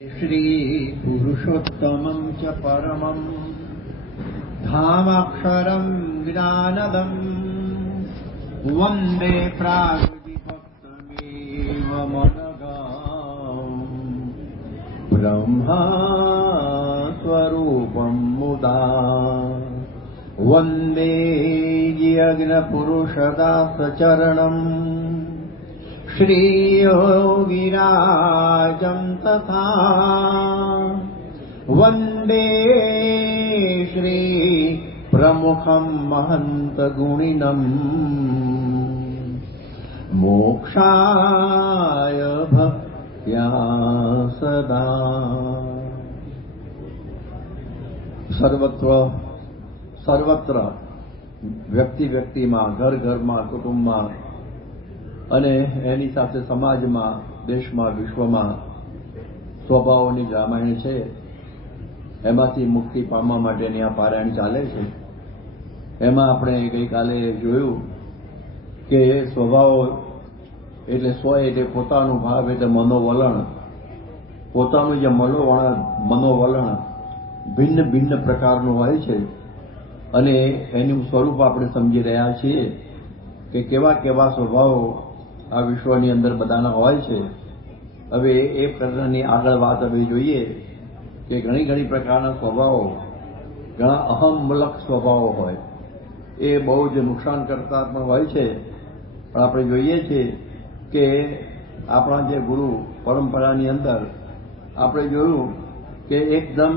श्रीपुरुषोत्तमं च परमं धामाक्षरं ज्ञानदं वन्दे प्राकृतिभक्तमेव मनगाम् ब्रह्मस्वरूपं मुदा वन्दे यज्ञपुरुषदासचरणम् श्रीयोगिराजं तथा वन्दे श्री प्रमुखं महन्तगुणिनम् मोक्षाय भक्त्या सदा। સર્વત્ર વ્યક્તિમાં, ઘરમાં, કુટુંબમાં અને એની સાથે સમાજમાં, દેશમાં, વિશ્વમાં સ્વભાવોની રામાયણ છે. એમાંથી મુક્તિ પામવા માટેની આ પારાયણ ચાલે છે. એમાં આપણે ગઈકાલે જોયું કે સ્વભાવો એટલે સ્વ એટલે પોતાનું ભાવ એટલે મનોવલણ, પોતાનું જે મનોવલણ ભિન્ન ભિન્ન પ્રકારનું હોય છે અને એનું સ્વરૂપ આપણે સમજી રહ્યા છીએ કે કેવા કેવા સ્વભાવો આ વિશ્વની અંદર બધાના હોય છે. હવે એ પ્રકારની આગળ વાત હવે જોઈએ કે ઘણી પ્રકારના સ્વભાવો, ઘણા અહમમૂલક સ્વભાવો હોય, એ બહુ જ નુકસાન કરતા પણ હોય છે. પણ આપણે જોઈએ છીએ કે આપણા જે ગુરુ પરંપરાની અંદર આપણે જોયું કે એકદમ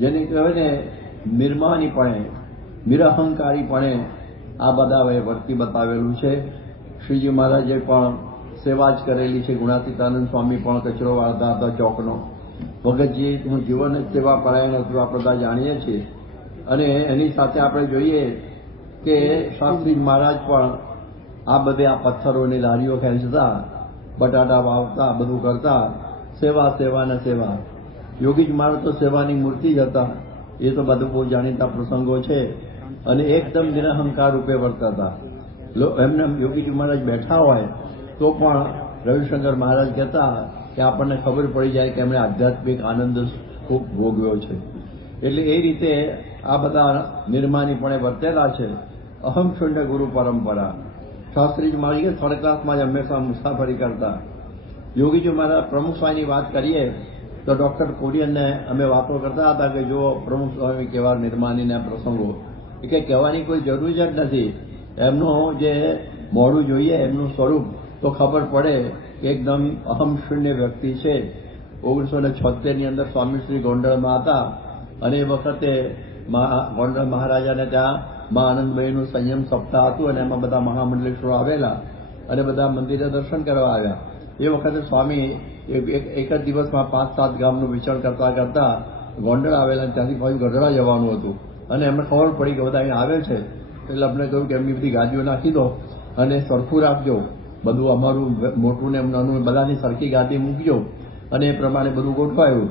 જેને કહેવાય ને નિર્માનીપણે, નિરહંકારીપણે આ બધા વર્તી બતાવેલું છે. શ્રીજી મહારાજે પણ સેવા જ કરેલી છે. ગુણાતીતાનંદ સ્વામી પણ કચરો વાળતા હતા ચોકનો. ભગતજીનું જીવન જ સેવા પરાયણ હતું, આપણે બધા જાણીએ છીએ. અને એની સાથે આપણે જોઈએ કે શાસ્ત્રી મહારાજ પણ આ બધે આ પથ્થરોની લારીઓ ખેંચતા, બટાટા વાવતા, બધું કરતા, સેવા ને સેવા. યોગીજી મહારાજ તો સેવાની મૂર્તિ જ હતા. એ તો બધું બહુ જાણીતા પ્રસંગો છે. અને એકદમ નિરહંકાર રૂપે વર્તા હતા. એમને યોગીજી મહારાજ બેઠા હોય તો પણ રવિશંકર મહારાજ કહેતા કે આપણને ખબર પડી જાય કે એમણે આધ્યાત્મિક આનંદ ખૂબ ભોગવ્યો છે. એટલે એ રીતે આ બધા નિર્માનીપણે વર્તેલા છે. અહમ શૂન્ય ગુરુ પરંપરા. શાસ્ત્રીજી મહારાજ થર્ડ ક્લાસમાં જ હંમેશા મુસાફરી કરતા. યોગીજી મહારાજ પ્રમુખ સ્વામીની વાત કરીએ તો ડોક્ટર કુરિયનને અમે વાતો કરતા હતા કે જો પ્રમુખ સ્વામી કેવા નિર્માનીના પ્રસંગો, કે કહેવાની કોઈ જરૂર જ નથી. એમનું જે મોડું જોઈએ, એમનું સ્વરૂપ તો ખબર પડે કે એકદમ અહમ શૂન્ય વ્યક્તિ છે. 1976ની અંદર સ્વામીશ્રી ગોંડલમાં હતા અને એ વખતે ગોંડલ મહારાજાને ત્યાં મા આનંદભાઈનું સંયમ સપ્તાહ હતું અને એમાં બધા મહામંડલેશ્વરો આવેલા અને બધા મંદિરે દર્શન કરવા આવ્યા. એ વખતે સ્વામી એક જ દિવસમાં 5-7 ગામનું વિચરણ કરતા ગોંડલ આવેલા. ત્યાંથી પાછું ગઢડા જવાનું હતું અને એમને ખબર પડી કે બધા અહીં આવે છે. એટલે અમને કહ્યું કે એમની બધી ગાદીઓ નાખી દો અને સરખું રાખજો, બધું અમારું મોટું ને નાનું બધાની સરખી ગાદી મૂકજો. અને એ પ્રમાણે બધું ગોઠવાયું.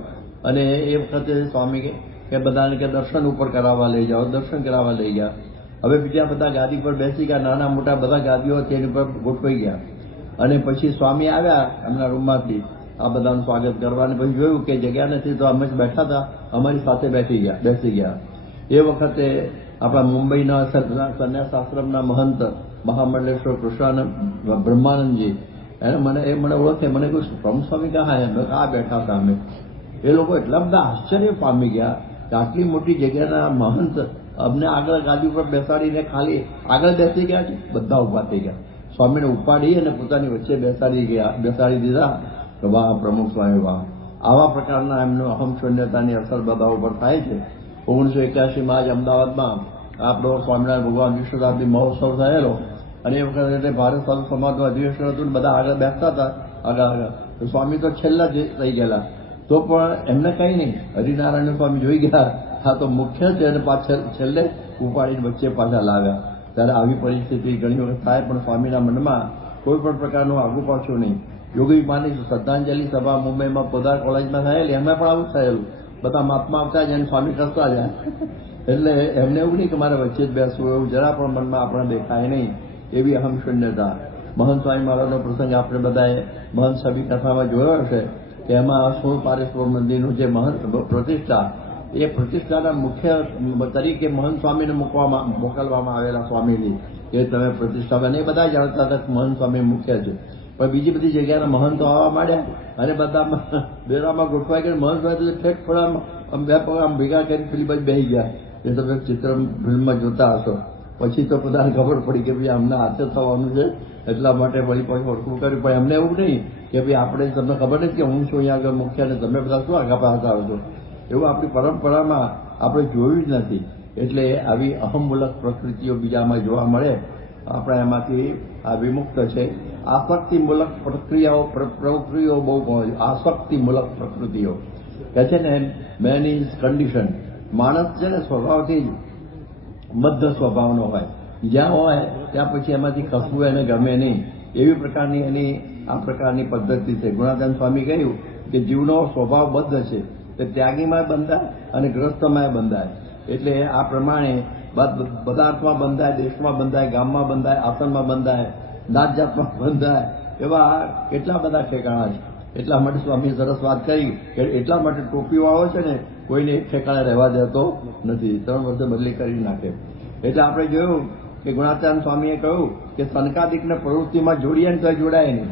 અને એ વખતે સ્વામી કે બધાને કે દર્શન ઉપર કરાવવા લઈ જાઓ, દર્શન કરાવવા લઈ ગયા. હવે બીજા બધા ગાદી પર બેસી ગયા, નાના મોટા બધા ગાદીઓ તેની પર ગોઠવાઈ ગયા. અને પછી સ્વામી આવ્યા એમના રૂમમાંથી આ બધાનું સ્વાગત કરવા. અને પછી જોયું કે જગ્યા નથી તો અમે જ બેઠા હતા, અમારી સાથે બેસી ગયા. એ વખતે આપણા મુંબઈના સંન્યાસ આશ્રમના મહંત મહામંડલેશ્વર કૃષ્ણાનંદ બ્રહ્માનંદજી મને ઓળખે. મને કહ્યું પ્રમુખ સ્વામી કહા હે? આ બેઠા હતા અમે. એ લોકો એટલા બધા આશ્ચર્ય પામી ગયા કે આટલી મોટી જગ્યાના મહંત અમને આગળ ગાદી ઉપર બેસાડીને ખાલી આગળ બેસી ગયા છે. બધા ઉભા થઈ ગયા. સ્વામીને ઉપાડી અને પોતાની વચ્ચે બેસાડી દીધા. કે વાહ પ્રમુખ સ્વામી વાહ. આવા પ્રકારના એમનો અહમ શૂન્યતાની અસર બધા ઉપર થાય છે. 1981માં જ અમદાવાદમાં આપણો સ્વામિનારાયણ ભગવાન વિશ્વશતાબ્દી મહોત્સવ થયેલો અને એ વખતે ભારત સાધુ સમાજનું અધિવેશન હતું. બધા આગળ બેસતા હતા આગળ. તો સ્વામી તો છેલ્લા જ થઈ ગયેલા. તો પણ એમને કંઈ નહીં, હરિનારાયણ સ્વામી જોઈ ગયા હા તો મુખ્ય છે અને પાછળ છેલ્લે ઉપાડીને વચ્ચે પાછા લાવ્યા. ત્યારે આવી પરિસ્થિતિ ઘણી વખત થાય પણ સ્વામીના મનમાં કોઈ પણ પ્રકારનું આગુ પાછું નહીં. યોગી માની શ્રદ્ધાંજલિ સભા મુંબઈમાં પોદાર કોલેજમાં થયેલી, એમાં પણ આવું થયેલું. બધા મહાત્મા આવતા જાય અને સ્વામી કરતા જાય. એટલે એમને એવું નહીં કે મારે વચ્ચે જ બેસવું, એવું જરા પણ મનમાં આપણે દેખાય નહીં. એવી અહમ શૂન્યતા. મહંત સ્વામી મહારાજનો પ્રસંગ આપણે બધાએ મહંત સભી કથામાં જોયો હશે કે એમાં સોમપારેશ્વર મંદિરનું જે મહંત પ્રતિષ્ઠા, એ પ્રતિષ્ઠાના મુખ્ય તરીકે મહંત સ્વામીને મોકલવામાં આવેલા સ્વામીજી કે તમે પ્રતિષ્ઠા બને, એ બધા જાણતા હતા મહંત સ્વામી મુખ્ય છે. પણ બીજી બધી જગ્યાના મહંતો આવવા માંડ્યા અને બધા બેરામાં ગોઠવાઈ ગયા. મહંત સ્વામી ઠેઠ થોડા બે પગ ભેગા કરી પેલી બાજુ બેસી ગયા. એ તમે ચિત્ર ફિલ્મમાં જોતા હશો. પછી તો બધાને ખબર પડી કે ભાઈ અમને હાથે થવાનું છે, એટલા માટે વળી પાછું ઓળખું કર્યું. પણ એમને એવું નહીં કે ભાઈ આપણે તમને ખબર નથી કે હું છું અહીંયા આગળ મુખ્ય અને તમે બધા શું આગા પાછા આવો છો. એવું આપણી પરંપરામાં આપણે જોયું જ નથી. એટલે આવી અહમમૂલક પ્રકૃતિઓ બીજામાં જોવા મળે. આપણે એમાંથી આ વિમુક્ત છે. આસક્તિમૂલક પ્રક્રિયાઓ બહુ આસક્તિમૂલક પ્રકૃતિઓ કહે છે ને, મેન ઇઝ કન્ડિશન. માણસ છે ને સ્વભાવથી જ બદ્ધ સ્વભાવનો હોય. જ્યાં હોય ત્યાં પછી એમાંથી ખસવું એને ગમે નહીં. એવી પ્રકારની એની આ પ્રકારની પદ્ધતિ છે. ગુણાનંદ સ્વામી કહ્યું કે જીવનો સ્વભાવ બદ્ધ છે, તે ત્યાગીમાં બંધાય અને ગ્રસ્તમાં બંધાય. એટલે આ પ્રમાણે પદાર્થમાં બંધાય, દેશમાં બંધાય, ગામમાં બંધાય, આસનમાં બંધાય, નાત જાતમાં બંધાય. એવા કેટલા બધા ઠેકાણા છે. એટલા માટે સ્વામીએ સરસ વાત કરી કે એટલા માટે ટોપીવાળો છે ને કોઈને એક ઠેકાણે રહેવા દેતો નથી, 3 વર્ષે બદલી કરી નાખે. એટલે આપણે જોયું કે ગુણાચાર્ય સ્વામીએ કહ્યું કે સનકાદિકને પ્રવૃત્તિમાં જોડીએ ને તો જોડાય નહીં,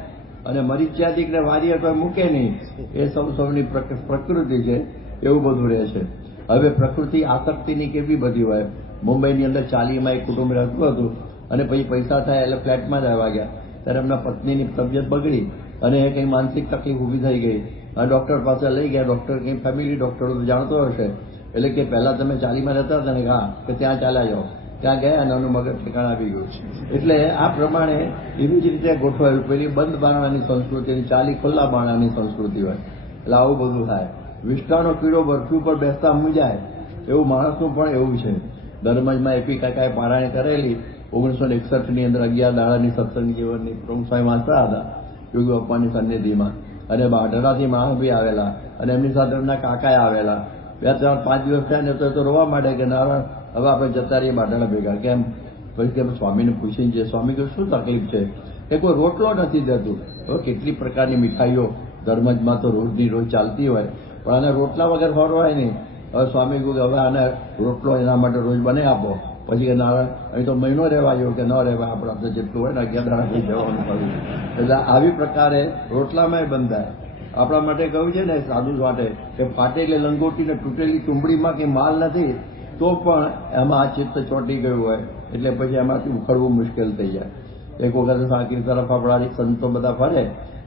અને મરીચ્યાદિકને વારીએ તો મૂકે નહીં. એ સૌની પ્રકૃતિ છે, એવું બધું રહે છે. હવે પ્રકૃતિ આસક્તિની કેવી બધી હોય. મુંબઈની અંદર ચાલીમાં એક કુટુંબ રહેતું હતું અને પછી પૈસા થાય એટલે ફ્લેટમાં રહેવા ગયા. ત્યારે એમના પત્નીની તબિયત બગડી અને કંઈ માનસિક તકલીફ ઊભી થઈ ગઈ. આ ડોક્ટર પાસે લઈ ગયા. ડોક્ટર કંઈ ફેમિલી ડોક્ટર તો જાણતો હશે. એટલે કે પહેલા તમે ચાલીમાં રહેતા હતા ને, હા, કે ત્યાં ચાલ્યા જાઓ. ત્યાં ગયા અને એનું મગજ ઠેકાણ આવી ગયું. એટલે આ પ્રમાણે એવી જ રીતે ગોઠવાયું. પેલી બંધ બારણાની સંસ્કૃતિ, ચાલી ખુલ્લા બારણાની સંસ્કૃતિ હોય. એટલે આવું બધું થાય. વિષ્ટાનો કીડો બરફી ઉપર બેસતા મૂંઝાય, એવું માણસનું પણ એવું છે. ધર્મજમાં એપી કાકાએ પારાયણ કરેલી 1961ની અંદર 11 દાડાની સત્સંગ જીવનની પ્રમુખ સ્વામી વાંચતા હતા યોગી બાપાની સન્નિધિમાં. અને બાઢડાથી મહાભી આવેલા અને એમની સાથે એમના કાકાએ આવેલા. 2, 4, 5 દિવસ થયા ને તો રોવા માંડે કે નારાયણ હવે આપણે જતા રહીએ બાઢડા ભેગા. કેમ? પછી કે સ્વામીને પૂછીને છે. સ્વામી કે શું તકલીફ છે? કે કોઈ રોટલો નથી દેતું. હવે કેટલી પ્રકારની મીઠાઈઓ ધર્મજમાં તો રોજની રોજ ચાલતી હોય, પણ આને રોટલા વગર ફરવાય નહીં. હવે સ્વામી કહ્યું કે હવે આને રોટલો એના માટે રોજ બને આપો. પછી કે નારાયણ અહીં તો મહિનો રહેવા જેવું કે ન રહેવાય, આપણે જેટલું હોય ને 11 દાડાથી જવાનું પડ્યું. એટલે આવી પ્રકારે રોટલામાં બંધાય. આપણા માટે કહ્યું છે ને સાધુ માટે કે ફાટેલી લંગોટી ને તૂટેલી ચુંબડીમાં કંઈ માલ નથી, તો પણ એમાં આ ચિત્ત ચોંટી ગયું હોય એટલે પછી એમાંથી ઉખડવું મુશ્કેલ થઈ જાય. એક વખત સાંકરી તરફ આપણા સંતો બધા ફરે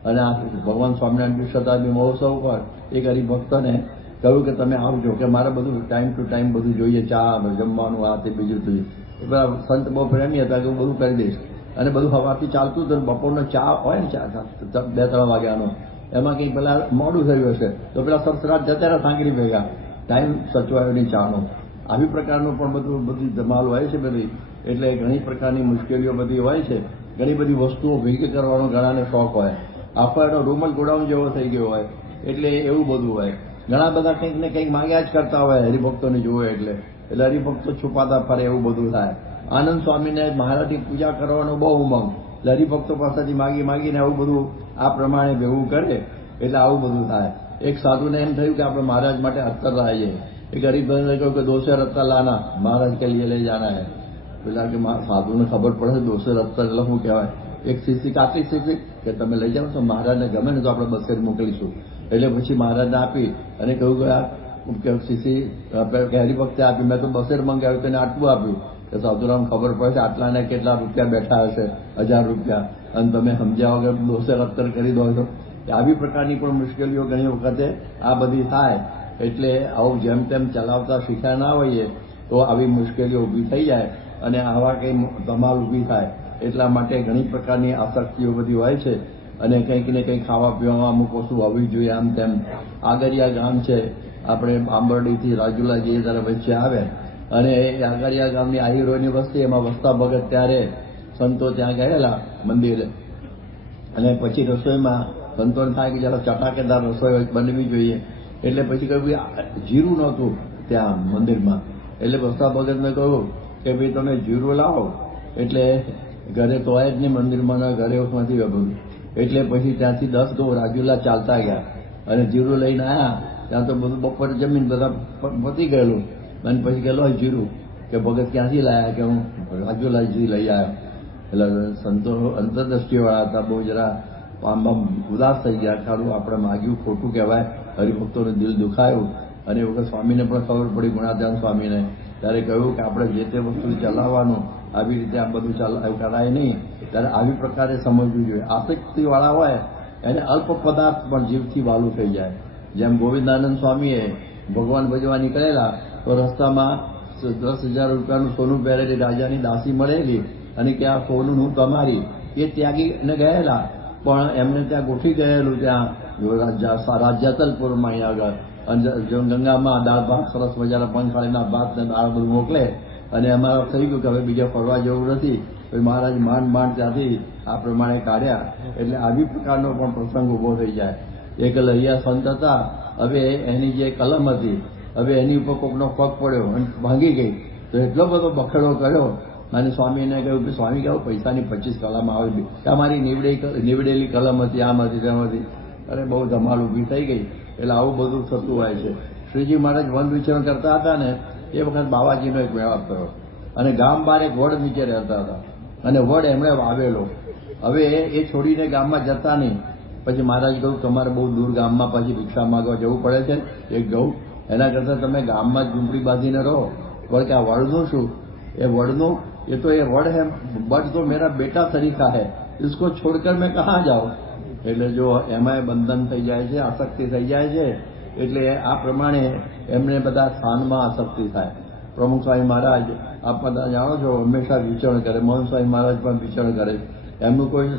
અને આ ભગવાન સ્વામિનારાયણ શતાબ્દી મહોત્સવ પર એક હરિભક્તને કહ્યું કે તમે આવજો, કે મારે બધું ટાઈમ ટુ ટાઈમ બધું જોઈએ, ચા જમવાનું આ તે બીજું થયું. એ બધા સંત બહુ પ્રેમી હતા કે હું બધું કરી દઈશ. અને બધું સવારથી ચાલતું હતું. બપોરનો ચા હોય ને, ચા 2-3 વાગ્યાનો, એમાં કંઈક પેલા મોડું થયું હશે તો પેલા સસરાત જતા રહ્યા સાંકરી ભેગા, ટાઈમ સચવાયો નહીં ચાનો. આવી પ્રકારનું પણ બધી ધમાલ હોય છે બધી. એટલે ઘણી પ્રકારની મુશ્કેલીઓ બધી હોય છે. ઘણી બધી વસ્તુઓ ભેગી કરવાનો ઘણાને શોખ હોય. આખો એનો રૂમલ ગોડાઉન જેવો થઈ ગયો હોય. એટલે એવું બધું હોય. ઘણા બધા કંઈક ને કંઈક માંગ્યા જ કરતા હોય હરિભક્તોને જુએ એટલે હરિભક્તો છુપાતા ફરે, એવું બધું થાય. આનંદ સ્વામીને મહારાજની પૂજા કરવાનો બહુ ઉમંગ. એટલે હરિભક્તો પાસેથી માગીને આવું બધું આ પ્રમાણે ભેગું કરે એટલે આવું બધું થાય. એક સાધુને એમ થયું કે આપણે મહારાજ માટે અત્તર લાવીએ. એક હરિભક્તને કહ્યું કે 2 सेर અત્તર લાના, મહારાજ કે લીએ લઈ જાના હૈ. પેલા કે સાધુને ખબર પડે 2 सेर અત્તર એટલે શું કહેવાય. એક શીશી કાચી શીશી કે તમે લઈ જાઓ તો મહારાજને ગમે ને તો આપણે 2 सेर મોકલીશું. એટલે પછી મહારાજને આપી અને કહ્યું કે શીશી હરિભક્તે આપી. મેં તો 2 सेर મંગાવ્યું, તેને આટલું આપ્યું. કે સાધુરામ ખબર પડે છે આટલાને કેટલા રૂપિયા બેઠા હશે, 1000 રૂપિયા, અને તમે સમજ્યા વગર 2 सेर અત્તર કરી દો છો. આવી પ્રકારની પણ મુશ્કેલીઓ ઘણી વખતે આ બધી થાય. એટલે આવું જેમ તેમ ચલાવતા શીખ્યા ના હોઈએ તો આવી મુશ્કેલીઓ ઊભી થઈ જાય અને આવા કંઈ ધમાલ ઊભી થાય. એટલા માટે ઘણી પ્રકારની આસક્તિઓ બધી હોય છે. અને કંઈક ને કંઈક ખાવા પીવામાં અમુક વસ્તુ હોવી જોઈએ. આમ તેમ આગરિયા ગામ છે, આપણે આંબરડીથી રાજુલા જઈએ ત્યારે વચ્ચે આવે અને આગરિયા ગામની આહિરોની વસ્તી, એમાં વસતા ભગત ત્યારે સંતો ત્યાં ગયેલા મંદિરે. અને પછી રસોઈમાં સંતોને થાય કે જરા ચટાકેદાર રસોઈ બનવી જોઈએ. એટલે પછી કહ્યું જીરું નહોતું ત્યાં મંદિરમાં. એટલે વસતા ભગતને કહ્યું કે ભાઈ તમે જીરું લાવો. એટલે ઘરે તો હોય જ નહીં મંદિરમાં, ઘરે નથી બધું. એટલે પછી ત્યાંથી 10 ગો રાજુલા ચાલતા ગયા અને જીરું લઈને આવ્યા ત્યાં તો બધું બપોરે જમીન બધા પતી ગયેલું. અને પછી કે લો જીરું, કે ભગત ક્યાંથી લાયા, કે હું રાજુલાજી લઈ આવ્યો. એટલે સંતો અંતરદ્રષ્ટિવાળા હતા, બહુ જરા આમ ઉદાસ થઈ ગયા. ખારું આપણે માગ્યું ખોટું કહેવાય, હરિભક્તોનું દિલ દુખાયું. અને એ વખત સ્વામીને પણ ખબર પડી, ગુણાધ્યાન સ્વામીને, ત્યારે કહ્યું કે આપણે જે તે વસ્તુ ચલાવવાનું, આવી રીતે આ બધું કરાય નહીં. ત્યારે આવી પ્રકારે સમજવું જોઈએ. આસક્તિવાળા હોય એને અલ્પ પદાર્થ પણ જીવથી વાલું થઈ જાય. જેમ ગોવિંદાનંદ સ્વામીએ ભગવાન ભજવા નીકળેલા તો રસ્તામાં 10,000 રૂપિયાનું સોનું પહેરેલી રાજાની દાસી મળેલી અને કે આ સોનું હું તમારી, એ ત્યાગીને ગયેલા. પણ એમને ત્યાં ગોઠવી ગયેલું, ત્યાં રાજ્યાતલપુરમાં અહીંયા આગળ ગંગામાં દાળ ભાત, સરસ મજાના પંખાળીના ભાત ને દાળ બધું મોકલે. અને અમારા થઈ ગયું કે હવે બીજા ફરવા જેવું નથી. મહારાજ માંડ ત્યાંથી આ પ્રમાણે કાઢ્યા. એટલે આવી પ્રકારનો પણ પ્રસંગ ઉભો થઈ જાય. એક લહિયા સંત હતા, હવે એની જે કલમ હતી, હવે એની ઉપર કોકનો પગ પડ્યો અને ભાંગી ગઈ. તો એટલો બધો બખેડો કર્યો અને સ્વામીને કહ્યું કે સ્વામી કહ્યું પૈસાની 25 કલમ આવે, તમારી નીવડેલી કલમ હતી, આમ હતી, તેમ હતી. અરે બહુ ધમાલ ઊભી થઈ ગઈ. એટલે આવું બધું થતું હોય છે. શ્રીજી મહારાજ વન વિચરણ કરતા હતા ને એ વખત બાવાજીનો એક મેળાપ થયો અને ગામ બહાર એક વડ નીચે રહેતા હતા અને વડ એમણે વાવેલો. હવે એ છોડીને ગામમાં જતા નહીં. પછી મહારાજ કહ્યું તમારે બહુ દૂર ગામમાં પછી ભિક્ષા માંગવા જવું પડે છે, એક ઘઉં, એના કરતાં તમે ગામમાં જ ઝૂંપડી બાંધીને રહો. બોલે કે આ વડનું શું? એ વડનું, એ તો એ વડ હે, વડ તો મેરા બેટા તરીકા હૈ, इसको छोड़कर मैं कहाँ जाऊं? એટલે જો એમાંય બંધન થઈ જાય છે, આસક્તિ થઈ જાય છે. એટલે આ પ્રમાણે એમને બધા સ્થાનમાં આસક્તિ થાય. પ્રમુખ સ્વામી મહારાજ આપ બધા જાણો છો હંમેશા વિચરણ કરે, મોહન સ્વામી મહારાજ પણ વિચરણ કરે. એમનું કોઈ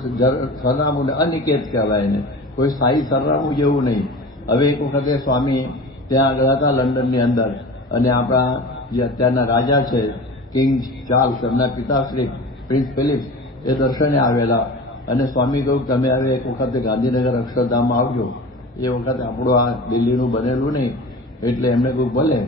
સરનામું અનિકેત કહેવાય એને, કોઈ સ્થાયી સરનામું જેવું નહીં. હવે એક વખતે સ્વામી ત્યાં આગળ હતા લંડનની અંદર અને આપણા જે અત્યારના રાજા છે કિંગ ચાર્લ્સ, એમના પિતાશ્રી પ્રિન્સ ફિલિપ, એ દર્શને આવેલા. અને સ્વામી કહ્યું તમે હવે એક વખતે ગાંધીનગર અક્ષરધામમાં આવજો. એ વખતે આપણું આ દિલ્હીનું બનેલું નહીં એટલે એમને કહ્યું ભલે.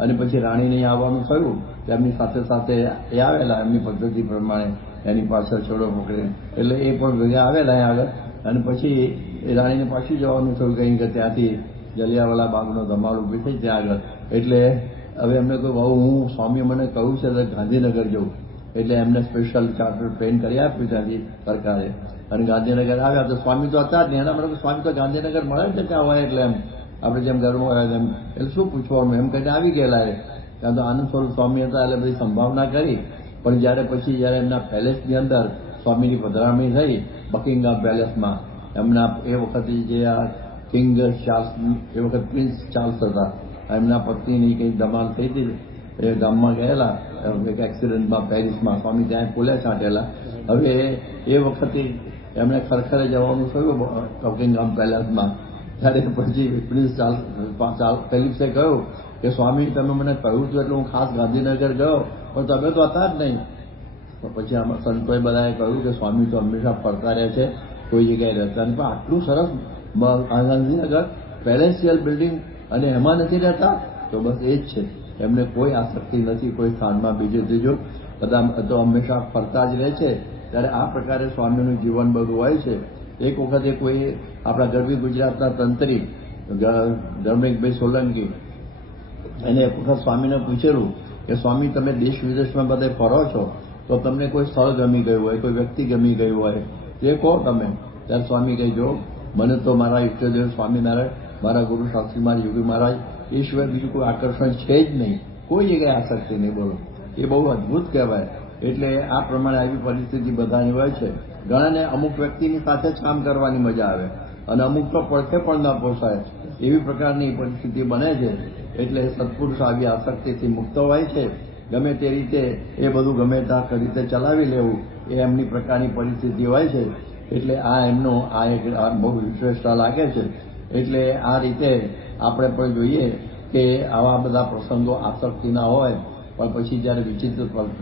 અને પછી રાણીને આવવાનું થયું, તેમની સાથે સાથે એ આવેલા એમની પદ્ધતિ પ્રમાણે, એની પાછળ છોડો પકડીને. એટલે એ પણ ભેગા આવેલા આગળ. અને પછી એ રાણીને પાછું જવાનું થયું કંઈ કે ત્યાંથી જલિયાવાલા બાગનો ધમાલ ઊભી થઈ ત્યાં આગળ. એટલે હવે એમને કહ્યું બહુ હું સ્વામી મને કહ્યું છે તો ગાંધીનગર જવું. એટલે એમને સ્પેશિયલ ચાર્ટર પ્લેન કરી આપ્યું ત્યાંથી સરકારે. અને ગાંધીનગર આવ્યા તો સ્વામી તો હતા જ નહીં. એના માટે સ્વામી તો ગાંધીનગર મળે છે ત્યાં હોય એટલે એમ આપણે જેમ ઘરમાં હોય એમ, એટલે શું પૂછવાનું એમ કહીને આવી ગયેલા. એ ત્યાં તો આનંદ સ્વરૂપ સ્વામી હતા એટલે બધી સંભાવના કરી. પણ જયારે એમના પેલેસની અંદર સ્વામીની પધરામણી થઈ બકિંગહામ પેલેસમાં, એમના એ વખતે જે આ કિંગ ચાર્લ્સ, એ વખત પ્રિન્સ ચાર્લ્સ હતા, એમના પત્નીની કંઈ ધમાલ થઈ હતી. એ ગામમાં ગયેલા એક એક્સિડન્ટમાં પેરિસમાં, સ્વામી ત્યાં પોલ્યા છાંટેલા. હવે એ વખતે એમણે ખરખરે જવાનું થયું બકિંગહામ પેલેસમાં. ત્યારે પછી પ્રિન્સ ફિલિપ્સે કહ્યું કે સ્વામી તમે મને કહ્યું હતું એટલે હું ખાસ ગાંધીનગર ગયો, પણ તમે તો હતા જ નહીં. તો પછી આમાં સંતોએ બધાએ કહ્યું કે સ્વામી તો હંમેશા ફરતા રહે છે, કોઈ જગ્યાએ રહેતા નહીં. પણ આટલું સરસ ગાંધીનગર પેલેસિયલ બિલ્ડિંગ અને એમાં નથી રહેતા. તો બસ એ જ છે, એમને કોઈ આસક્તિ નથી કોઈ સ્થાનમાં બીજું ત્રીજું, બધા તો હંમેશા ફરતા જ રહે છે. ત્યારે આ પ્રકારે સ્વામીનું જીવન બધું હોય છે. એક વખતે કોઈ આપણા ગરવી ગુજરાતના તંત્રી ધર્મેકભાઈ સોલંકી, એને એક વખત સ્વામીને પૂછેલું કે સ્વામી તમે દેશ વિદેશમાં બધે ફરો છો તો તમને કોઈ સ્થળ ગમી ગયું હોય, કોઈ વ્યક્તિ ગમી ગયું હોય તે કહો તમે. ત્યારે સ્વામી કહી જો મને તો મારા ઈષ્ટદેવ સ્વામિનારાયણ, મારા ગુરુ શાસ્ત્રી મહારાજ, યોગી મહારાજ, એ સિવાય બીજું કોઈ આકર્ષણ છે જ નહીં, કોઈ જગ્યાએ આસક્તિ નહીં. બોલો, એ બહુ અદભુત કહેવાય. એટલે આ પ્રમાણે આવી પરિસ્થિતિ બધાની હોય છે. ઘણાને અમુક વ્યક્તિની સાથે જ કામ કરવાની મજા આવે અને અમુક તો પડખે પણ ન પોસાય, એવી પ્રકારની પરિસ્થિતિ બને છે. એટલે સત્પુરુષ આવી આસક્તિથી મુક્ત હોય છે. ગમે તે રીતે એ બધું ગમે ત્યાં રીતે ચલાવી લેવું એ એમની પ્રકારની પરિસ્થિતિ હોય છે. એટલે આ એમનું આ એક બહુ વિશેષતા લાગે છે. એટલે આ રીતે આપણે પણ જોઈએ કે આવા બધા પ્રસંગો આસક્તિના હોય, પણ પછી જયારે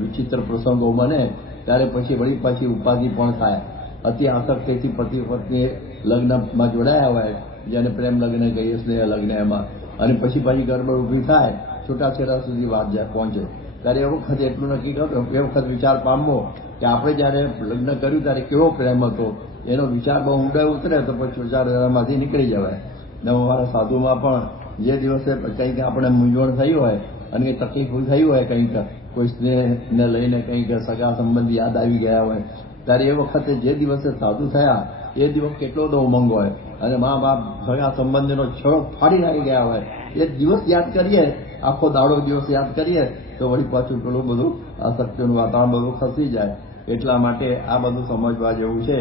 વિચિત્ર પ્રસંગો બને ત્યારે પછી વળી પાછી ઉપાધિ પણ થાય. અતિ આસક્તિથી પતિ પત્ની લગ્નમાં જોડાયા હોય, જેને પ્રેમ લગ્ન કહીએ, સ્નેહ લગ્ન, એમાં અને પછી ગડબડ ઊભી થાય, છૂટાછેડા સુધી વાત પહોંચે. ત્યારે એ વખત એટલું નક્કી કરો, એ વખત વિચાર પામવો કે આપણે જયારે લગ્ન કર્યું ત્યારે કેવો પ્રેમ હતો, એનો વિચાર બહુ ઊંડા ઉતરે તો પછી વિચારધારામાંથી નીકળી જવાય. અમારા સાધુમાં પણ જે દિવસે કંઈક આપણે મૂંઝવણ થઈ હોય અને કંઈ તકલીફ થઈ હોય, કંઈક કોઈ સ્નેહને લઈને કંઈક સગા સંબંધી યાદ આવી ગયા હોય, ત્યારે એ વખતે જે દિવસે સાધુ થયા એ દિવસ કેટલો તો ઉમંગ હોય અને મા બાપ સગા સંબંધીનો છડો ફાડી નાખી ગયા હોય, એ દિવસ યાદ કરીએ, આખો દાડો દિવસ યાદ કરીએ તો વળી પાછું પેલું બધું આસક્તિનું વાતાવરણ બધું ખસી જાય. એટલા માટે આ બધું સમજવા જેવું છે.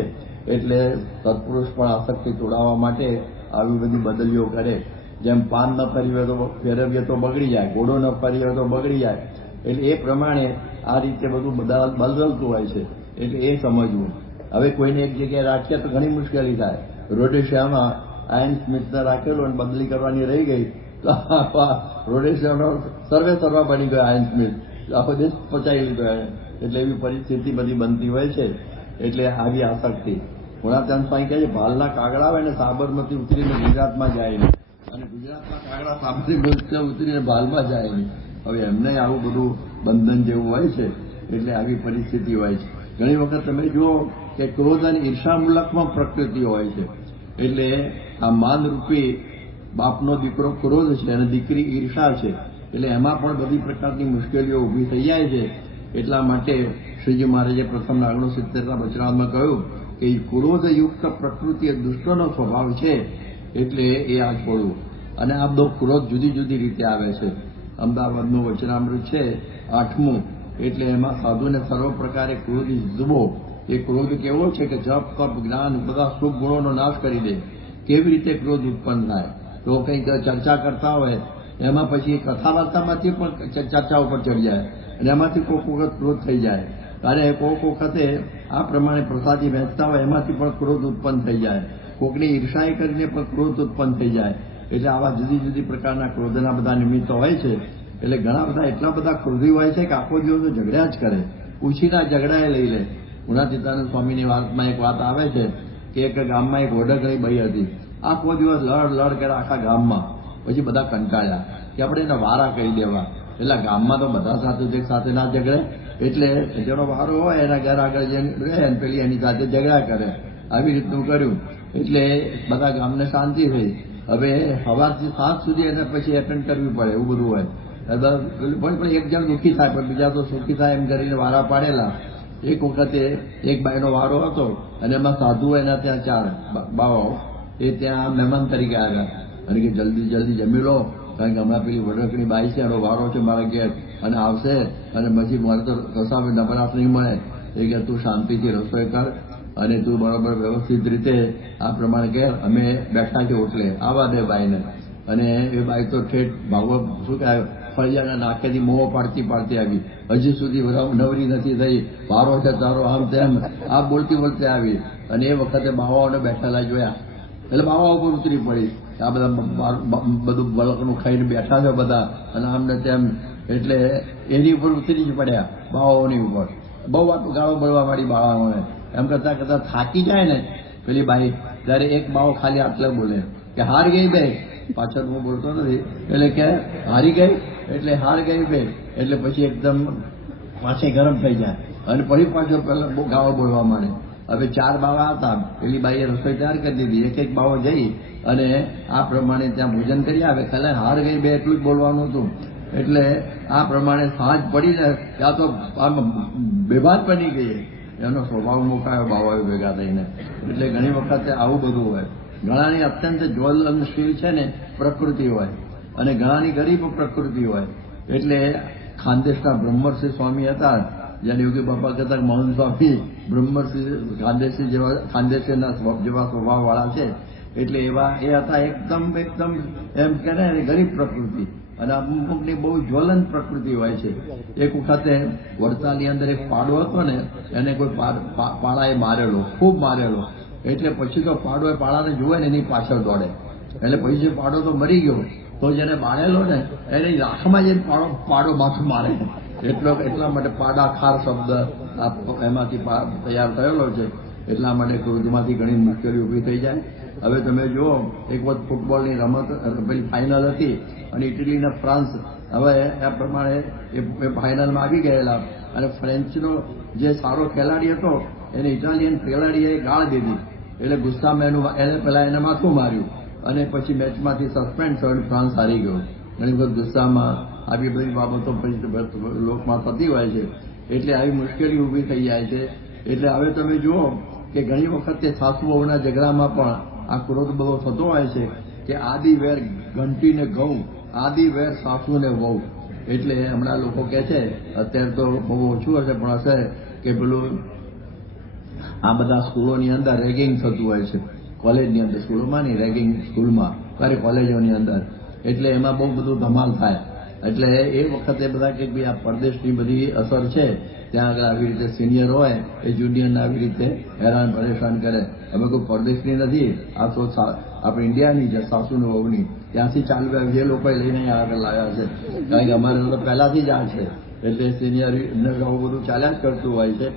એટલે સત્પુરુષ પણ આસક્તિ તોડાવવા માટે આવી બધી બદલીઓ કરે. જેમ પાન ન ફેરવીએ તો બગડી જાય, ઘોડો ન ફરીએ તો બગડી જાય, એટલે એ પ્રમાણે આ રીતે બધું બદલતું હોય છે. એટલે એ સમજવું. હવે કોઈને એક જગ્યાએ રાખીએ તો ઘણી મુશ્કેલી થાય. રોડેશિયામાં આયન સ્મિથને રાખેલો અને બદલી કરવાની રહી ગઈ તો રોડેશિયાનો સર્વા બની ગયો આયન સ્મિથ, આખો દેશ પચાવી લીધો. એટલે એવી પરિસ્થિતિ બધી બનતી હોય છે. એટલે આવી આસક્તિ. ગુણાત્યાન સ્વામી કહે છે ભાલના કાગડા હોય ને સાબરમતી ઉતરીને ગુજરાતમાં જાય નહીં, અને ગુજરાતના કાગડા સાબરમતી ઉતરીને ભાલમાં જાય નહીં. હવે એમને આવું બધું બંધન જેવું હોય છે. એટલે આવી પરિસ્થિતિ હોય છે. ઘણી વખત તમે જુઓ કે ક્રોધ અને ઈર્ષા મુલકમાં પ્રકૃતિ હોય છે. એટલે આ માનરૂપી બાપનો દીકરો ક્રોધ છે અને દીકરી ઈર્ષા છે. એટલે એમાં પણ બધી પ્રકારની મુશ્કેલીઓ ઊભી થઈ જાય છે. એટલા માટે શ્રીજી મહારાજે પ્રથમ 69 વચનામાં કહ્યું કે ક્રોધયુક્ત પ્રકૃતિ એ દુષ્ટનો સ્વભાવ છે, એટલે એ આ છોડવું. અને આ બધો ક્રોધ જુદી જુદી રીતે આવે છે. અમદાવાદનું વચનામૃત છે 8મું, એટલે એમાં સાધુને સર્વ પ્રકારે ક્રોધ જુબો. એ ક્રોધ કેવો છે કે જપ તપ જ્ઞાન બધા શુભ ગુણોનો નાશ કરી દે. કેવી રીતે ક્રોધ ઉત્પન્ન થાય? તો કંઈક ચર્ચા કરતા હોય એમાં પછી કથા વાર્તામાંથી પણ ચર્ચા ઉપર ચડી જાય અને એમાંથી કોઈક વખત ક્રોધ થઈ જાય. અને કોઈક વખતે આ પ્રમાણે પ્રસાદી વહેંચતા હોય એમાંથી પણ ક્રોધ ઉત્પન્ન થઈ જાય. કોકની ઈર્ષાએ કરીને પણ ક્રોધ ઉત્પન્ન થઈ જાય. એટલે આવા જુદી જુદી પ્રકારના ક્રોધના બધા નિમિત્તો હોય છે. એટલે ઘણા બધા એટલા બધા ક્રોધી હોય છે કે આખો દિવસ ઝઘડ્યા જ કરે, પૂછીના ઝઘડાએ લઈ લે. ગુણાતીતાનંદ સ્વામીની વાતમાં એક વાત આવે છે કે એક ગામમાં એક વડગરી બાઈ હતી. આખો દિવસ લડ કરે આખા ગામમાં. પછી બધા કંટાળ્યા કે આપણે એને વારા કહી દેવા. એટલે ગામમાં તો બધા સાથે ના ઝઘડે, એટલે જેનો વારો હોય એના ઘર આગળ જઈને રહે, પેલી એની સાથે ઝઘડા કરે. આવી રીતનું કર્યું. એટલે બધા ગામને શાંતિ થઈ. હવે સવારથી સાંજ સુધી એને પછી એટેન્ડ કરવી પડે, એવું બધું હોય. પણ એક જણ દુઃખી થાય પણ બીજા તો સુખી થાય એમ કરીને વારા પાડેલા. એક વખતે એક બાઈનો વારો હતો અને એમાં સાધુ એના ત્યાં 4 બાવાઓ એ ત્યાં મહેમાન તરીકે આવ્યા અને કે જલ્દી જલ્દી જમી લો, કારણ કે હમણાં પેલી વડકની બાઈ છે એનો વારો છે મારા ઘેર અને આવશે અને પછી મારે તો રસા નબરાશ નહીં મળે. એ કે તું શાંતિથી રસોઈ કર અને તું બરાબર વ્યવસ્થિત રીતે આ પ્રમાણે ઘેર અમે બેઠા છે ઓટલે આવા દે બાઈને. અને એ બાઈ તો ઠેઠ ભાગવત શું કહેવાય ફળિયાના નાકેથી મોહ પાડતી આવી. હજી સુધી નવરી નથી થઈ, વારો છે તારો આમ તેમ આ બોલતી આવી. અને એ વખતે બાવાઓને બેઠેલા જોયા એટલે બાવા ઉપર ઉતરી પડી. આ બધા બધું બળકનું ખાઈને બેઠા છે બધા અને આમ ને તેમ. એટલે એની ઉપર ઉતરી જ પડ્યા બાવાઓની ઉપર. બહુ ગાળો બળવા માંડી બાવાઓને. એમ કરતા કરતા થાકી જાય ને પેલી બાઈ, ત્યારે એક બાવો ખાલી આટલે બોલે કે હાર ગઈ બે. પાછળ હું બોલતો નથી એટલે કે હારી ગઈ એટલે હાર ગઈ બે. એટલે પછી એકદમ પાછી ગરમ થઈ જાય અને ફરી પાછો પેલા બહુ ગાળો બોલવા માંડે. હવે 4 બાવા હતા. પેલી બાઈએ રસોઈ તૈયાર કરી દીધી. એક બાવો જઈ અને આ પ્રમાણે ત્યાં ભોજન કરી આવે. ખાલી હાર ગઈ બે એટલું જ બોલવાનું હતું. એટલે આ પ્રમાણે સાંજ પડીને ત્યાં તો બેભાન બની ગઈ. એનો સ્વભાવ મુકાયો બાવાઓ ભેગા થઈને. એટલે ઘણી વખતે આવું બધું હોય. ઘણાની અત્યંત જ્વલનશીલ છે ને પ્રકૃતિ હોય અને ઘણાની ગરીબ પ્રકૃતિ હોય. એટલે ખાનદેશના બ્રહ્મર્ષિ સ્વામી હતા, જેને યોગી બાપા કહેતા મૌન સ્વામી બ્રહ્મર્ષિ ખાનદેશીના જેવા સ્વભાવવાળા છે. એટલે એવા એ હતા એકદમ એમ કે ને ગરીબ પ્રકૃતિ અને અમુકની બહુ જ્વલંત પ્રકૃતિ હોય છે. એક વખતે વડતાલની અંદર એક પાડો હતો ને, એને કોઈ પાડાએ મારેલો, ખૂબ મારેલો. એટલે પછી તો પાડો એ પાડાને જોવે ને એની પાછળ દોડે. એટલે પછી પાડો તો મરી ગયો, તો જેને મારેલો ને એને આંખમાં જઈને પાડો માથું મારે. એટલા માટે પાડાખાર શબ્દ એમાંથી તૈયાર થયેલો છે. એટલા માટે ક્રોધમાંથી ઘણી મુશ્કેલી ઊભી થઈ જાય. હવે તમે જુઓ, એક વખત ફૂટબોલની રમત પેલી ફાઇનલ હતી અને ઇટલીના ફ્રાન્સ. હવે આ પ્રમાણે એ ફાઇનલમાં આવી ગયેલા અને ફ્રેન્ચનો જે સારો ખેલાડી હતો એને ઇટાલિયન ખેલાડીએ ગાળ દીધી. એટલે ગુસ્સામાં એને પેલા એને માથું માર્યું અને પછી મેચમાંથી સસ્પેન્ડ થયો, ફ્રાન્સ હારી ગયો. ઘણી વખત ગુસ્સામાં આવી બધી બાબતો પછી લોકમાં થતી હોય છે, એટલે આવી મુશ્કેલી ઊભી થઈ જાય છે. એટલે હવે તમે જુઓ કે ઘણી વખતે સાસુ વહુના ઝઘડામાં પણ આ ક્રોધ બહુ થતો હોય છે કે આદિ વેર ઘંટીને ઘઉં, આદિ વેર સાસુ ને વહુ. એટલે હમણાં લોકો કહે છે, અત્યારે તો બહુ ઓછું હશે પણ હશે કે પેલું આ બધા સ્કૂલોની અંદર રેગિંગ થતું હોય છે, કોલેજની અંદર, સ્કૂલોમાં નહીં, રેગિંગ સ્કૂલમાં, ત્યારે કોલેજોની અંદર. એટલે એમાં બહુ બધું ધમાલ થાય. એટલે એ વખતે બધા કે ભાઈ આ પરદેશની બધી અસર છે, ત્યાં આગળ આવી રીતે સિનિયર હોય એ જુનિયરને આવી રીતે હેરાન પરેશાન કરે. અમે કોઈ પરદેશની નથી, આ તો આપણે ઇન્ડિયાની છે, સાસુની વહુની, ત્યાંથી ચાલુ જે લોકોએ લઈને આગળ લાવ્યા છે. કારણ કે અમારે તો પહેલાથી જ આ છે, એટલે સિનિયર આવું બધું ચાલ્યા જ કરતું હોય છે.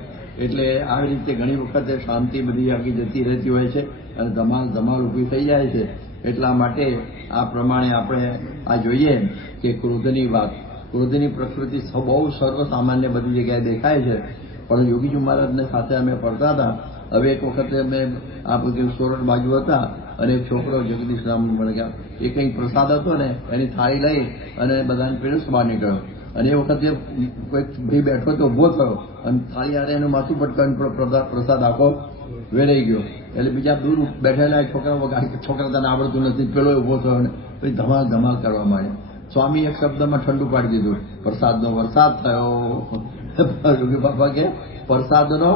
એટલે આવી રીતે ઘણી વખતે શાંતિ બધી આગી જતી રહેતી હોય છે અને ધમાલ ઊભી થઈ જાય છે. એટલા માટે આ પ્રમાણે આપણે આ જોઈએ કે ક્રોધની વાત, ક્રોધની પ્રકૃતિ બહુ સર્વસામાન્ય બધી જગ્યાએ દેખાય છે. પણ યોગીજી મહારાજને સાથે અમે પડતા હતા. હવે એક વખતે અમે આ બધી સોરઠ બાજુ હતા અને એક છોકરો જગદીશ રામ મને ગયા, એ કંઈક પ્રસાદ હતો ને એની થાળી લઈ અને બધાને પીરસવા નીકળ્યો. અને એ વખતે કોઈક ભાઈ બેઠો તો ઉભો થયો અને થાળી આરે એનું માથું પટકાવીને પ્રસાદ આખો વેરાઈ ગયો. એટલે બીજા દૂર બેઠેલા છોકરા તને આવડતું નથી, પેલો ઉભો થયો અને પછી ધમાલ કરવા માંડ્યો. સ્વામી એક શબ્દમાં ઠંડુ પાડી દીધું, પ્રસાદનો વરસાદ થયો. યોગી બાપા કે પ્રસાદનો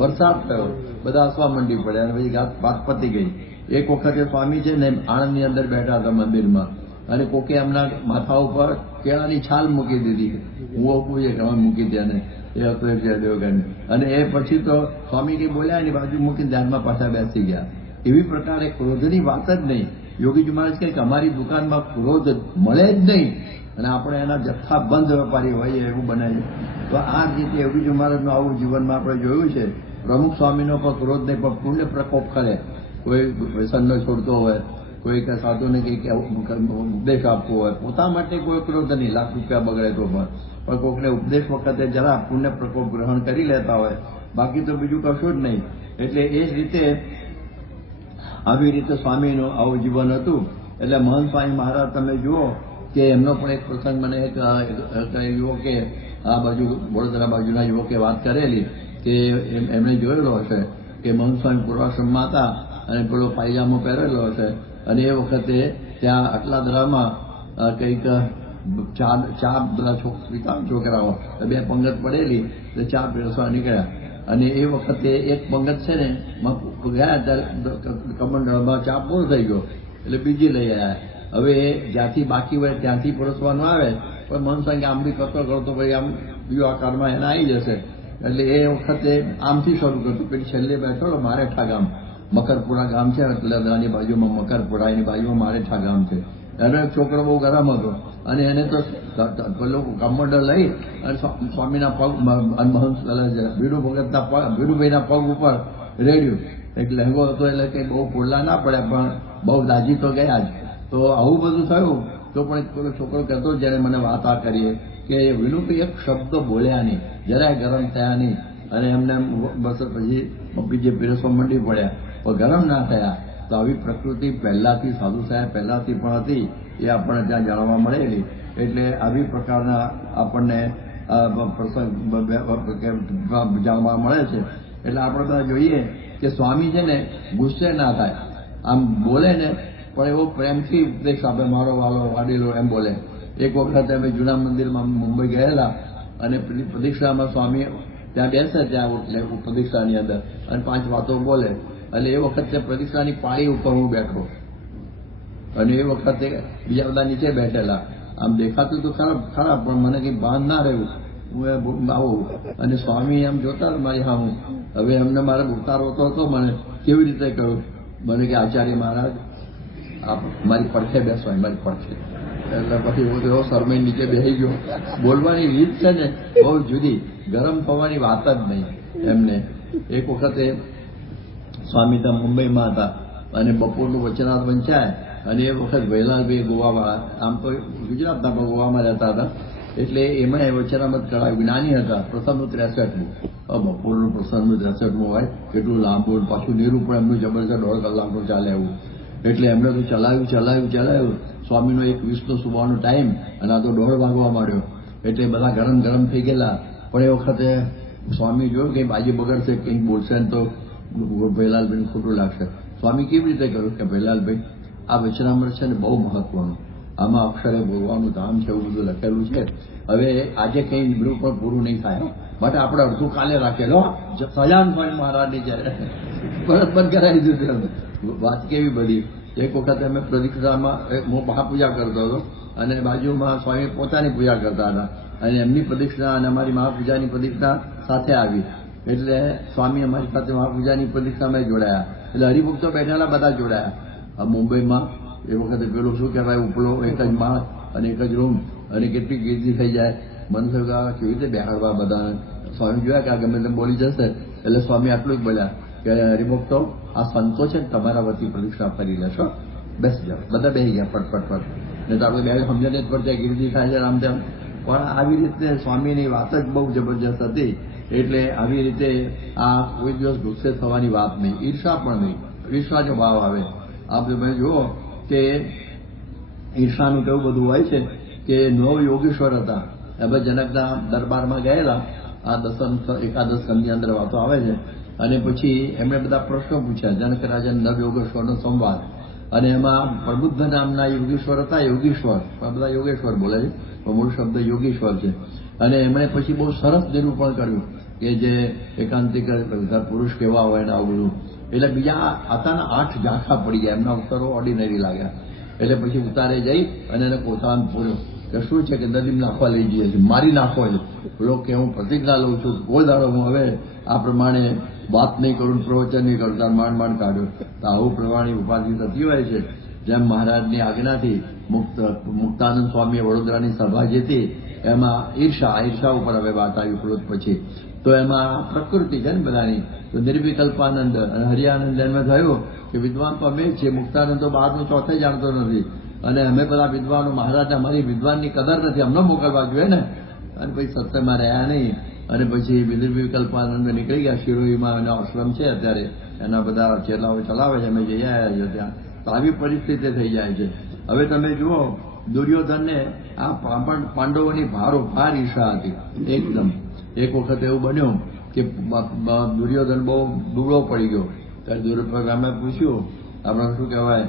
વરસાદ થયો. બધા હસવા મંડી પડ્યા અને પછી વાત પતી ગઈ. એક વખતે સ્વામી છે ને આણંદની અંદર બેઠા હતા મંદિરમાં અને કોકે એમના માથા ઉપર કેળાની છાલ મૂકી દીધી. હું ઓપું છે કે અમે મૂકી દે ને એ હતો જયદેવગન. અને એ પછી તો સ્વામી કઈ બોલ્યા એની બાજુ મૂકીને ધ્યાનમાં પાછા બેસી ગયા. એવી પ્રકારે ક્રોધની વાત જ નહીં. યોગીજી મહારાજ કહે કે અમારી દુકાનમાં ક્રોધ મળે જ નહીં અને આપણે એના જથ્થાબંધ વેપારી હોઈએ એવું બનાવીએ. તો આ રીતે યોગીજી મહારાજનું આવું જીવનમાં આપણે જોયું છે. પ્રમુખ સ્વામીનો પણ ક્રોધ નહીં પણ પુણ્ય પ્રકોપ કરે. કોઈ વ્યસન છોડતો હોય, કોઈ સાધુને કંઈક ઉપદેશ આપવો હોય, પોતા માટે કોઈ ક્રોધ નહીં, લાખ રૂપિયા બગડે તો પણ કોઈકને ઉપદેશ વખતે જરા પુણ્ય પ્રકોપ ગ્રહણ કરી લેતા હોય, બાકી તો બીજું કશું જ નહીં. એટલે એ જ રીતે આવી રીતે સ્વામીનું આવું જીવન હતું. એટલે મહંત સ્વામી મહારાજ તમે જુઓ કે એમનો પણ એક પ્રસંગ મને એક યુવકે આ બાજુ વડોદરા બાજુના યુવકે વાત કરેલી કે એમણે જોયેલો હશે કે મહંત સ્વામી પૂર્વાશ્રમમાં હતા અને પેલો પાયજામો પહેરેલો હશે અને એ વખતે ત્યાં આટલા દરામાં કંઈક ચા બધા છોકરાઓ બે પંગત પડેલી તો ચા પીરસવા નીકળ્યા. અને એ વખતે એક પંગત છે ને ગયા ત્યારે કમંડળમાં ચા પૂરો થઈ ગયો એટલે બીજી લઈ આવ્યા. હવે જ્યાંથી બાકી હોય ત્યાંથી પરોસવાનું આવે પણ મન સંગે આમ બી કરતો ભાઈ આમ બીજો આકારમાં એને આવી જશે. એટલે એ વખતે આમથી શરૂ કરતું. પછી છેલ્લે બેઠો મારેઠા ગામ, મકરપુરા ગામ છે તળાજાની બાજુમાં, મકરપુરા એની બાજુમાં મારેઠા ગામ છે. એનો એક છોકરો બહુ ગરમ હતો અને એને તો પેલો કમંડળ લઈ અને સ્વામીના પગ ભીડુભાઈના પગ ઉપર રેડ્યું. એક લહેંગો હતો એટલે કંઈ બહુ પોડલા ના પડ્યા પણ બહુ દાજી તો ગયા જ. તો આવું બધું થયું તો પણ પેલો છોકરો કહેતો જ્યારે મને વાત આ કરીએ કે વિનુભાઈ એક શબ્દ બોલ્યા નહીં, જરાય ગરમ થયા નહીં અને એમને બસ પછી બીજે પીરસવા મંડી પડ્યા પણ ગરમ ના થયા. તો આવી પ્રકૃતિ પહેલાથી સાધુ સાહેબ પહેલાથી પણ હતી એ આપણને ત્યાં જાણવા મળેલી. એટલે આવી પ્રકારના આપણને પ્રસંગ જાણવા મળે છે. એટલે આપણે બધા જોઈએ કે સ્વામી છે ને ગુસ્સે ના થાય, આમ બોલે ને પણ એવો પ્રેમથી ઉપદેશ આપે, મારો વાલો વાડીલો એમ બોલે. એક વખત અમે જૂના મંદિરમાં મુંબઈ ગયેલા અને પ્રદીક્ષામાં સ્વામી ત્યાં બેસે ત્યાં પ્રદીક્ષાની અંદર અને 5 વાતો બોલે. એટલે એ વખતે પ્રદીક્ષાની પાળી ઉપર હું બેઠો અને એ વખતે બીજા બધા નીચે બેઠેલા. આમ દેખાતું તો ખરાબ પણ મને કંઈ ભાન ના રહ્યું. હું આવું અને સ્વામી એમ જોતા મારી હા હું હવે એમને મારે ઉતારવો હતો મને કેવી રીતે કહ્યું. મને કે આચાર્ય મહારાજ આપ મારી પડખે બેસવાય, મારી પડખે. એટલે પછી હું તો એવો શરમાઈ નીચે બેસી ગયો. બોલવાની રીત છે ને બહુ જુદી, ગરમ થવાની વાત જ નહીં એમને. એક વખતે સ્વામી ત્યાં મુંબઈમાં હતા અને બપોરનું વચનાથ વંચાય અને એ વખત વૈલાલભાઈ ગોવાવાળા, આમ તો ગુજરાતના પણ ગોવામાં રહેતા હતા, એટલે એમણે વચનામત કરાવ્યું. જ્ઞાની હતા. પ્રસંગનું 63મું, બપોરનું પ્રસંગનું 63મું હોય કેટલું લાંબુ, પાછું નીરું પણ એમનું જબરજસ્ત 1.5 કલાકનું ચાલે એવું. એટલે એમણે તો ચલાવ્યું. સ્વામીનો એક 20નો સુવાનો ટાઈમ અને આ તો 1:30 વાગવા માંડ્યો. એટલે બધા ગરમ થઈ ગયેલા. પણ એ વખતે સ્વામી જોયું કે બાજી બગડશે, કંઈક બોલશે ને તો ભૈલાલભાઈને ખોટું લાગશે. સ્વામી કેવી રીતે કહ્યું કે ભૈલાલભાઈ, આ વચનામૃત છે ને બહુ મહત્વનું, આમાં અક્ષરે ભગવાનનું ધામ છે એવું બધું લખેલું છે. હવે આજે કંઈ નિમણું પણ પૂરું નહીં થાય, માટે આપણે અડધું કાલે રાખેલો સજાન સ્વામી મહારાજની જાય પરત બંધ કરાવી દીધું. વાત કેવી બધી. એક વખત અમે પ્રદક્ષિણામાં હું મહાપૂજા કરતો હતો અને બાજુમાં સ્વામી પોતાની પૂજા કરતા હતા અને એમની પ્રદક્ષિણા અને અમારી મહાપૂજાની પ્રદક્ષિણા સાથે આવી. એટલે સ્વામી અમારી સાથે મહાપૂજાની પ્રદક્ષિણામાં જોડાયા. એટલે હરિભક્તો બેઠેલા બધા જોડાયા. મુંબઈમાં એ વખતે પેલું શું કહેવાય, ઉપલો એક જ માળ અને એક જ રૂમ અને કેટલી ગીર્દી થઈ જાય. મને થયું કે કેવી રીતે બેહાડવા બધા. સ્વામી જોયા કે આ ગમે તેમ બોલી જશે એટલે સ્વામી આટલું જ બોલ્યા કે હરિભક્તો, આ સંતો છે ને તમારા વતી પ્રદક્ષિણા કરી લેશો, બેસી જાઓ. બધા બેસી ગયા ફટ. ને તો આપણે બે સમજણ જ પડશે ગીર્દી થાય છે આમ તેમ. પણ આવી રીતે સ્વામીની વાત જ બહુ જબરજસ્ત હતી. એટલે આવી રીતે આ કોઈ દિવસ ગુસ્સે થવાની વાત નહીં, ઈર્ષા પણ નહીં. ઈર્ષાનો ભાવ આવે. આપણે તમે જુઓ કે ઈર્ષાનું કેવું બધું હોય છે કે 9 યોગેશ્વર હતા. હવે જનકના દરબારમાં ગયેલા. આ એકાદશ સ્કંદની અંદર વાતો આવે છે. અને પછી એમણે બધા પ્રશ્નો પૂછ્યા. જનક રાજા 9 યોગેશ્વરનો સંવાદ. અને એમાં પ્રબુદ્ધ નામના યોગેશ્વર હતા. યોગેશ્વર પણ બધા યોગેશ્વર બોલે છે, પણ મૂળ શબ્દ યોગેશ્વર છે. અને એમણે પછી બહુ સરસ નિરૂપણ કર્યું કે જે એકાંતિક પુરુષ કેવા હોય ને આવું બધું. એટલે બીજા આતાના 8 ઝાંખા પડી ગયા. એમના ઉત્તરો ઓર્ડિનરી લાગ્યા. એટલે પછી ઉતારે જઈ અને એને કોથળામાં પૂર્યો કે શું છે કે નદીમાં નાખવા લઈ જઈએ છીએ, મારી નાખો છે. પેલો કે હું પ્રતિજ્ઞા લઉં છું, કોઈ દાડો હું હવે આ પ્રમાણે વાત નહીં કરું, પ્રવચન નહીં કરું. તાર માંડ કાઢ્યો. તો આવું પ્રમાણે ઉપાધિ થતી હોય છે. જેમ મહારાજની આજ્ઞાથી મુક્તાનંદ સ્વામીએ વડોદરાની સભા જીતી, એમાં ઈર્ષા ઉપર હવે વાત આવી ક્રોધ પછી. તો એમાં પ્રકૃતિ છે ને બધાની. તો નિર્વિકલ્પાનંદ અને હરિયાનંદ એમને થયું કે વિદ્વાન તો અમે જ છીએ, મુક્તાનંદ તો બહારનું ચોથે જાણતો નથી અને અમે બધા વિદ્વાનો, મહારાજ અમારી વિદ્વાનની કદર નથી, અમને મોકલવા જોઈએ ને. અને પછી સત્યમાં રહ્યા નહીં અને પછી નિર્વિકલ્પાનંદ નીકળી ગયા. શિરોઈમાં એનો આશ્રમ છે અત્યારે, એના બધા ચેલાઓ ચલાવે છે, અમે જઈ આવ્યા છીએ ત્યાં. તો આવી પરિસ્થિતિ થઈ જાય છે. હવે તમે જુઓ, દુર્યોધનને આ પાંડવોની ભાર ઈર્ષા હતી એકદમ. એક વખત એવું બન્યું કે દુર્યોધન બહુ દુબળો પડી ગયો. ત્યારે દુર્યોધને પૂછ્યું, આપણે શું કહેવાય,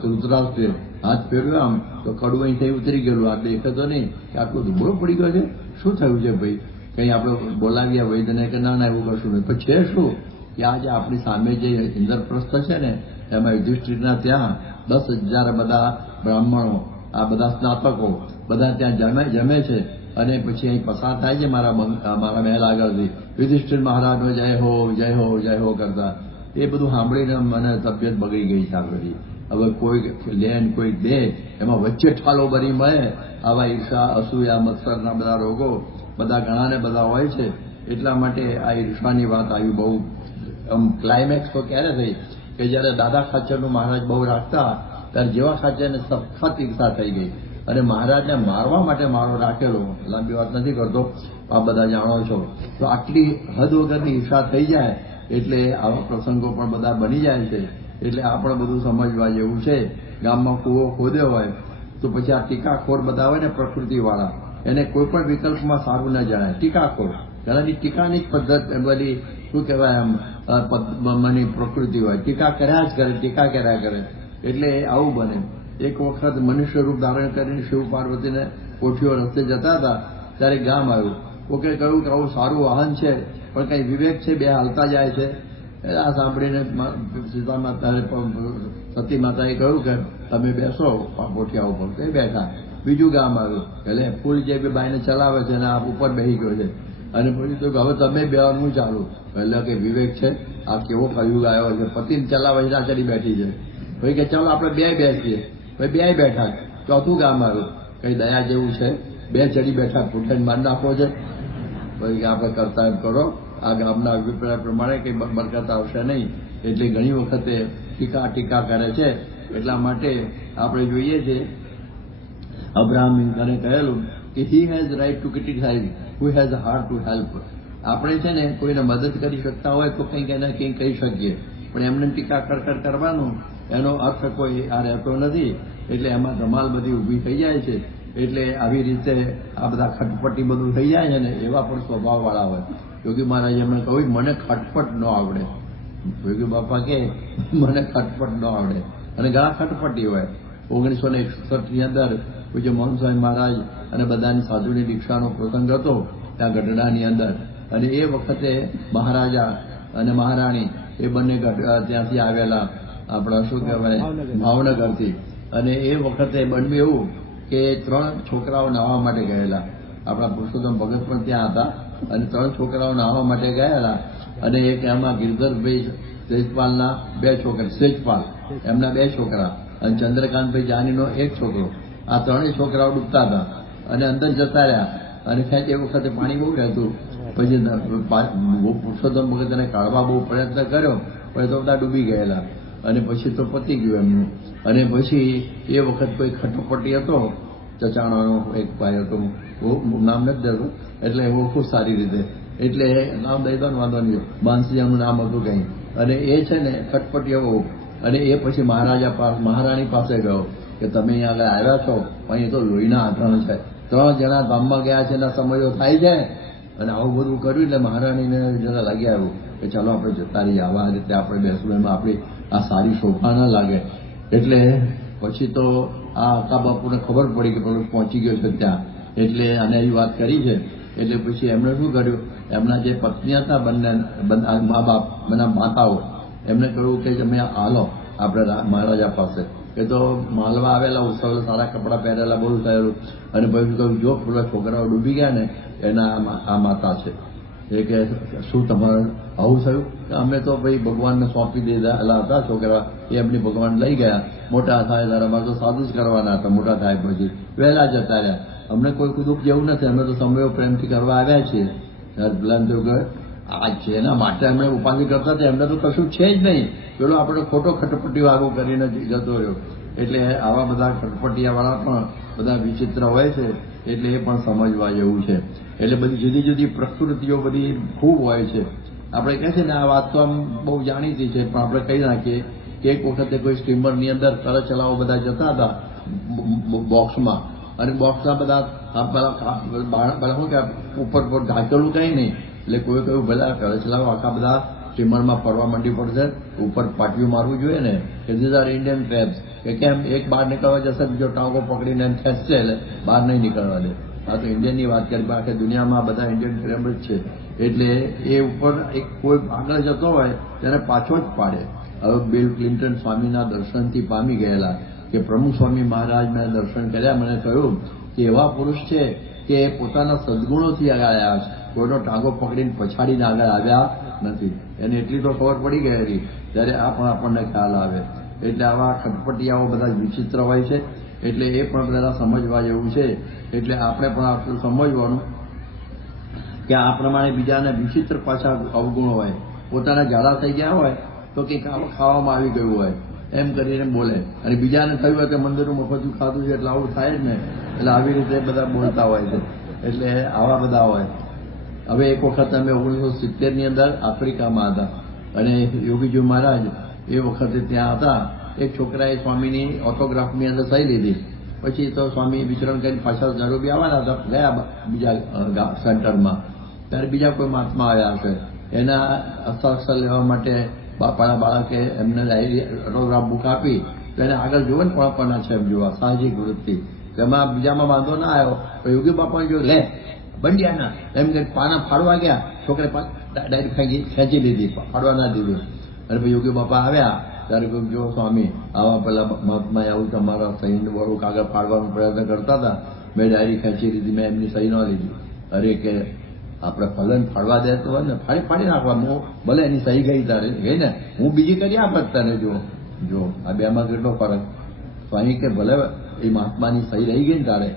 ધૃતરાષ્ટ્રે હાથ ફેરવ્યો આમ તો કડવું અહીંથી ઉતરી ગયેલું. આ દેખાતો નહીં કે આટલો દુબળો પડી ગયો છે, શું થયું છે ભાઈ? કંઈ આપણે બોલાવ્યા વૈદ્યને કે ના એવું કરશું નહીં. પણ છે શું કે આજે આપણી સામે જે ઇન્દ્રપ્રસ્થ છે ને, એમાં યુધિષ્ઠિરના ત્યાં 10,000 બધા બ્રાહ્મણો, આ બધા સ્નાતકો બધા ત્યાં જમે છે. અને પછી અહીં પસાર થાય છે મારા મહેલ આગળથી. યુધિષ્ઠિર મહારાજનો જય હો કરતા. એ બધું સાંભળીને મને તબિયત બગડી ગઈ છે આગળ. હવે કોઈ લે ને કોઈ દે, એમાં વચ્ચે ઠાલો ભરી મળે. આવા ઈર્ષા, અસૂયા, મત્સરના બધા રોગો બધા ઘણા ને બધા હોય છે. એટલા માટે આ ઈર્ષાની વાત આવી બહુ. ક્લાઇમેક્સ તો ક્યારે થઈ કે જયારે દાદા ખાચરનું મહારાજ બહુ રાખતા, ત્યારે જેવા ખાચરને સખત ઈર્ષા થઈ ગઈ અને મહારાજને મારવા માટે મારો રાખેલો. લાંબી વાત નથી કરતો, આ બધા જાણો છો. તો આટલી હદ વગરની ઈર્ષા થઈ જાય એટલે આવા પ્રસંગો પણ બધા બની જાય છે. એટલે આ પણ બધું સમજવા જેવું છે. ગામમાં કૂવો ખોદ્યો હોય તો પછી આ ટીકાખોર બધા હોય ને પ્રકૃતિવાળા, એને કોઈ પણ વિકલ્પમાં સારું ન જણાય. ટીકાખોર ઘણાની ટીકાની જ પદ્ધત બધી શું કહેવાય, આમ મની પ્રકૃતિ હોય. ટીકા કર્યા જ કરે, ટીકા કર્યા કરે. એટલે આવું બને. એક વખત મનુષ્ય રૂપ ધારણ કરીને શિવ પાર્વતીને કોઠીઓ રસ્તે જતા હતા, ત્યારે ગામ આવ્યું. કોકે કહ્યું કે આવું સારું વાહન છે પણ કઈ વિવેક છે, બે હાલતા જાય છે. આ સાંભળીને સીતા માતા, સતી માતાએ કહ્યું કે તમે બેસો કોઠિયા ઉપર. તે બેઠા. બીજું ગામ આવ્યું એટલે ફૂલ જે બાઈને ચલાવે છે અને આ ઉપર બેસી ગયો છે. અને પછી તો હવે તમે બેવાનું ચાલુ. એટલે કે વિવેક છે, આ કેવો કયુગ આવ્યો છે, પતિને ચલાવે છે, ચડી બેઠી છે. પછી કે ચાલો આપણે બે બેસીએ. ભાઈ બે બેઠા. ચોથું ગામ આવ્યું, કઈ દયા જેવું છે, બે ચડી બેઠા, ફૂટાઈને માર નાખવો છે. પછી આપણે કરતા એમ કરો. આ ગામના અભિપ્રાય પ્રમાણે કંઈ બરકત આવશે નહીં. એટલે ઘણી વખતે ટીકા કરે છે. એટલા માટે આપણે જોઈએ છે અબ્રાહમ લિંકને કહેલું કે he has right to criticise who has a heart to help. આપણે છે ને કોઈને મદદ કરી શકતા હોય તો કંઈક એને કંઈક કહી શકીએ, પણ એમને ટીકા કરવાનું એનો અર્થ કોઈ આ રહેતો નથી. એટલે એમાં ધમાલ બધી ઊભી થઈ જાય છે. એટલે આવી રીતે આ બધા ખટપટી બધું થઈ જાય છે ને, એવા પણ સ્વભાવવાળા હોય. યોગી મહારાજ એમને કહ્યું મને ખટપટ ન આવડે. યોગી બાપા કે મને ખટપટ ન આવડે, અને ઘણા ખટપટી હોય. 1961ની અંદર પૂજ્ય મોહન સ્વામી મહારાજ અને બધાની સાધુની દીક્ષાનો પ્રસંગ હતો ત્યાં ગઢડાની અંદર, અને એ વખતે મહારાજા અને મહારાણી એ બંને ત્યાંથી આવેલા, આપણા શું કહેવાય ભાવનગરથી. અને એ વખતે બન્યું એવું કે 3 છોકરાઓ નાહવા માટે ગયેલા. આપણા પુરુષોત્તમ ભગત પણ ત્યાં હતા, અને 3 છોકરાઓ નાહવા માટે ગયેલા. અને એક એમાં ગિરધરભાઈ સેજપાલના 2 છોકરા, સેજપાલ એમના 2 છોકરા, અને ચંદ્રકાંતભાઈ જાનીનો 1 છોકરો. આ 3 છોકરાઓ ડૂબતા હતા અને અંદર જતા રહ્યા. અને ખેંચ એ વખતે પાણી બહુ રહેતું. પછી પુરુષોત્તમ ભગતને કાઢવા બહુ પ્રયત્ન કર્યો, પણ તો બધા ડૂબી ગયેલા. અને પછી તો પતી ગયું એમનું. અને પછી એ વખત કોઈ ખટપટી હતો, ચચાણાનો એક ભાઈ હતો, નામ નથી દેતો, એટલે હું ખૂબ સારી રીતે, એટલે નામ દઈ દો ને વાંધો નહીં, બાંસીજાનું નામ હતું કંઈ. અને એ છે ને ખટપટી એવો. અને એ પછી મહારાણી પાસે ગયો કે તમે અહીંયા આવ્યા છો, અહીં તો લોહીના આંધણ છે, 3 જણા ધામમાં ગયા છે, એના સમજો થાય છે. અને આવું બધું કર્યું એટલે મહારાણીને જરા લાગી આવ્યું કે ચાલો આપણે જતા રહીએ, આવા રીતે આપણે બેસવું, એમાં આપણી આ સારી શોભા ના લાગે. એટલે પછી તો આ અક્કા બાપુને ખબર પડી કે પેલું પહોંચી ગયો છે ત્યાં, એટલે આને એવી વાત કરી છે. એટલે પછી એમણે શું કર્યું, એમના જે પત્ની હતા બંને મા બાપ, બધા માતાઓ, એમને કહ્યું કે તમે હાલો આપણે મહારાજા પાસે. એ તો માલવા આવેલા, ઉત્સવ સારા કપડાં પહેરેલા, બહુ થયેલું. અને પછી કહ્યું જો પેલા છોકરાઓ ડૂબી ગયા ને એના આ માતા છે. એ કે શું તમારે આવું થયું? અમે તો ભાઈ ભગવાનને સોંપી દીધેલા હતા છોકરા, એ એમની ભગવાન લઈ ગયા. મોટા થાય ત્યારે અમારે તો સાદું જ કરવાના હતા, મોટા થાય પછી વહેલા જતા રહ્યા. અમને કોઈ દુઃખ જેવું નથી, અમે તો સમયો પ્રેમથી કરવા આવ્યા છીએ. પેલા તો કે આ જેના માટે અમે ઉપાધિ કરતા હતા એમને તો કશું છે જ નહીં, પેલો આપણે ખોટો ખટપટી વાગો કરીને જતો રહ્યો. એટલે આવા બધા ખટપટિયાવાળા પણ બધા વિચિત્ર હોય છે, એટલે એ પણ સમજવા જેવું છે. એટલે બધી જુદી જુદી પ્રકૃતિઓ બધી ખૂબ હોય છે. આપણે કહે છે ને આ વાત તો આમ બહુ જાણીતી છે, પણ આપણે કહી નાખીએ કે એક વખતે કોઈ સ્ટીમરની અંદર તરત ચલાવો બધા જતા હતા બોક્સમાં, અને બોક્સના બધા શું કે ઉપર ઢાંકેલું કંઈ નહીં. એટલે કોઈ કહ્યું ભલા તરત ચલાવો આખા બધા સ્ટીમરમાં ફરવા માંડી પડશે, ઉપર પાટિયું મારવું જોઈએ ને, કે ધીઝ આર ઇન્ડિયન ટ્રેબ્સ, કે કેમ એક બહાર નીકળવા જશે બીજો ટાંગો પકડીને એમ ખેંચશે એટલે બહાર નહીં નીકળવા દે. આ તો ઇન્ડિયનની વાત કરી, આખી દુનિયામાં બધા ઇન્ડિયન ટ્રેબ જ છે. એટલે એ ઉપર એક કોઈ આગળ જતો હોય ત્યારે પાછો જ પાડે. હવે બિલ ક્લિન્ટન સ્વામીના દર્શનથી પામી ગયેલા, કે પ્રમુખ સ્વામી મહારાજ મેં દર્શન કર્યા, મને કહ્યું કે એવા પુરુષ છે કે પોતાના સદગુણોથી આગળ આવ્યા છે, કોઈનો ટાંગો પકડીને પછાડીને આગળ આવ્યા નથી. એને એટલી તો ખબર પડી ગયેલી, ત્યારે આ પણ આપણને ખ્યાલ આવે. એટલે આવા ખટપટિયાઓ બધા વિચિત્ર હોય છે, એટલે એ પણ બધા સમજવા જેવું છે. એટલે આપણે પણ આટલું સમજવાનું કે આ પ્રમાણે બીજાને વિચિત્ર પાછા અવગુણો હોય. પોતાના ઝાડા થઈ ગયા હોય તો કંઈક ખાવામાં આવી ગયું હોય એમ કરીને બોલે, અને બીજાને થયું હોય કે મંદિરનું મફતું ખાધું છે એટલે આવું થાય જ ને, એટલે આવી રીતે બધા બોલતા હોય છે. એટલે આવા બધા હોય. હવે એક વખત અમે 1970ની અંદર આફ્રિકામાં હતા, અને યોગીજી મહારાજ એ વખતે ત્યાં હતા. એક છોકરાએ સ્વામીની ઓટોગ્રાફની અંદર સહી લીધી, પછી તો સ્વામી વિચરણ કરીને પાછા નરોબી આવવાના હતા, ગયા બીજા સેન્ટરમાં. ત્યારે બીજા કોઈ મહાત્મા આવ્યા હશે, એના હસ્તાક્ષર લેવા માટે બાપાના બાળકે એમને ઓટોગ્રાફ બુક આપી, તો એને આગળ જોવે ને કોના છે એમ જોવા, સાહજિક વૃત્તિ. તેમાં બીજામાં વાંધો ના આવ્યો, તો યોગી બાપા જો લે બંડિયાના એમ કે પાના ફાડવા ગયા, છોકરે ડાયરેક્ટ ખેંચી લીધી, ફાડવા ના દીધું. અને પછી યોગી બાપા આવ્યા ત્યારે કોઈ જો સ્વામી આવા પેલા મહાત્માએ આવું તમારા સહી વાળું કાગળ ફાડવાનો પ્રયત્ન કરતા હતા, મેં ડાયરી ખેંચી લીધી, મેં એમની સહી ન લીધી. અરે કે આપણે ફલન ફાડવા દે તો ને ફાડી નાખવા, ભલે એની સહી ગઈ તારે ગઈ ને, હું બીજી કરી આપત તને. જો આ બેમાં કેટલો ફરક. સ્વામી કે ભલે એ મહાત્માની સહી રહી ગઈ ને તારે,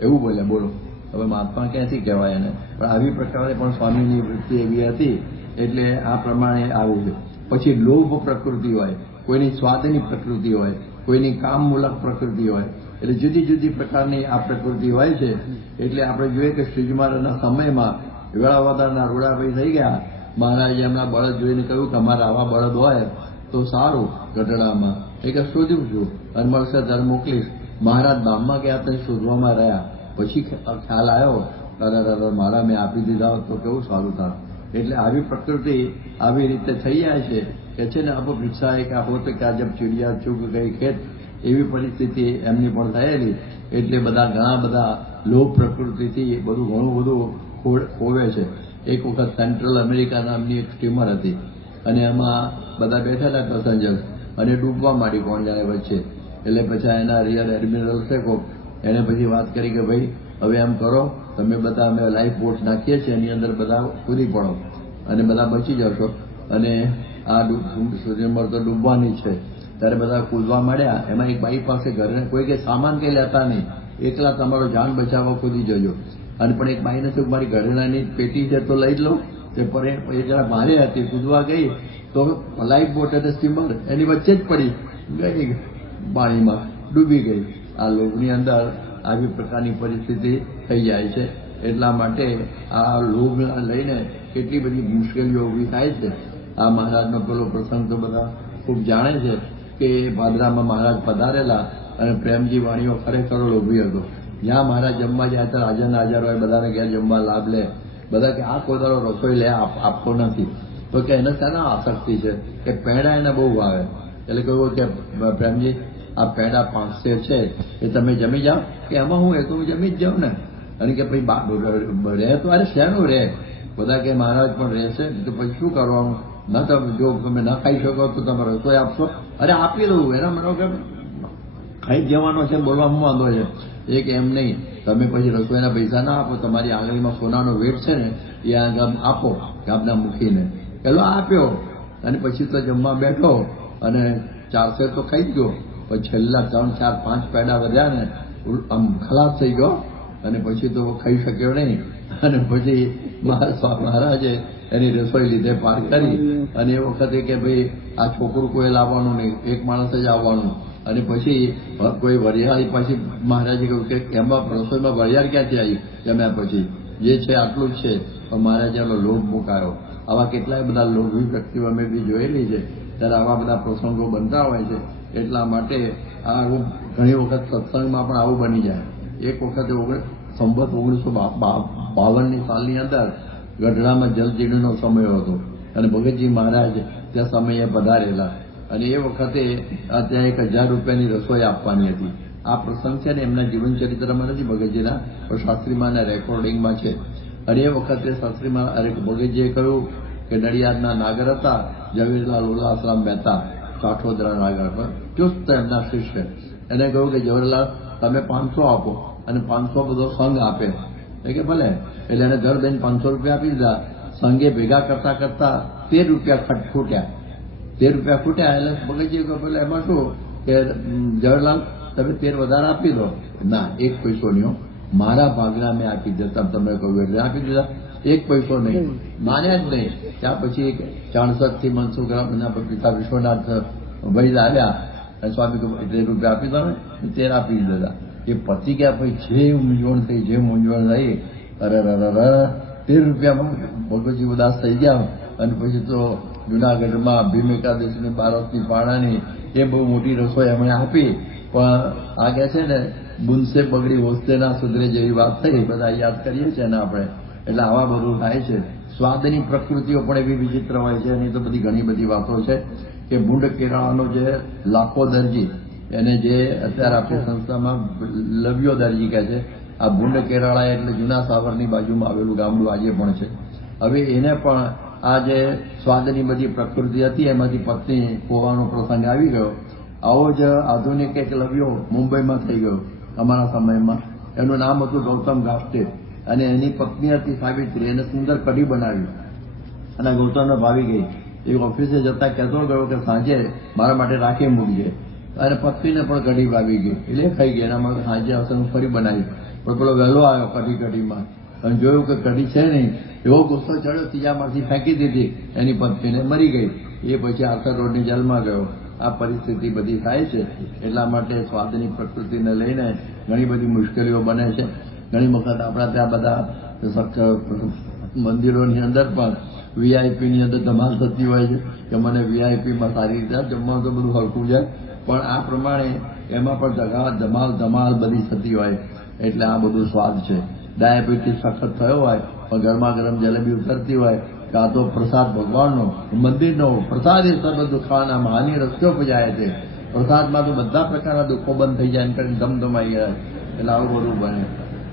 એવું બોલે. બોલો હવે મહાત્મા ક્યાંથી કહેવાય એને? પણ આવી પ્રકારે પણ સ્વામીની વૃત્તિ એવી હતી. એટલે આ પ્રમાણે આવું છે. પછી લોભ પ્રકૃતિ હોય, કોઈની સ્વાદની પ્રકૃતિ હોય, કોઈની કામમૂલક પ્રકૃતિ હોય. એટલે જુદી જુદી પ્રકારની આ પ્રકૃતિ હોય છે. એટલે આપણે જોઈએ કે શ્રીજી મહારાજના સમયમાં વેળાવદારના રૂડાભાઈ થઈ ગયા. મહારાજે એમના બળદ જોઈને કહ્યું કે અમારા આવા બળદ હોય તો સારું ગઢડામાં. એ કે શોધ્યું છું અને મળશે ત્યારે મોકલીશ. મહારાજ ગામમાં ગયા તો શોધવામાં રહ્યા, પછી ખ્યાલ આવ્યો દાદા મારા મેં આપી દીધા હોત તો કેવું સારું થાય. એટલે આવી પ્રકૃતિ આવી રીતે થઈ જાય છે કે છે ને અબ ભિક્ષા ક્યાં હોત ક્યાં જબ ચીડિયા ચૂક ગઈ ખેત, એવી પરિસ્થિતિ એમની પણ થયેલી. એટલે બધા ઘણા બધા લોભ પ્રકૃતિથી ઘણું બધું ખોવે છે. એક વખત સેન્ટ્રલ અમેરિકા નામની એક સ્ટીમર હતી અને એમાં બધા બેઠેલા પેસેન્જર્સ અને ડૂબવા માંડી કોણ જાણે વચ્ચે. એટલે પછી એના રિયર એડમિરલ છે કોક, એને પછી વાત કરી કે ભાઈ હવે એમ કરો તમે બધા અમે લાઈફ બોટ નાખીએ છીએ એની અંદર બધા કૂદી પડો અને બધા બચી જશો અને આ સ્ટીમર તો ડૂબવાની છે. ત્યારે બધા કૂદવા માંડ્યા. એમાં એક બાઈ પાસે ઘરે કોઈ કે સામાન કંઈ લેતા નહીં, એકલા તમારો જાન બચાવવા કૂદી જજો. અને પણ એક બાઈને શું મારી ઘરેણાની પેટી છે તો લઈ જ લો. તે પર એ જરા ભારે હતી, કૂદવા ગઈ તો લાઈફ બોટ અને સ્ટીમર એની વચ્ચે જ પડી ગઈ, પાણીમાં ડૂબી ગઈ. આ લોભની અંદર આવી પ્રકારની પરિસ્થિતિ થઈ જાય છે. એટલા માટે આ લોભ લઈને કેટલી બધી મુશ્કેલીઓ ઊભી થાય છે. આ મહારાજનો પેલો પ્રસંગ તો બધા ખૂબ જાણે છે કે ભાદરામાં મહારાજ પધારેલા અને પ્રેમજી વાણીઓ ખરેખર લોભી હતો. જ્યાં મહારાજ જમવા જાય તો રાજાના હજારો બધાને ઘેર જમવા લાભ લે. બધા કે આ કોઈ દાડો રસોઈ લે આપતો નથી. તો કે એને શાના આસક્તિ છે કે પેંડા એને બહુ ભાવે. એટલે કહ્યું કે પ્રેમજી આ પેંડા 500 છે એ તમે જમી જાઓ. કે એમાં હું એ તો હું જમી જ જાઉં ને. અને કે ભાઈ રહે તો અરે શેનું રહે. બધા કે મહારાજ પણ રહેશે તો પછી શું કરવાનું, ના તમે જો તમે ના ખાઈ શકો તો તમે રસોઈ આપશો. અરે આપી દઉં, એના મને કે ખાઈ જવાનો છે બોલવામાં વાંધો છે. એક એમ નહીં, તમે પછી રસોઈના પૈસા ના આપો, તમારી આંગળીમાં સોનાનો વેટ છે ને એ આગળ આપો ગામના મૂકીને. પેલો આપ્યો અને પછી તો જમવા બેઠો અને 400 તો ખાઈ ગયો. પછી છેલ્લા 3, 4, 5 પેડા વધ્યા ને આમ ખલાસ થઈ ગયો અને પછી તો ખાઈ શક્યો નહીં. અને પછી મહારાજે એની રસોઈ લીધે પાર કરી. અને એ વખતે કે ભાઈ આ છોકરું કોઈ લાવવાનું નહીં, એક માણસ જ આવવાનું. અને પછી કોઈ વરિયાળી પછી મહારાજે કહ્યું કે એમાં રસોઈમાં વરિયાળ ક્યાંથી આવી જમ્યા પછી, જે છે આટલું જ છે. પણ મહારાજે એનો લોભ મુકાયો. આવા કેટલાય બધા લોભી વ્યક્તિઓ અમે બી જોયેલી છે. ત્યારે આવા બધા પ્રસંગો બનતા હોય છે. એટલા માટે આવું ઘણી વખત સત્સંગમાં પણ આવું બની જાય. એક વખતે સંવત 1952 સાલની અંદર ગઢડામાં જલજીડીનો સમય હતો અને ભગતજી મહારાજ ત્યાં સમયે પધારેલા અને એ વખતે ત્યાં 1000 રૂપિયાની રસોઈ આપવાની હતી. આ પ્રસંગ છે ને એમના જીવન ચરિત્રમાં નથી ભગતજીના, પણ શાસ્ત્રીમાના રેકોર્ડિંગમાં છે. અને એ વખતે શાસ્ત્રીમાં ભગતજીએ કહ્યું કે નડિયાદના નાગર હતા ઝવેરલાલ ઉલ્લાસરામ મહેતા, કાઠોદરા નાગર પર ચુસ્ત એમના શિષ્ય. એને કહ્યું કે ઝવેરલાલ તમે 500 આપો અને 500 બધો સંઘ આપે. કે ભલે. એટલે એને ઘર દઈને 500 રૂપિયા આપી દીધા. સંઘે ભેગા કરતા કરતા 13 રૂપિયા ખૂટ્યા. 13 રૂપિયા ખૂટ્યા. એટલે ભગતજી બોલે એમાં શું કે ઝવેરલાલ તમે 13 વધારે આપી દો. ના, 1 પૈસો નહીં, મારા ભાગના મેં આપી દેતા, તમે કહ્યું એટલે આપી દીધા. 1 પૈસો નહીં, માન્યા જ નહીં. ત્યાં પછી 64 થી મનસુખરામ એના પિતા વિશ્વનાથ ભાઈ આવ્યા અને સ્વામી 13 રૂપિયા આપી દો ને, 13 આપી દીધા. એ પતિ ગયા પછી જે મૂંઝવણ થઈ અરે 13 રૂપિયામાં ભગવતજી ઉદાસ થઈ ગયા. અને પછી તો જુનાગઢમાં ભીમ એકાદશીની 12 પાણાની એ બહુ મોટી રસોઈ એમણે આપી. પણ આગળ છે ને બુનસે બગડી હોસ્તે ના સુધરે જેવી વાત થઈ, બધા યાદ કરીએ છીએ ને આપણે. એટલે આવા બધું થાય છે. સ્વાદની પ્રકૃતિઓ પણ એવી વિચિત્ર હોય છે. એની તો બધી ઘણી બધી વાતો છે કે ભૂંડ કેરાળાનો જે લાખો દરજી, એને જે અત્યારે આપણી સંસ્થામાં લવ્યો દરજી કહે છે. આ ભૂંડ કેરાળા એટલે જૂના સાવરની બાજુમાં આવેલું ગામડું આજે પણ છે. હવે એને પણ આ જે સ્વાદની બધી પ્રકૃતિ હતી એમાંથી પત્ની ખોવાનો પ્રસંગ આવી ગયો. આવો જ આધુનિક એક લવ્યો મુંબઈમાં થઈ ગયો અમારા સમયમાં. એનું નામ હતું ગૌતમ ગાસ્ટે અને એની પત્ની હતી સાવિત્રી. એને સુંદર કઢી બનાવી અને ગૌતમને ભાવી ગઈ. એ ઓફિસે જતા કહેતો ગયો કે સાંજે મારા માટે રાખી મૂકજે. અને પત્નીને પણ કઢી ભાવી ગઈ એટલે ખાઈ ગઈ. એના માટે સાંજે અસર ફરી બનાવી. પણ પેલો વહેલો આવ્યો કઢીમાં અને જોયું કે કઢી છે નહીં. એવો ગુસ્સો ચડ્યો, ત્રીજામાંથી ફેંકી દીધી. એની પત્નીને મરી ગઈ. એ પછી આર્થર રોડની જેલમાં ગયો. આ પરિસ્થિતિ બધી થાય છે. એટલા માટે સ્વાદની પ્રકૃતિને લઈને ઘણી બધી મુશ્કેલીઓ બને છે. ઘણી વખત આપણા ત્યાં બધા મંદિરોની અંદર પણ વીઆઈપીની અંદર ધમાલ થતી હોય છે કે મને વીઆઈપીમાં સારી રીતે જમવાનું તો બધું હલકું જાય પણ આ પ્રમાણે એમાં પણ ધમાલ બધી થતી હોય એટલે આ બધું સ્વાદ છે. ડાયાબિટીસ સખત થયો હોય પણ ગરમા ગરમ જલેબી ઉતરતી હોય કાં તો પ્રસાદ ભગવાનનો મંદિરનો પ્રસાદ એ સર્વ દુઃખાના હાનિ રસ્તો પજાય છે. પ્રસાદમાં તો બધા પ્રકારના દુઃખો બંધ થઈ જાય કરીને ધમધમાઈ ગયા એટલે આવું બધું બને.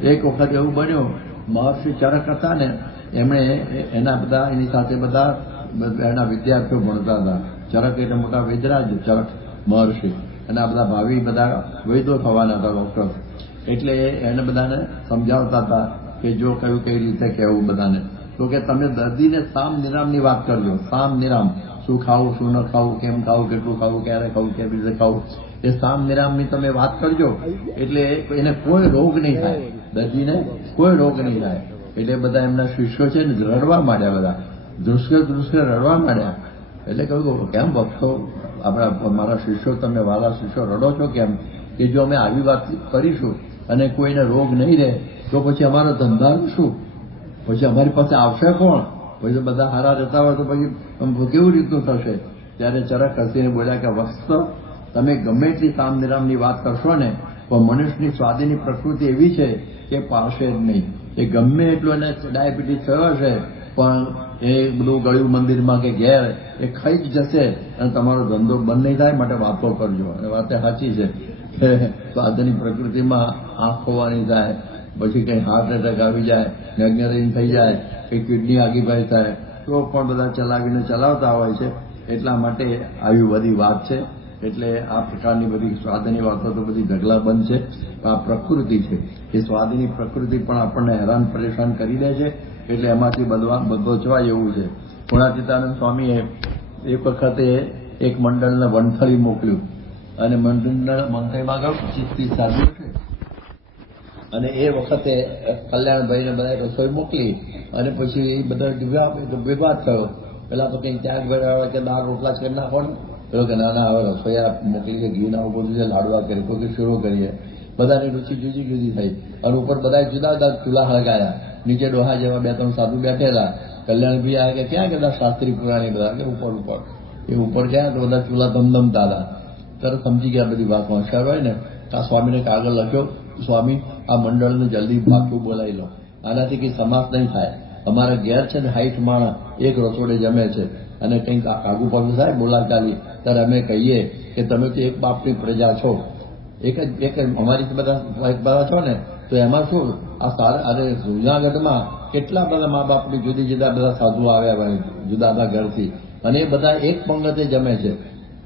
એક વખત એવું બન્યું, મહર્ષિ ચરક હતા ને, એમણે એની સાથે બધા એના વિદ્યાર્થીઓ ભણતા હતા. ચરક એટલે મોટા વૈદરાજ ચરક મહર્ષિ, અને આ બધા ભાવિ બધા વૈદો થવાના હતા, ડોક્ટર. એટલે એને બધાને સમજાવતા હતા કે જો કયું કઈ રીતે કહેવું બધાને. તો કે તમે દર્દીને સામ નિરામની વાત કરજો. સામ નિરામ, શું ખાવું શું ન ખાવું, કેમ ખાવું, કેટલું ખાવું, ક્યારે ખાવું, કેવી રીતે ખાવું, એ સામ નિરામની તમે વાત કરજો એટલે એને કોઈ રોગ નહીં થાય, દર્દીને કોઈ રોગ નહીં થાય. એટલે બધા એમના શિષ્યો છે ને રડવા માંડ્યા, બધા ધ્રુસકે રડવા માંડ્યા. એટલે કહ્યું કેમ ભક્તો, આપણા મારા શિષ્યો, તમે વાલા શિષ્યો રડો છો કેમ? કે જો અમે આવી વાત કરીશું અને કોઈને રોગ નહીં રહે તો પછી અમારો ધંધાનું શું? પછી અમારી પાસે આવશે કોણ? પછી બધા હારા જતા હોય તો પછી કેવું રીતનું થશે? ત્યારે ચરક હસીને બોલ્યા કે વસ્ત, તમે ગમે એટલી સામ નિરામની વાત કરશો ને, પણ મનુષ્યની સ્વાદીની પ્રકૃતિ એવી છે કે પાશે જ નહીં. એ ગમે એટલું એને ડાયાબિટીસ થયો હશે પણ એ બધું ગળ્યું મંદિરમાં કે ઘેર એ ખાઈ જ જશે અને તમારો ધંધો બંધ નહીં થાય. માટે વાતો કરજો. અને વાત સાચી છે. સ્વાદની પ્રકૃતિમાં આંખ ખોવાની થાય, પછી કંઈ હાર્ટ એટેક આવી જાય, મેગ્નેરિન થઈ જાય, કંઈ કિડની આગીભાઈ થાય તો પણ બધા ચલાવીને ચલાવતા હોય છે. એટલા માટે આવી બધી વાત છે. એટલે આ પ્રકારની બધી સ્વાદની વાતો તો બધી ઢગલા બંધ છે. આ પ્રકૃતિ છે, એ સ્વાદની પ્રકૃતિ પણ આપણને હેરાન પરેશાન કરી દે છે. એટલે એમાંથી બચવા જેવું છે. ગુણાતીતાનંદ સ્વામીએ એક વખતે એક મંડળને વંથલી મોકલ્યું અને મંથળીમાં ગયું 25-30 સાધુ છે અને એ વખતે કલ્યાણભાઈને બધા રસોઈ મોકલી અને પછી એ બધા વિવાદ થયો. પેલા તો કંઈક ત્યાગ ભર્યા કે દાળ રોટલા કરી નાખો ને, પેલો કે ના હવે રસોઈયા મોકલી છે, ઘી ના બધું છે, લાડવા કરીએ તો કે શીરો કરીએ. બધાની રૂચિ જુદી જુદી થઈ અને ઉપર બધા જુદા જુદા ચૂલા હળગાયા. નીચે ડોહા જેવા 2-3 સાધુ બેઠેલા. કલ્યાણભાઈ આવે કે ક્યાં બધા શાસ્ત્રી પુરાણી બધા કે ઉપર એ ઉપર ગયા તો બધા ચૂલા ધમધમતા હતા. તરત સમજી ગયા બધી વાત હોશિયાર હોય ને. આ સ્વામીને કાગળ લખ્યો, સ્વામી આ મંડળને જલ્દી પાછું બોલાવી લો, આનાથી કંઈ સમાસ નહીં થાય. અમારા ઘેર છે ને 60 માણસ એક રસોડે જમે છે અને કંઈક આગુ પાછું થાય બોલાચાલી ત્યારે અમે કહીએ કે તમે તો એક બાપની પ્રજા છો, એક અમારી બધા છો ને, તો એમાં શું આ જૂનાગઢમાં કેટલા બધા મા બાપની જુદી જુદા બધા સાધુ આવ્યા હોય જુદા જુદા ઘરથી અને એ બધા એક પંગતે જમે છે,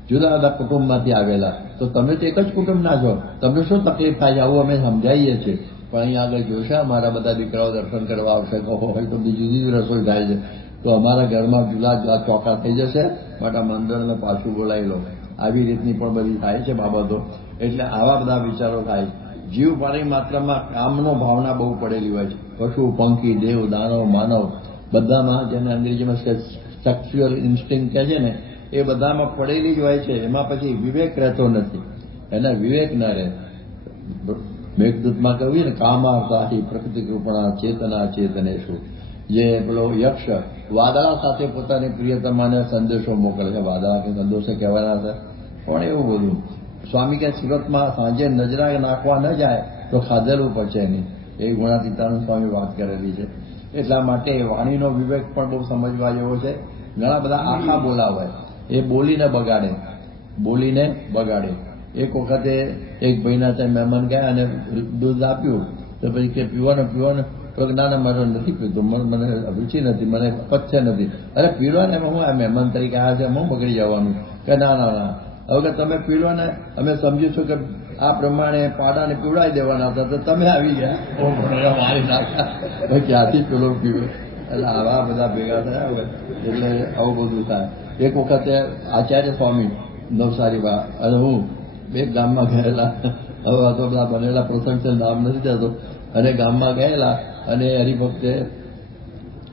જુદા જુદા કુટુંબમાંથી આવેલા. તો તમે તો એક જ કુટુંબના છો, તમને શું તકલીફ થાય છે આવું અમે સમજાવીએ છીએ. પણ અહીં આગળ જોશે અમારા બધા દીકરાઓ દર્શન કરવા આવશે તો હોય તો બીજી જુદી રસોઈ થાય છે તો અમારા ઘરમાં જુદા ચોખા થઈ જશે. માટે મંદિરને પાછું બોલાવી લો. આવી રીતની પણ બધી થાય છે બાબતો. એટલે આવા બધા વિચારો થાય. જીવ પાણી માત્રામાં કામનો ભાવના બહુ પડેલી હોય છે. પશુ પંખી દેવ દાનવ માનવ બધામાં, જેને અંગ્રેજીમાં સેક્સ્યુઅલ ઇન્સ્ટિંક્ટ કહે છે ને, એ બધામાં પડેલી જ હોય છે. એમાં પછી વિવેક રહેતો નથી, એને વિવેક ન રહે. મેઘદૂતમાં કહ્યું ને કામાર્થાહી પ્રકૃતિ કૃપણા ચેતના ચેતનેશું. જે પેલો યક્ષ વાદળા સાથે પોતાની પ્રિયતમાને સંદેશો મોકલે છે. વાદળા કે સંદેશો કહેવાના છે પણ એવું બધું. સ્વામી કે સુરતમાં સાંજે નજરા નાખવા ન જાય તો ખાધેલું પડશે નહીં. એ ગુણાતીતાનંદ સ્વામી વાત કરેલી છે. એટલા માટે વાણીનો વિવેક પણ બહુ સમજવા જેવો છે. ઘણા બધા આખા બોલાવે, એ બોલીને બગાડે. એક વખતે એક ભાઈના ત્યાં મહેમાન ગયા અને દૂધ આપ્યું તો પછી કે પીવાનું તો ના મારે નથી પીતું, મને રુચિ નથી, મને પથ્ય નથી. અરે પીલો ને એમાં હું આ મહેમાન તરીકે આવ્યા છે, હું બગડી જવાનું. કે ના હવે કે તમે પીલો ને, અમે સમજીશું કે આ પ્રમાણે પાડાને પીવડાવી દેવાના હતા તો તમે આવી ગયા મારી નાખ્યા, ક્યાંથી પેલો પીવો. એટલે આવા બધા ભેગા થયા હોય એટલે આવું બધું થાય. એક વખતે આચાર્ય સ્વામી નવસારીમાં અને હું બે ગામમાં ગયેલા. હવે તો બધા બનેલા પ્રસંગ છે, નામ નથી જતો. અને ગામમાં ગયેલા અને હરિભક્તે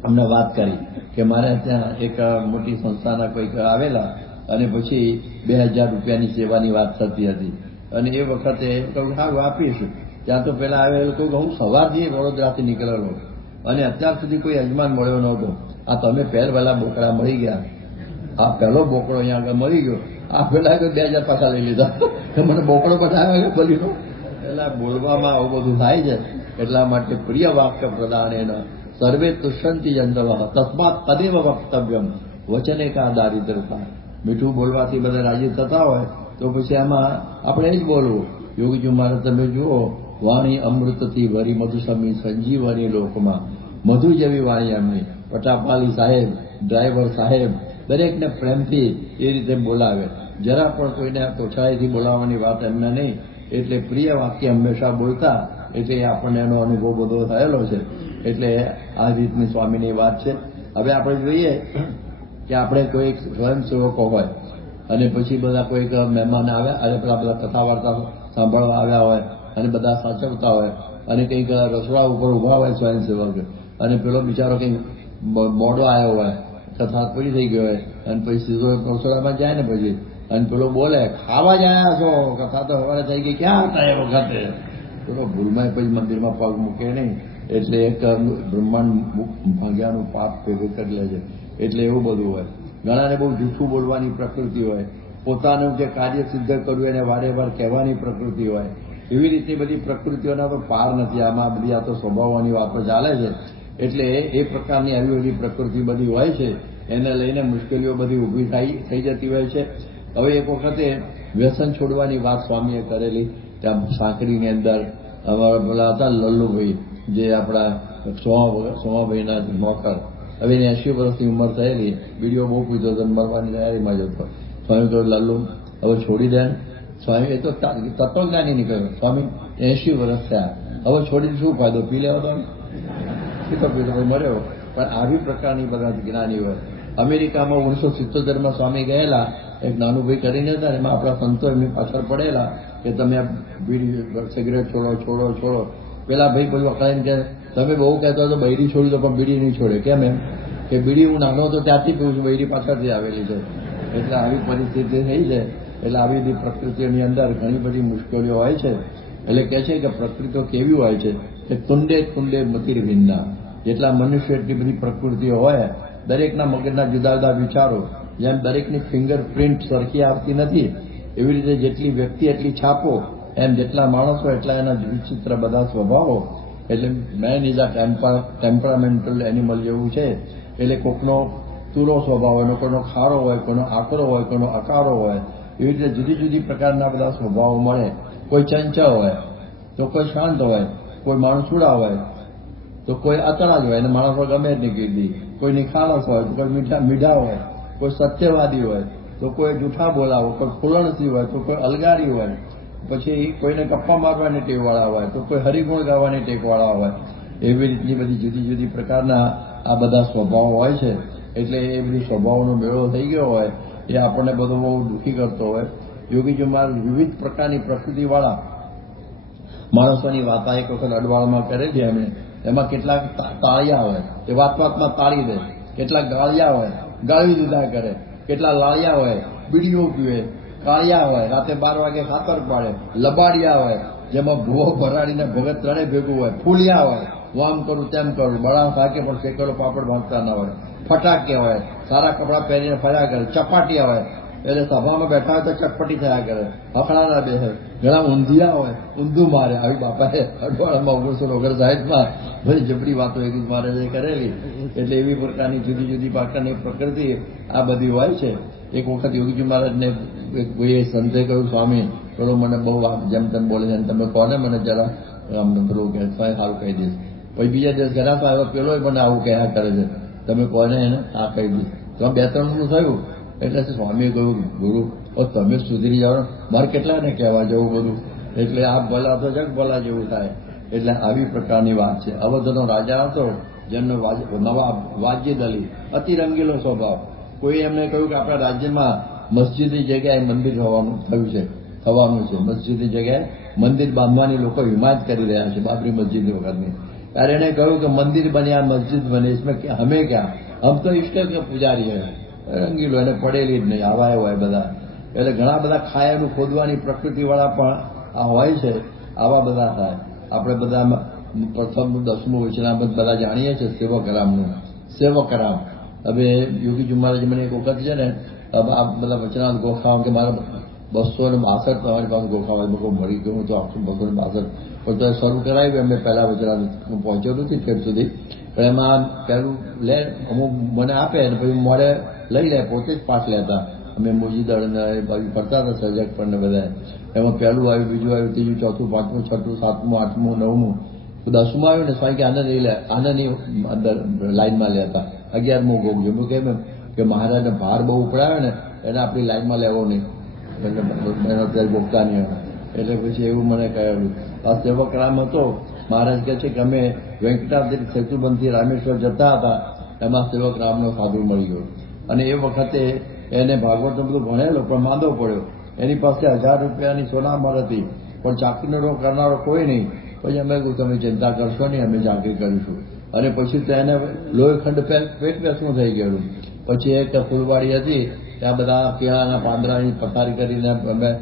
અમને વાત કરી કે મારે ત્યાં એક મોટી સંસ્થાના કોઈક આવેલા અને પછી 2000 રૂપિયાની સેવાની વાત થતી હતી. અને એ વખતે કહું હા આપીશ. ત્યાં તો પેલા આવેલું કહું હું સવારથી વડોદરાથી નીકળેલો અને અત્યાર સુધી કોઈ યજમાન મળ્યો નહોતો. આ તમે પહેરવેલા બોકડા મળી ગયા, આ પહેલો બોકડો અહીંયા આગળ મળી ગયો. આ પેલા 2000 પાછા લઈ લીધા કે મને બોકડો બનાવ્યો કે બલીનો. એટલે બોલવામાં આવું બધું થાય છે. એટલા માટે પ્રિય વાક્ય પ્રદાનેન સર્વે તુષ્યંતિ જંતવ તસ્માત તદેવ વક્તવ્યમ વચને કા દારિદ્રતા. મીઠું બોલવાથી બધા રાજી થતા હોય તો પછી આમાં આપણે જ બોલવું. યોગીજી મહારાજ તમે જુઓ, વાણી અમૃતથી ભરી મધુસમી સંજીવની લોકમાં. મધુ જેવી વાણી એમની. પટાપાલી સાહેબ, ડ્રાઈવર સાહેબ દરેકને પ્રેમથી એ રીતે બોલાવે. જરા પણ કોઈને તોછાઈથી બોલાવવાની વાત એમને નહીં. એટલે પ્રિય વાક્ય હંમેશા બોલતા. એટલે આપણને એનો અનુભવ બધો થયેલો છે. એટલે આ રીતની સ્વામીની વાત છે. હવે આપણે જોઈએ કે આપણે કોઈક સ્વયંસેવકો હોય અને પછી બધા કોઈક મહેમાન આવ્યા અને પેલા બધા કથા વાર્તા સાંભળવા આવ્યા હોય અને બધા સાચવતા હોય અને કંઈક રસોડા ઉપર ઉભા હોય સ્વયંસેવક અને પેલો બિચારો કંઈક મોડો આવ્યો હોય, કથા પૂરી થઈ ગયો હોય અને પછી સીધો રસોડામાં જાય ને પછી અને પેલો બોલે ખાવા જ આવ્યા છો, કથા તો સવારે થઈ ગઈ, ક્યાં હતા એ વખતે. પેલો ભૂલમાં પછી મંદિરમાં પગ મૂકે નહીં એટલે એક બ્રહ્માંડ ભાગ્યાનું પાપ ભેગું કરી લે છે. એટલે એવું બધું હોય. ઘણાને બહુ જૂઠું બોલવાની પ્રકૃતિ હોય. પોતાનું જે કાર્ય સિદ્ધ કરવું એને વારે વાર કહેવાની પ્રકૃતિ હોય. એવી રીતની બધી પ્રકૃતિઓના તો પાર નથી. આમાં બધી આ તો સ્વભાવવાની વાતો ચાલે છે. એટલે એ પ્રકારની આવી બધી પ્રકૃતિ બધી હોય છે. એને લઈને મુશ્કેલીઓ બધી ઊભી થઈ જતી હોય છે. હવે એક વખતે વ્યસન છોડવાની વાત સ્વામીએ કરેલી. ત્યાં સાંકડીની અંદર અમારા પેલા હતા લલ્લુભાઈ, જે આપણા સોમાભાઈના નોકર. હવે એને 80 વર્ષની ઉંમર થયેલી. બીડીઓ બહુ પીધો હતો, મરવાની તૈયારીમાં જતો. સ્વામી કહ્યું લલ્લુ હવે છોડી દે. સ્વામી એ તો તત્વજ્ઞાની નીકળ્યો. સ્વામી 80 વર્ષ થયા, હવે છોડીને શું ફાયદો, પી લેવો તો પીતો મર્યો. પણ આવી પ્રકારની બધા જ્ઞાની હોય. અમેરિકામાં 1977માં સ્વામી ગયેલા. એક નાનું ભાઈ કરીને હતા, એમાં આપણા સંતો એમની પાછળ પડેલા કે તમે બીડી સિગરેટ છોડો. પેલા ભાઈ બધું અકળાઈને કે તમે બહુ કહેતો તો બૈરી છોડી દો પણ બીડી નહીં છોડે. કેમ? એમ કે બીડી હું નાનો હતો ત્યારથી પીવું છું, બૈરી પાછળથી આવેલી છે. એટલે આવી પરિસ્થિતિ થઈ છે. એટલે આવી બધી પ્રકૃતિઓની અંદર ઘણી બધી મુશ્કેલીઓ હોય છે. એટલે કહે છે કે પ્રકૃતિઓ કેવી હોય છે કે તુંડે મતિર ભિન્ના. જેટલા મનુષ્ય એટલી બધી પ્રકૃતિઓ હોય. દરેકના મગજના જુદા જુદા વિચારો. જેમ દરેકની ફિંગરપ્રિન્ટ સરખી આવતી નથી, એવી રીતે જેટલી વ્યક્તિ એટલી છાપો, એમ જેટલા માણસો એટલા એના વિચિત્ર બધા સ્વભાવો. એટલે મેન ઇઝ આ ટેમ્પરામેન્ટલ એનિમલ જેવું છે. એટલે કોકનો તુરો સ્વભાવ હોય, કોઈનો ખારો હોય, કોઈનો આકરો હોય, કોઈનો અકારો હોય. એવી રીતે જુદી જુદી પ્રકારના બધા સ્વભાવો મળે. કોઈ ચંચળ હોય તો કોઈ શાંત હોય, કોઈ માણસુડા હોય તો કોઈ અતળા જ હોય અને માણસો ગમે જ નહીં કીધી. કોઈ નિખાલસ હોય તો કોઈ મીઠા હોય, કોઈ સત્યવાદી હોય તો કોઈ જૂઠા બોલાવો, કોઈ ફૂલણસી હોય તો કોઈ અલગારી હોય. પછી કોઈને ગપ્પા મારવાની ટેવવાળા હોય તો કોઈ હરિગુણ ગાવાની ટેકવાળા હોય. એવી રીતની બધી જુદી જુદી પ્રકારના આ બધા સ્વભાવો હોય છે. એટલે એ બધી સ્વભાવનો મેળો થઈ ગયો હોય એ આપણને બધો બહુ દુઃખી કરતો હોય. યોગીજી મહારાજ વિવિધ પ્રકારની પ્રકૃતિવાળા માણસોની વાતા એક વખત અડવાળમાં કરેલી એમણે. એમાં કેટલાક તાળિયા હોય એ વાતમાં તાળી દે, કેટલાક ગાળિયા હોય ગાળી દીધા કરે, કેટલા લાળિયા હોય બીડીઓ પીવે, કાળિયા હોય રાતે 12 વાગે ખાતર પાડે, લબાડિયા હોય જેમાં ભૂવો ભરાડીને ભગત ત્રણે ભેગું હોય, ફૂલિયા હોય આમ કરું તેમ કરું, બળા થાકે પણ શેકડો પાપડ ભાંગતા ના હોય, ફટાકે હોય સારા કપડાં પહેરીને ફર્યા કરે, ચપાટિયા હોય એટલે સભામાં બેઠા હોય તો ચટપટી થયા કરે, હકડા ના બેસે, ઘણા ઊંધિયા હોય ઊંધું મારે. આવી બાપાએ અઠવાડિયામાં 1959માં બધી જબરી વાતો એક મારે કરેલી. એટલે એવી પ્રકારની જુદી જુદી પ્રકારની પ્રકૃતિ આ બધી હોય છે. એક વખત યોગીજી મહારાજને કોઈ સંતે કહ્યું, સ્વામી પેલો મને બહુ જેમ તેમ બોલે છે, તમે કોને મને જરા પેલું કે સારું કહી દઈશ. પછી બીજા દિવસ ઘણા તો આવ્યો, પેલો મને આવું કહ્યા કરે છે, તમે કોને એને આ કહી દઈશ. તો 2-3 થયું એટલે સ્વામીએ કહ્યું, ગુરુ તમે સુધરી જાઓ, મારે કેટલાને કહેવા જવું બધું. એટલે આ ભલા તો જગ ભલા જેવું થાય. એટલે આવી પ્રકારની વાત છે. અવધનો રાજા હતો જેમનો નવા વાજ્ય દલી, અતિ રંગીલો સ્વભાવ. કોઈ એમને કહ્યું કે આપણા રાજ્યમાં મસ્જિદની જગ્યાએ મંદિર થવાનું છે. મસ્જિદની જગ્યાએ મંદિર બાંધવાની લોકો હિમાયત કરી રહ્યા છે બાબરી મસ્જિદની વખતની. ત્યારે એને કહ્યું કે મંદિર બન્યા મસ્જિદ બને, इसमें હમે ક્યાં, હમ તો ઈષ્ટ કે પૂજારી હૈ. રંગીલો એને પડેલી જ નહીં, આવા હોય બધા. એટલે ઘણા બધા ખાયાનું ખોદવાની પ્રકૃતિવાળા પણ આ હોય છે. આવા બધા થાય. આપણે બધા પ્રથમ 10મું વચનામૃત બધા જાણીએ છીએ સેવકરામનું. સેવકરામ હવે યોગીજી મહારાજ મને એક વખત છે ને આ બધા વચનાથ ગોખાઓ કે મારા 262 તમારી પાસે ગોખાવા મળી ગયું તો આખું 262 પણ તો શરૂ કરાવ્યું અમે પહેલા વચનાથ હું પહોંચ્યો નથી ઠેર સુધી પણ એમાં પહેલું લે અમુક મને આપે અને પછી મોડે લઈ લે પોતે જ પાઠ લેતા અમે મોજી દળ ને બાજુ ફરતા હતા સર્જક પર ને બધા એમાં પહેલું આવ્યું બીજું આવ્યું ત્રીજું ચોથું પાંચમું છઠ્ઠું સાતમું આઠમું નવમું 10મું આવ્યું ને સ્વામી કે આનંદની અંદર લાઈનમાં લેતા 11મું ગોગ જોયું કેમ કે મહારાજને ભાર બહુ ઉપડાવે ને એને આપણી લાઈનમાં લેવો નહીં એનો અત્યારે ગોગતા નહીં એટલે પછી એવું મને કહેલું આ સેવક રામ હતો મહારાજ કહે છે કે અમે વેંકટાદ્રી સેતુબંધથી રામેશ્વર જતા હતા એમાં સેવક રામનો સાધુ મળી ગયો અને એ વખતે એને ભાગવત બધું ભણેલો પણ માંદો પડ્યો એની પાસે 1000 રૂપિયાની સોનામર હતી પણ ચાકરીનો કરનારો કોઈ નહીં પછી અમે કહ્યું તમે ચિંતા કરશો નહીં અમે ચાકરી કરીશું અને પછી તો એને લોહીખંડ પેટ પેસવું થઈ ગયેલું પછી એક ફૂલવાડી હતી ત્યાં બધા કેળાના પાંદડાની પથારી કરીને અમે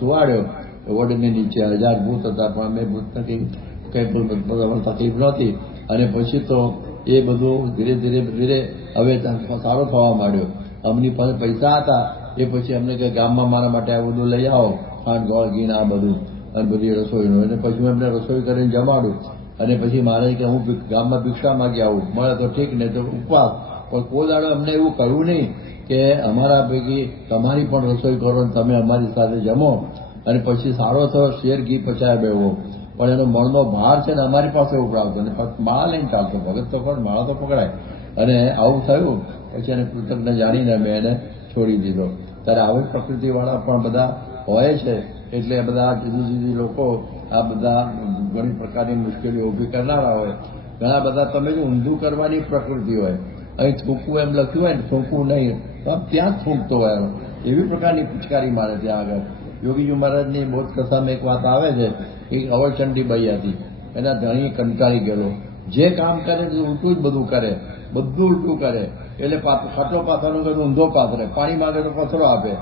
સુવાડ્યો વડની નીચે 1000 ભૂત હતા પણ અમે ભૂત નથી કંઈ તકલીફ નહોતી અને પછી તો એ બધું ધીરે ધીરે ધીરે હવે સારો થવા માંડ્યો અમની પાસે પૈસા હતા એ પછી અમને કે ગામમાં મારા માટે આ બધું લઈ આવો ખાંડ ગોળ ઘી આ બધું અને બધી રસોઈનું અને પછી હું એમને રસોઈ કરીને જમાડું અને પછી મારે કે હું ગામમાં ભિક્ષા માંગી આવું મળે તો ઠીક ને તો ઉપવાસ પણ કોઈ દાડો અમને એવું કહ્યું નહીં કે અમારા પૈકી તમારી પણ રસોઈ કરો ને તમે અમારી સાથે જમો અને પછી સારો થયો શેર ઘી પચાય બેવો પણ એનો મણનો ભાર છે ને અમારી પાસે ઉપડાવતો ને માળા લઈને ચાલતો ભગત તો પણ માળા તો પકડાય અને આવું થયું પછી એને કૃતજ્ઞ જાણીને મેં એને છોડી દીધો ત્યારે આવી પ્રકૃતિવાળા પણ બધા હોય છે એટલે બધા જુદી જુદી લોકો આ બધા ઘણી પ્રકારની મુશ્કેલીઓ ઊભી કરનારા હોય ઘણા બધા તમે જો ઊંધું કરવાની પ્રકૃતિ હોય અહીં થૂકવું એમ લખ્યું હોય ને થૂકવું નહીં તો ત્યાં જ થૂંકતો હોય એવી પ્રકારની પિચકારી મારે ત્યાં આગળ યોગીજી મહારાજની બોધ કથામાં એક વાત આવે છે કે અવળચંડી બાઈ હતી એના ધણી કંટાળી ગયેલો જે કામ કરે તે ઉલટું જ બધું કરે બધું ઉલટું કરે એટલે ખાટલો પાથરનું કરે ઊંધો પાથરે પાણી માંગે તો પથરો આપે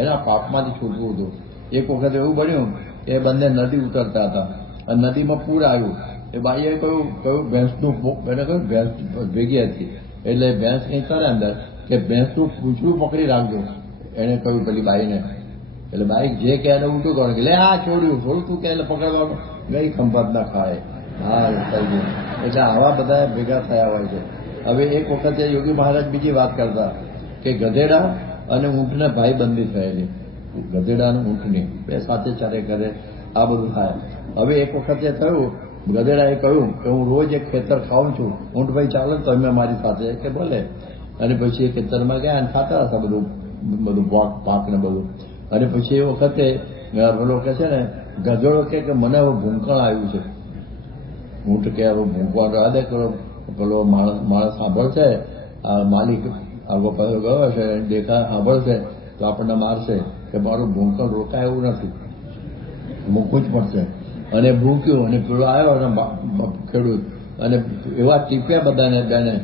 એના પાપમાંથી છૂટવું હતું એક વખત એવું બન્યું એ બંને નદી ઉતરતા હતા અને નદીમાં પૂર આવ્યું એ બાઈએ કહ્યું ભેંસનું એને કહ્યું ભેંસ ભેગી હતી એટલે ભેંસ કંઈ કરે અંદર કે ભેંસનું પૂંછડું પકડી રાખજો એને કહ્યું પેલી બાઈને એટલે બાઈ જે કે એને ઉલટું કરવાનું એટલે આ છોડ્યું થોડું તું કે એને પકડવાનું ગઈ ખંભાત ના ખાય હા થઈ ગયું એટલે આવા બધા ભેગા થયા હોય છે હવે એક વખતે યોગી મહારાજ બીજી વાત કરતા કે ગધેડા અને ઊંટને ભાઈબંધી થયેલી ગધેડા અને ઊંટની બે સાથે ચારે કરે આ બધું થાય હવે એક વખતે થયું ગધેડાએ કહ્યું કે હું રોજ એક ખેતર ખાઉં છું ઊંટભાઈ ચાલે તો અમે મારી સાથે કે ભલે અને પછી એ ખેતરમાં ગયા અને ખાતા હતા બધું પાક ને બધું અને પછી એ વખતે પેલો કે છે ને ગધેડો કે મને હવે ભૂંકણ આવ્યું છે ઊંટ કે હવે ભૂંકવાનો આદે કરો પેલો માણસ સાંભળશે આ માલિક આગો પાછો ગયો છે દેખા સાંભળશે તો આપણને મારશે કે મારું ભૂંકણ રોકાય એવું નથી મૂકવું જ પડશે અને ભૂંક્યું અને પેલો આવ્યો અને ખેડૂત અને એવા ટીપ્યા બધાને બેને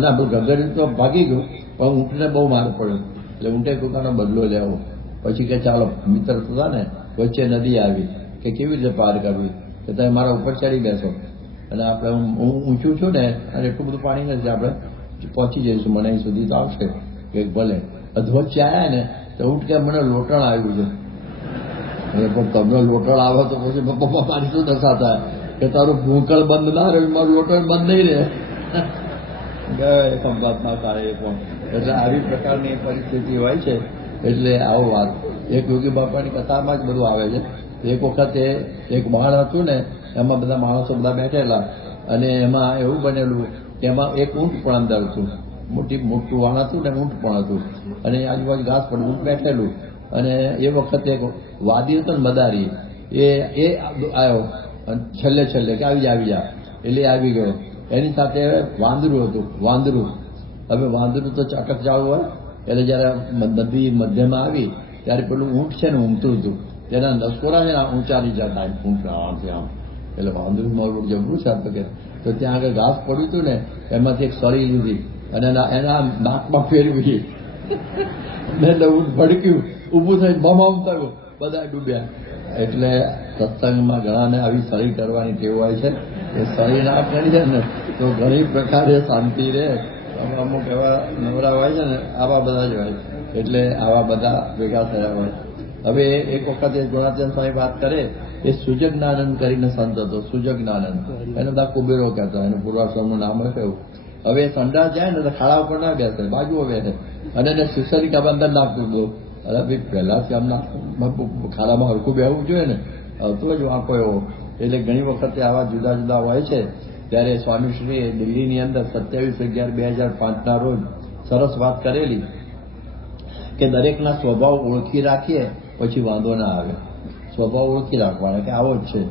ના ગધેડી તો ભાગી ગયું પણ ઊંટને બહુ માર પડ્યો એટલે ઊંટે પોતાનો બદલો લેવો પછી કે ચાલો મિત્ર હતા ને વચ્ચે નદી આવી કે કેવી રીતે પાર કરવી કે તમે મારા ઉપર ચડી બેસો અને આપણે હું ઊંચું છું ને અને એટલું બધું પાણી નથી આપણે પહોંચી જઈશું મને અહીં સુધી તો આવશે કે ભલે અધવચ્ચે આવ્યા ને તો ઊંટ કે મને લોટણ આવ્યું છે પણ તમને લોટણ આવે તો પછી પપ્પા મારી શું દશા થાય કે તારું ભૂંકળ બંધ ના રહે મારું લોટણ બંધ નહીં રહે સંવાદ ના થાય એ પણ એટલે આવી પ્રકારની પરિસ્થિતિ હોય છે એટલે આવો વાત એક યોગી બાપાની કથામાં જ બધું આવે છે એક વખતે એક માળ હતું ને એમાં બધા માણસો બધા બેઠેલા અને એમાં એવું બનેલું કે એમાં એક ઊંટ પણ અંદર હતું મોટું વાણ હતું ને ઊંટ પણ હતું અને આજુબાજુ ઘાસ પર ઊંટ બેઠેલું અને એ વખતે એક વાદી હતો ને મદારી એ આવ્યો છેલ્લે કે આવી જા એટલે આવી ગયો એની સાથે વાંદરું હતું હવે વાંદરું તો ચટક જાવું હોય એટલે જયારે નદી મધ્યમાં આવી ત્યારે પેલું ઊંટ છે ને ઊંઘતું હતું તેના નસકોરા છે ને ઊંચા ની જતા ઊંટ આમથી આમ એટલે વાંદરું મારું જબરું છે તો ત્યાં આગળ ઘાસ પડ્યું હતું ને એમાંથી એક સળી લીધી અને એના નાકમાં ફેરવી એટલે ઊંટ ભડક્યું ઊભું થઈને બમ થયું બધા ડૂબ્યા એટલે સત્સંગમાં ઘણાને આવી સળી કરવાની ટેવ હોય છે એ સળી ના કરી છે ને તો ઘણી પ્રકારે શાંતિ રહે અમુક એવા નવરા હોય છે ને, આવા બધા જ હોય, એટલે આવા બધા ભેગા થયા હોય. હવે એક વખતે ગુણાતીતાનંદ સ્વામી વાત કરે, એ સુજજ્ઞાનંદ કરીને સંત હતો, સુજજ્ઞાનંદ, એને બધા કુબેરો કહેતા, એનું પૂર્વાશ્રમનું નામ હતું. હવે સંડાસ જાય ને તો ખાડા ઉપર ના બેસે, બાજુઓ બેસે, અને એને સુસરી કાબા અંદર નાખતું હતું. અરે ભાઈ પહેલાથી આમના ખાડામાં હરખું બેહવું જોઈએ ને, તો જ વાંકો એવો. એટલે ઘણી વખતે આવા જુદા જુદા હોય છે. ત્યારે સ્વામીશ્રીએ દિલ્હીની અંદર 27/11/2005 રોજ સરસ વાત કરેલી કે દરેકના સ્વભાવ ઓળખી રાખીએ પછી વાંધો ના આવે. સ્વભાવ ઓળખી રાખવાના કે આવો જ છે,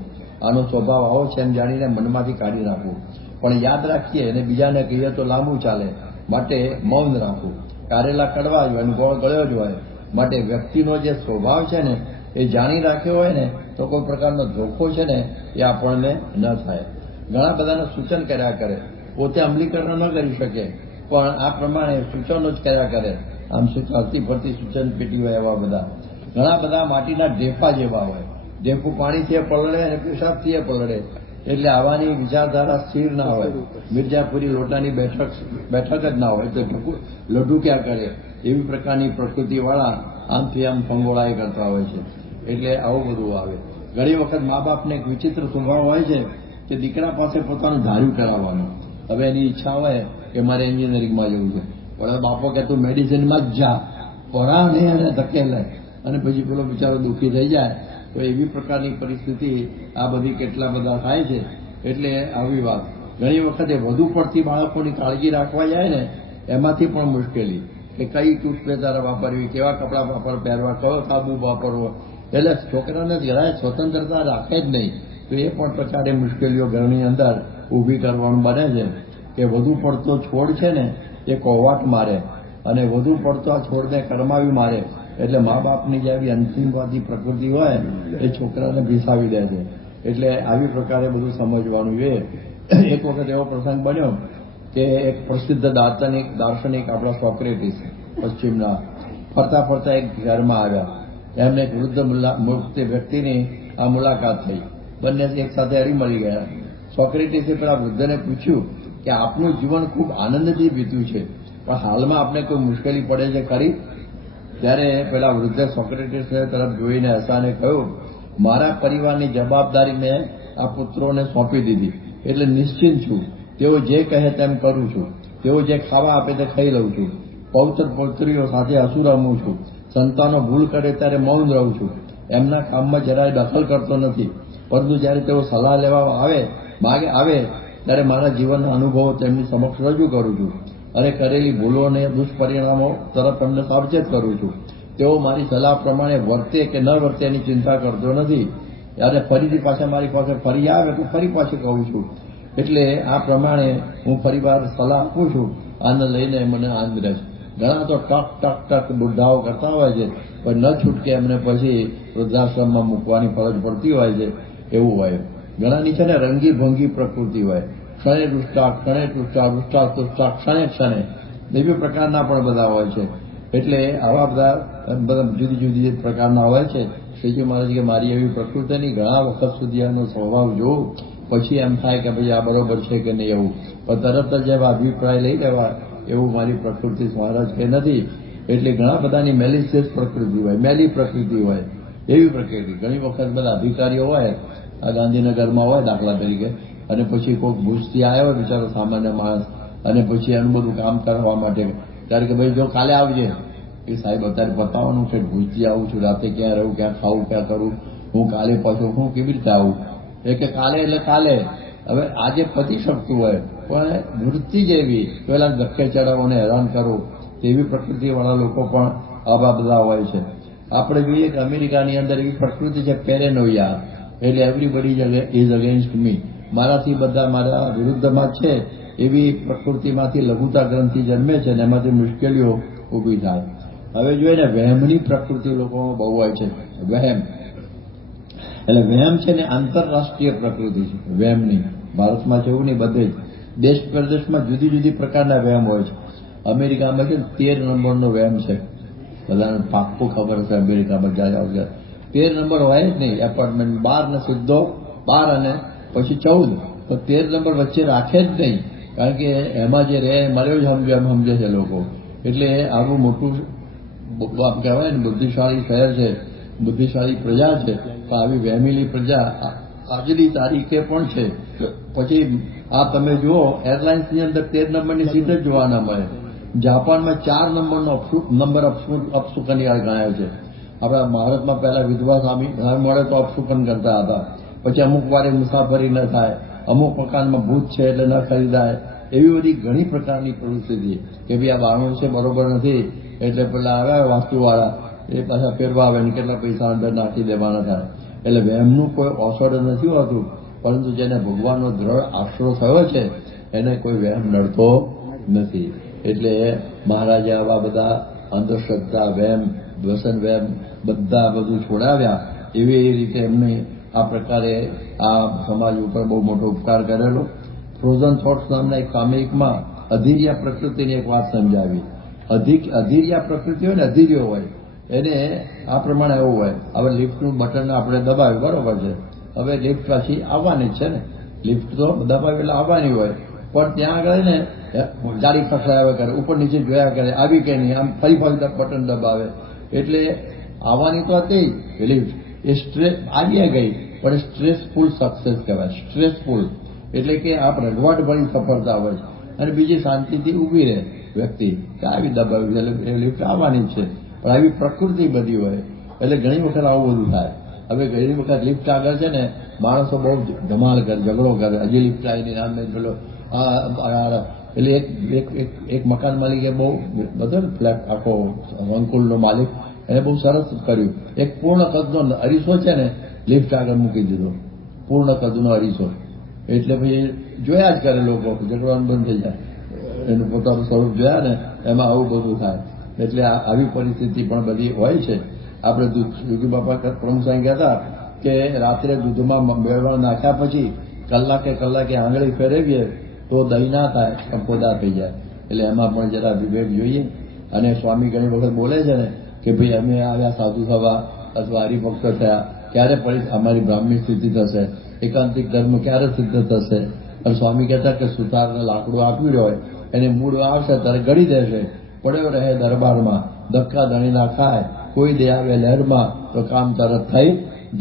આનો સ્વભાવ આવો છે એમ જાણીને મનમાંથી કાઢી નાખવું. પણ યાદ રાખીએ અને બીજાને કહીએ તો લાંબુ ચાલે, માટે મૌન રાખવું. કારેલા કડવા જ હોય અને ગોળ ગળ્યો જ હોય, માટે વ્યક્તિનો જે સ્વભાવ છે ને એ જાણી રાખ્યો હોય ને તો કોઈ પ્રકારનો ધોખો છે ને એ આપણને ન થાય. ઘણા બધાને સૂચન કર્યા કરે, પોતે અમલીકરણ ન કરી શકે, પણ આ પ્રમાણે સૂચનો જ કર્યા કરે. આમ હરતી ફરતી સૂચન પેટી હોય એવા બધા. ઘણા બધા માટીના ઢેફા જેવા હોય, ઢેફું પાણીથી પલળે અને પેશાબથી પલળે, એટલે આવાની વિચારધારા સ્થિર ના હોય. મિર્જાપુરી લોટાની બેઠક જ ના હોય, તો લડ્ડુ ક્યાં કરે, એવી પ્રકારની પ્રકૃતિવાળા આમથી આમ ફંગોળાઈ કરતા હોય છે. એટલે આવું બધું આવે. ઘણી વખત મા બાપને એક વિચિત્ર સ્વભાવ હોય છે કે દીકરા પાસે પોતાનું ધાર્યું કરાવવાનું. હવે એની ઈચ્છા હોય કે મારે એન્જિનિયરિંગમાં જવું છે, પણ બાપો કે તું મેડિસિનમાં જ જા, પરા નહીં અને ધકેલે, અને પછી પેલો બિચારો દુઃખી થઈ જાય. તો એવી પ્રકારની પરિસ્થિતિ આ બધી કેટલા બધા થાય છે. એટલે આવી વાત ઘણી વખતે વધુ પડતી બાળકોની કાળજી રાખવા જાય ને એમાંથી પણ મુશ્કેલી, કે કઈ ટૂથપેસ્ટ વાપરવી, કેવા કપડાં પહેરવા, કયો સાબુ વાપરવો, એટલે છોકરાને જરાય સ્વતંત્રતા રાખે જ નહીં. તો એ પણ પ્રકારે મુશ્કેલીઓ ઘરની અંદર ઊભી કરવાનું બને છે. કે વધુ પડતો છોડ છે ને એ કોવાટ મારે, અને વધુ પડતો આ છોડને કરમાવી મારે, એટલે મા બાપની જે આવી અંતિમવાદી પ્રકૃતિ હોય એ છોકરાને ભીસાવી દે છે. એટલે આવી પ્રકારે બધું સમજવાનું છે. એક વખત એવો પ્રસંગ બન્યો કે એક પ્રસિદ્ધ દાર્શનિક આપણા સોક્રેટિસ પશ્ચિમના ફરતા ફરતા એક ઘરમાં આવ્યા. એમને એક વૃદ્ધ વ્યક્તિની આ મુલાકાત થઈ. બંને એક સાથે હળીમળી ગયા. સોક્રેટિસે પેલા વૃદ્ધને પૂછ્યું કે આપનું જીવન ખૂબ આનંદથી વીત્યું છે, પણ હાલમાં આપને કોઈ મુશ્કેલી પડે છે ખરી? ત્યારે પેલા વૃદ્ધે સોક્રેટિસને તરફ જોઈને હસાને કહ્યું, મારા પરિવારની જવાબદારી મેં આ પુત્રોને સોંપી દીધી, એટલે નિશ્ચિંત છું. તેઓ જે કહે તેમ કરું છું, તેઓ જે ખાવા આપે તે ખાઈ લઉં છું, પૌત્ર પૌત્રીઓ સાથે હસુ રમું છું, સંતાનો ભૂલ કરે ત્યારે મૌન રહું છું, એમના કામમાં જરાય દખલ કરતો નથી. પરંતુ જ્યારે તેઓ સલાહ લેવા આવે ત્યારે મારા જીવનના અનુભવો તેમની સમક્ષ રજૂ કરું છું, અને કરેલી ભૂલો અને દુષ્પરિણામો તરફ એમને સાવચેત કરું છું. તેઓ મારી સલાહ પ્રમાણે વર્તે કે ન વર્તે એની ચિંતા કરતો નથી. અને ફરીથી પાછા મારી પાસે ફરી આવે તો ફરી પાછી કહું છું. એટલે આ પ્રમાણે હું ફરીવાર સલાહ આપું છું. આને લઈને મને આનંદ રહે છે. ઘણા તો ટક બુઢાઓ કરતા હોય છે, પણ ન છૂટકે એમને પછી વૃદ્ધાશ્રમમાં મૂકવાની ફરજ પડતી હોય છે. એવું હોય. ઘણાની છે ને રંગી ભંગી પ્રકૃતિ હોય, ક્ષણે દુષ્ટા ક્ષણે એવી પ્રકારના પણ બધા હોય છે. એટલે આવા બધા જુદી જુદી પ્રકારના હોય છે. શ્રીજી મહારાજ કે મારી એવી પ્રકૃતિ નહીં, ઘણા વખત સુધી આનો સ્વભાવ જોઉં પછી એમ થાય કે ભાઈ આ બરોબર છે કે નહીં એવું, પણ તરત જ એવા અભિપ્રાય લઈ લેવા એવું મારી પ્રકૃતિ મહારાજ કે નથી. એટલે ઘણા બધાની મેલિશિયસ પ્રકૃતિ હોય, મેલી પ્રકૃતિ હોય, એવી પ્રકૃતિ. ઘણી વખત બધા અધિકારીઓ હોય, આ ગાંધીનગરમાં હોય દાખલા તરીકે, અને પછી કોઈક ભૂજથી આવ્યો હોય બિચારો સામાન્ય માણસ, અને પછી એનું બધું કામ કરવા માટે ત્યારે કે ભાઈ જો કાલે આવજે. એ સાહેબ અત્યારે બતાવવાનું છે, ભૂજથી આવું છું, રાતે ક્યાં રહું, ક્યાં ખાવું, ક્યાં કરું, હું કાલે પાછું હું કેવી રીતે આવું? એ કે કાલે એટલે કાલે. હવે આજે પતી શકતું હોય, પણ વૃત્તિ જેવી પેલા ધક્કે ચડાવોને હેરાન કરો તેવી પ્રકૃતિવાળા લોકો પણ આવા બધા હોય છે. આપણે જોઈએ કે અમેરિકાની અંદર એવી પ્રકૃતિ છે, પેરેનોઇયા, એટલે એવરીબડી ઇઝ અગેન્સ્ટ મી, મારાથી બધા મારા વિરુદ્ધમાં છે, એવી પ્રકૃતિમાંથી લઘુતા ગ્રંથિ જન્મે છે, અને એમાંથી મુશ્કેલીઓ ઊભી થાય. હવે જોઈએ ને વહેમની પ્રકૃતિ લોકોમાં બહુ હોય છે. વહેમ એટલે વહેમ છે ને આંતરરાષ્ટ્રીય પ્રકૃતિ છે વહેમની. ભારતમાં છે એવું નહીં, બધે જ દેશ પ્રદેશમાં જુદી જુદી પ્રકારના વહેમ હોય છે. અમેરિકામાં છે 13 નંબરનો વહેમ છે, બધાને પાક્કું ખબર છે. અમેરિકામાં જાય 13 નંબર હોય જ નહીં. એપાર્ટમેન્ટ 12 ને સીધો 12 અને પછી 14, તો 13 નંબર વચ્ચે રાખે જ નહીં. કારણ કે એમાં જે રહે મળ્યો જ સમજે છે લોકો. એટલે આવું મોટું આમ કહેવાય ને બુદ્ધિશાળી શહેર છે, બુદ્ધિશાળી પ્રજા છે, તો આવી વહેમેલી પ્રજા આજની તારીખે પણ છે. પછી આ તમે જુઓ એરલાઇન્સની અંદર 13 નંબરની સીટ જ જોવા ના મળે. જાપાનમાં 4 નંબર અપશુકન ગણાય છે. આપણા ભારતમાં પહેલા વિધવા સ્વામી મળે તો અપશુકન કરતા હતા. પછી અમુક વારે મુસાફરી ન થાય, અમુક મકાનમાં ભૂત છે એટલે ન ખરીદાય, એવી બધી ઘણી પ્રકારની પરિસ્થિતિ કે ભાઈ આ બારણું છે બરોબર નથી એટલે પેલા આવ્યા વાસ્તુવાળા એ પાછા ફેરવા આવે ને કેટલા પૈસા અંદર નાખી દેવાના થાય. એટલે વહેમનું કોઈ અવસર નથી હોતું, પરંતુ જેને ભગવાનનો દ્રઢ આશરો થયો છે એને કોઈ વહેમ નડતો નથી. એટલે મહારાજે આવા બધા અંધશ્રદ્ધા, વહેમ, વ્યસન વહેમ બધું છોડાવ્યા. એવી રીતે એમને આ પ્રકારે આ સમાજ ઉપર બહુ મોટો ઉપકાર કરેલો. ફ્રોઝન થોટ્સ નામના એક સામયિકમાં અધીર્યા પ્રકૃતિની એક વાત સમજાવી. અધીર્યા પ્રકૃતિ હોય ને, અધીર્યો હોય એને આ પ્રમાણે એવું હોય, હવે લિફ્ટનું બટન આપણે દબાવ્યું બરોબર છે, હવે લિફ્ટ પાછી આવવાની જ છે ને, લિફ્ટ તો દબાવી એટલે આવવાની હોય, પણ ત્યાં આગળ ને ગાડી ખસડાવ્યા કરે, ઉપર નીચે જોયા કરે આવી કે નહીં, આમ ફરી બટન દબાવે એટલે આવવાની તો હતી લિફ્ટ. એ સ્ટ્રેસ આવી ગઈ પણ સ્ટ્રેસફુલ સક્સેસ કહેવાય. સ્ટ્રેસફુલ એટલે કે આ રગવાટ ભરી સફળતા હોય અને બીજી શાંતિથી ઊભી રહે વ્યક્તિ કે આવી દબાવી એટલે એ લિફ્ટ આવવાની જ છે. પણ આવી પ્રકૃતિ બધી હોય એટલે ઘણી વખત આવું બધું થાય. હવે ઘણી વખત લિફ્ટ આગળ છે ને માણસો બહુ ધમાલ કરે, ઝઘડો કરે, હજી લિફ્ટ આવીને આમ પેલો એટલે એક મકાન માલિકે બહુ બધો ફ્લેટ આખો અંકુલનો માલિક એને બહુ સરસ કર્યું. એક પૂર્ણ કદનો અરીસો છે ને લિફ્ટ આગળ મૂકી દીધો, પૂર્ણ કદનો અરીસો. એટલે પછી જોયા જ કરે લોકો, ઝઘડવાનું બંધ થઈ જાય. એનું પોતાનું સ્વરૂપ જોયા ને એમાં આવું બધું થાય. એટલે આવી પરિસ્થિતિ પણ બધી હોય છે. આપણે દૂધ બાપા પ્રમુખ સાહેબ કહેતા કે રાત્રે દૂધમાં મેળવા નાખ્યા પછી કલાકે આંગળી ફેરવીએ તો દહીં ના થાય, સંપોદા થઈ જાય. એટલે એમાં પણ જરા વિવેક જોઈએ. અને સ્વામી ઘણી વખત બોલે છે ને કે ભાઈ અમે આવ્યા સાધુ થવા અથવા હરિભક્ત થયા, ક્યારે અમારી બ્રાહ્મણી સ્થિતિ થશે, એકાંતિક ધર્મ ક્યારે સિદ્ધ થશે. અને સ્વામી કહેતા કે સુતારને લાકડું આપ્યું હોય એને મૂળ આવશે ત્યારે ગળી દેશે, પડ્યો રહે દરબારમાં, ધક્કા ધણી ના ખાય, કોઈ દે આવે લહેરમાં તો કામ તરત થઈ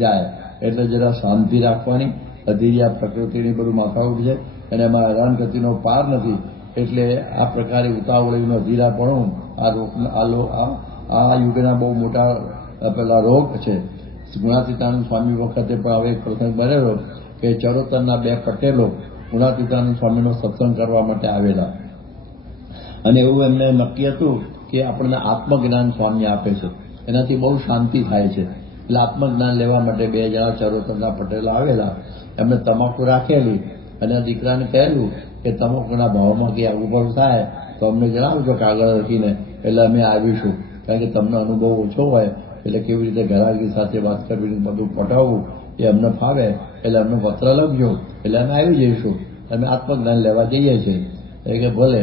જાય. એટલે જરા શાંતિ રાખવાની. અધીર્યા પ્રકૃતિની બધું માથાઉટ છે અને એમાં હેરાનગતિનો પાર નથી. એટલે આ પ્રકારે ઉતાવળીનો અધીરાપણું આ યુગના બહુ મોટા પેલા રોગ છે. ગુણાતીતાનંદ સ્વામી વખતે પણ હવે એક પ્રસંગ બનેલો કે ચરોતરના 2 પટેલો ગુણાતીતાનંદ સ્વામીનો સત્સંગ કરવા માટે આવેલા અને એવું એમને નક્કી હતું કે આપણને આત્મજ્ઞાન સ્વામી આપે છે, એનાથી બહુ શાંતિ થાય છે. એટલે આત્મજ્ઞાન લેવા માટે 2 જણા ચરોતરના પટેલો આવેલા. એમને તમાકુ રાખેલી અને દીકરાને કહેલું કે તમાકુના ભાવમાં કંઈ આવું થાય તો અમને જણાવજો કાગળ લખીને, એટલે અમે આવીશું. કારણ કે તમને અનુભવ ઓછો હોય એટલે કેવી રીતે ગ્રાહકી સાથે વાત કરવી, બધું પટાવવું એ અમને ફાવે, એટલે અમને પત્ર લખજો એટલે અમે આવી જઈશું, અમે આત્મજ્ઞાન લેવા જઈએ છીએ. એટલે કે ભલે.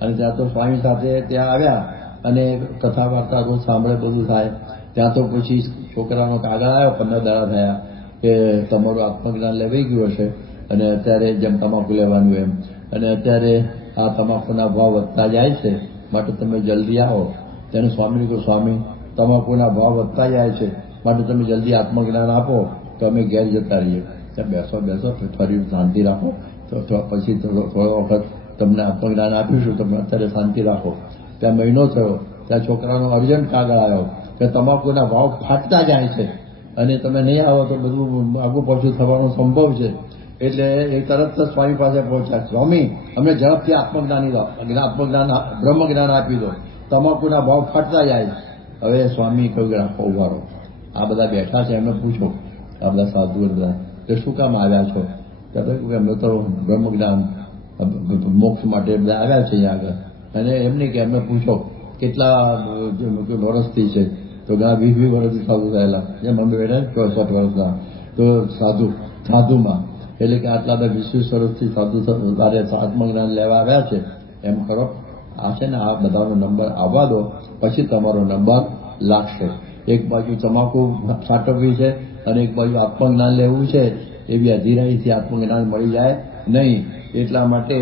અને ત્યાં તો સ્વામી સાથે ત્યાં આવ્યા અને કથા વાર્તા રોજ સાંભળે, બધું થાય. ત્યાં તો પછી છોકરાનો કાગળ આવ્યો, 15 દાડા થયા કે તમારું આત્મજ્ઞાન લેવાઈ ગયું હશે અને અત્યારે જેમ તમાકુ લેવાનું એમ, અને અત્યારે આ તમાકુના ભાવ વધતા જાય છે માટે તમે જલ્દી આવો. તેને સ્વામીને કહ્યું, સ્વામી તમાકુના ભાવ વધતા જાય છે માટે તમે જલ્દી આત્મજ્ઞાન આપો તો અમે ઘેર જતા રહીએ. ત્યાં બેસો ફરી શાંતિ રાખો તો પછી થોડો વખત તમને આત્મજ્ઞાન આપીશું, તમે અત્યારે શાંતિ રાખો. ત્યાં મહિનો થયો, ત્યાં છોકરાનો અર્જન્ટ કાગળ આવ્યો કે તમાકુના ભાવ ફાટતા જાય છે અને તમે નહીં આવો તો બધું આગું પાછું થવાનો સંભવ છે. એટલે એ તરત જ સ્વામી પાસે પહોંચ્યા, સ્વામી અમને ઝડપથી આત્મજ્ઞાન બ્રહ્મજ્ઞાન આપી દો, તમાકુના ભાવ ફાટતા જાય. હવે સ્વામી કહ્યું રાખો ઉભારો, આ બધા બેઠા છે એમને પૂછો, આ બધા સાધુ બધા કે શું કામ આવ્યા છો? કે એમને તો બ્રહ્મજ્ઞાન મોક્ષ માટે બધા આવ્યા છે અહીંયા આગળ. અને એમને કે એમને પૂછો કેટલા વર્ષથી છે? તો ઘણા 20 વર્ષથી સાધુ થયેલા, જેમ અમે બેઠા 64 વર્ષના તો સાધુમાં, એટલે કે આટલા બધા 20 વર્ષથી સાધુ તારે આત્મજ્ઞાન લેવા આવ્યા છે એમ કરો. આ છે ને આ બધાનો નંબર આવવા દો, પછી તમારો નંબર લાગશે. એક બાજુ તમાકુ સાટવવી છે અને એક બાજુ આત્મજ્ઞાન લેવું છે, એવી અધીરાઈથી આત્મજ્ઞાન મળી જાય નહીં. એટલા માટે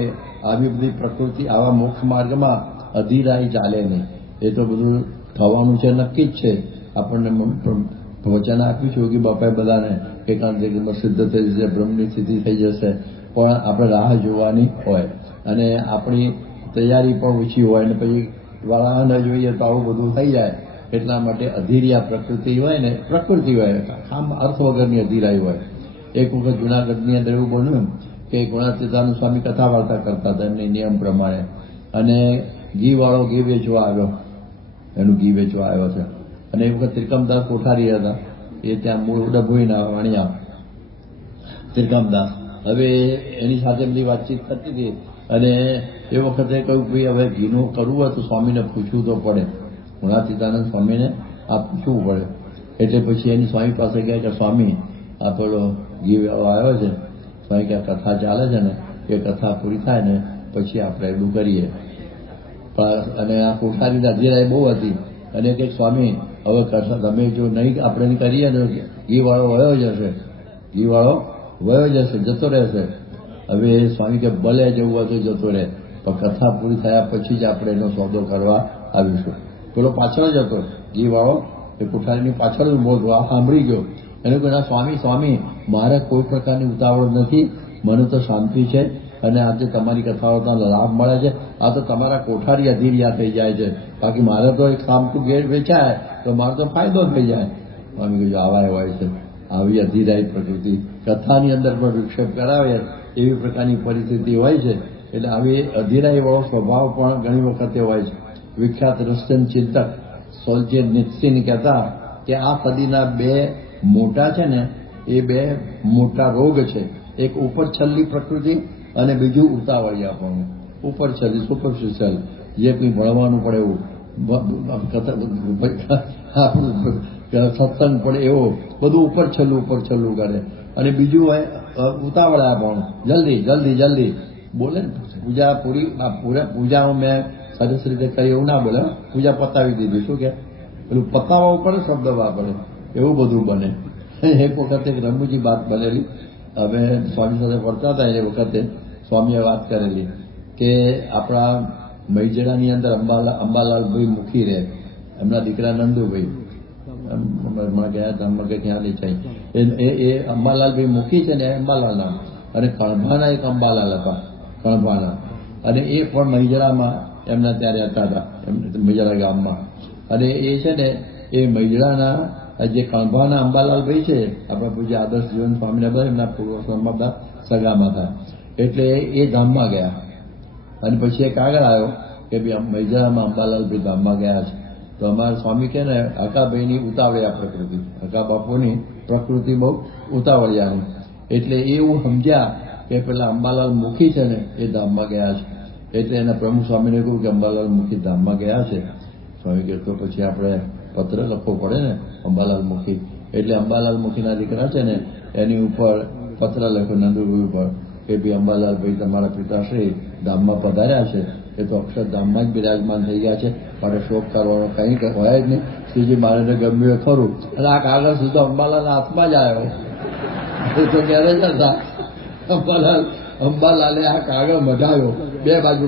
આવી બધી પ્રકૃતિ આવા મોક્ષ માર્ગમાં અધીરાઈ ચાલે નહીં. એ તો બધું થવાનું છે, નક્કી જ છે. આપણને વચન આપ્યું છે યોગી બાપાએ બધાને એકાંતિકમાં સિદ્ધ થઈ જશે, બ્રહ્મની સ્થિતિ થઈ જશે, પણ આપણે રાહ જોવાની હોય અને આપણી તૈયારી પણ ઓછી હોય અને પછી વાળા ન જોઈએ તો આવું બધું થઈ જાય. એટલા માટે અધીરિયા પ્રકૃતિ હોય ને, પ્રકૃતિ હોય આમ અર્થ વગરની અધીરાઈ હોય. એક વખત જુનાગઢની અંદર એવું બન્યું કે ગુણાતીતાનંદ સ્વામી કથા વાર્તા કરતા હતા એમની નિયમ પ્રમાણે, અને ઘી વાળો ઘી વેચવા આવ્યો, એનું ઘી વેચવા આવ્યો છે. અને એ વખત ત્રિકમદાસ કોઠારી હતા, એ ત્યાં મૂળ ડભોઈના વાણિયા ત્રિકમદાસ. હવે એની સાથે બધી વાતચીત થતી હતી અને એ વખતે કહ્યું ભાઈ હવે ઘીનું કરવું હોય તો સ્વામીને પૂછવું તો પડે, ગુણાતીતાનંદ સ્વામીને આ પૂછવું પડે. એટલે પછી એની સ્વામી પાસે ગયા કે સ્વામી આ પેલો ઘી વાળો આવ્યો છે, સ્વામી કે કથા ચાલે છે ને એ કથા પૂરી થાય ને પછી આપણે એટલું કરીએ. અને આ કોઠારીની અધીરાઈ બહુ હતી અને કંઈક સ્વામી હવે તમે જો નહીં આપણે કરીએ ને ઘી વાળો વયો જશે, ઘી વાળો વયો જશે, જતો રહેશે. હવે સ્વામી કે ભલે જવું હોય તો જતો રહે, પણ કથા પૂરી થયા પછી જ આપણે એનો સોદો કરવા આવીશું. પેલો પાછળ જ હતો ઘી વાળો, એ કોઠારીની પાછળ જ ઉભો હતો, આ સાંભળી ગયો. એને કહ્યું સ્વામી સ્વામી મારે કોઈ પ્રકારની ઉતાવળ નથી, મને તો શાંતિ છે અને આજે તમારી કથાઓનો લાભ મળે છે. આ તો તમારા કોઠારી અધીરિયા થઈ જાય છે, બાકી મારે તો એક સામટું ઘેર વેચાય તો મારો તો ફાયદો થઈ જાય. સ્વામી કહ્યું આવા હોય છે, આવી અધીરાઈ પ્રકૃતિ કથાની અંદર પણ વિક્ષેપ કરાવે એવી પ્રકારની પરિસ્થિતિ હોય છે. એટલે આવી અધીરાઈ વાળો સ્વભાવ પણ ઘણી વખતે હોય છે. વિખ્યાત રશિયન ચિંતક સોલ્જેનિત્સિન કહેતા કે આ સદીના બે મોટા છે ને એ બે મોટા રોગ છે, એક ઉપર છલ્લી પ્રકૃતિ અને બીજું ઉતાવળિયાપણું. ઉપર છલ્લી સુપરફિશિયલ, જે કંઈ ભણવાનું પડે એવું, સત્સંગ પડે એવો બધું ઉપર છલ્લું કરે. અને બીજું હોય ઉતાવળિયાપણું, જલ્દી જલ્દી જલ્દી બોલે ને. પૂજા પૂજા મેં સરસ રીતે કરી એવું ના બોલે, પૂજા પતાવી દીધી, શું કે પેલું પતાવવા ઉપર શબ્દ વાપરે, એવું બધું બને. એક વખતે એક રમૂજી વાત બનેલી. હવે સ્વામી સાથે ફરતા હતા એ વખતે સ્વામીએ વાત કરેલી કે આપણા મૈજડાની અંદર અંબાલાલભાઈ મુખી રહે, એમના દીકરા નંદુભાઈ ગયા હતા, મગે ત્યાં નહીં ચાઈ, એ અંબાલાલભાઈ મુખી છે ને અંબાલાલ નામ, અને કણભાના એક અંબાલાલ હતા કણભાના, અને એ પણ મૈજડામાં એમના ત્યાં રહેતા હતા, મૈજડા ગામમાં. અને એ છે ને એ મૈજડાના જે કણભાના અંબાલાલભાઈ છે આપણા પૂજ્ય આદર્શ જીવન સ્વામીના બધા એમના પૂર્વ સગામાં હતા. એટલે એ ધામમાં ગયા અને પછી એક આગળ આવ્યો કે ભાઈ મૈજરામાં અંબાલાલભાઈ ધામમાં ગયા છે. તો અમારા સ્વામી કે ને હકાભાઈની ઉતાવળિયા પ્રકૃતિ, હકા બાપુની પ્રકૃતિ બહુ ઉતાવળિયાની. એટલે એવું સમજ્યા કે પેલા અંબાલાલ મુખી છે ને એ ધામમાં ગયા છે. એટલે એના પ્રમુખ સ્વામીને કહ્યું કે અંબાલાલ મુખી ધામમાં ગયા છે. સ્વામી કે તો પછી આપણે પત્ર લખવો પડે ને અંબાલાલ મુખી. એટલે અંબાલાલ મુખીના દીકરા છે ને એની ઉપર પત્ર લખ્યો નંદુભાઈ ઉપર કે ભાઈ અંબાલાલભાઈ તમારા પિતાશ્રી ધામમાં પધાર્યા છે, એ તો અક્ષરધામમાં જ બિરાજમાન થઈ ગયા છે, માટે શોક કરવાનો કંઈ હોય જ નહીં. શ્રીજી મહારાજને ગમ્યું ખરું. અને આ કાગળ સીધો અંબાલાલના હાથમાં જ આવ્યો. એ તો ક્યારે જ હતા અંબાલાલે આ કાગળ મઢાયો, બે બાજુ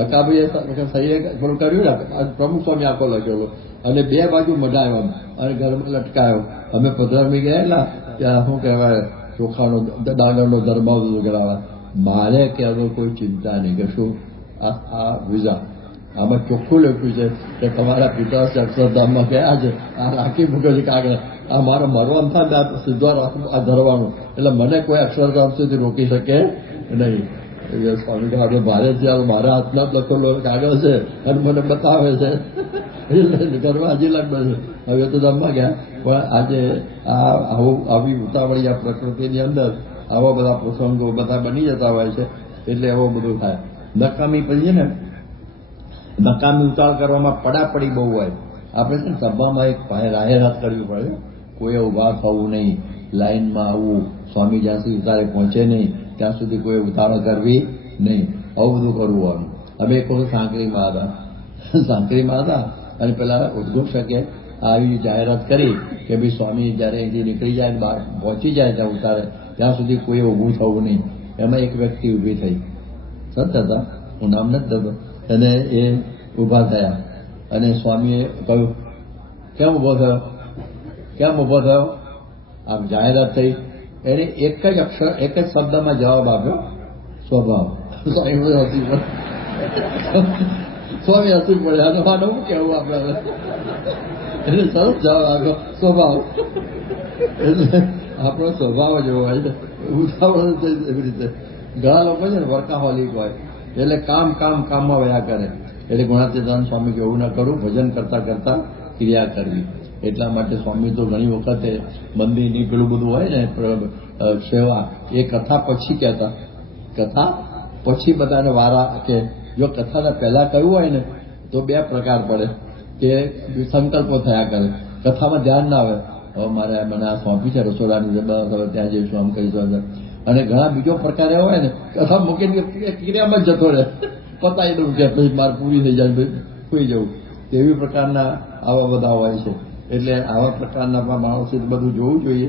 હકાભાઈએ સહીએ થોડું કર્યું ને, પ્રમુખ સ્વામી આખો લખેલો, અને બે બાજુ મઢાયો અને ઘરમાં લટકાયો. અમે પધરામી ગયેલા ત્યાં શું કહેવાય ચોખાનો ડાંગરનો ધર્માવતો કરાવવા. મારે કે હવે કોઈ ચિંતા નહીં, કે શું આ વિઝા આમાં ચોખ્ખું લખ્યું છે કે તમારા પિતાશ્રી અક્ષરધામમાં ગયા છે, આ રાખી મૂકે છે કાગળ, આ મારો મરવાનું થાય સીધો આ ધરવાનું, એટલે મને કોઈ અક્ષરધામ સુધી રોકી શકે નહીં. સ્વામી કે આપણે ભારે છે, મારા હાથમાં જ લખેલો કાગળ છે અને મને બતાવે છે, એટલે ઘરમાં હજી લગ્ન છે. હવે તો ધામમાં ગયા, પણ આજે આવી ઉતાવળી આ પ્રકૃતિની અંદર આવા બધા પ્રસંગો બધા બની જતા હોય છે. એટલે એવો બધું થાય. નકામી પછી ને નકામી ઉતાળ કરવામાં પડાપડી બહુ હોય. આપણે છે ને સભામાં એક રાહેરાત કરવી પડે, કોઈ ઉભા થવું નહીં, લાઈનમાં આવવું, સ્વામી જ્યાં સુધી ઉતારે પહોંચે નહીં ત્યાં સુધી કોઈ ઉતાવળ કરવી નહીં, આવું બધું કરવું. અમે એક વખત સાંકરીમાં હતા અને પેલા ઉદ્ઘોષકે આવી જાહેરાત કરી કે ભાઈ સ્વામી જયારે અહીંથી નીકળી જાય બહાર પહોંચી જાય ત્યાં ઉતારે ત્યાં સુધી કોઈ ઊભું થવું નહીં. એમાં એક વ્યક્તિ ઊભી થઈ, સંત હતા, હું નામ નથી દેતો, અને એ ઊભા થયા અને સ્વામીએ કહ્યું, કેમ ઊભો થયો, કેમ ઊભો થયો? આમ જાહેરાત થઈ. એને એક જ અક્ષર, એક જ શબ્દમાં જવાબ આપ્યો, સ્વભાવ. સ્વામી હસી પડ્યા, આનો શું કેવું આપણે? એટલે સરસ જવાબ આપ્યો, સ્વભાવ. એટલે આપણો સ્વભાવ જ એવો હોય છે, ઉતાવળ એવી રીતે. ઘણા લોકો છે ને વર્કાહોલિક હોય, એટલે કામમાં વયા કરે. એટલે ગુણાતીતાનંદ સ્વામી કે એવું ના કરું, ભજન કરતા કરતા ક્રિયા કરવી. એટલા માટે સ્વામી તો ઘણી વખતે મંદિરની પેલું બધું હોય ને સેવા, એ કથા પછી કહેતા. કથા પછી બધાને વારા કે જો કથાને પહેલા કહ્યું હોય ને તો બે પ્રકાર પડે કે સંકલ્પો થયા કરે, કથામાં ધ્યાન ના આવે, હવે મારે મને આ સોંપી છે રસોડાની હવે ત્યાં જઈશું, આમ કરીશું. અને ઘણા બીજો પ્રકાર એવો હોય ને, કથા મૂકીને ક્રિયામાં જ જતો રહે, પતાવી દઉં કે ભાઈ મારે પૂરી થઈ જાય, સુઈ જવું. તેવી પ્રકારના આવા બધા હોય છે. એટલે આવા પ્રકારના માણસો બધું જોવું જોઈએ.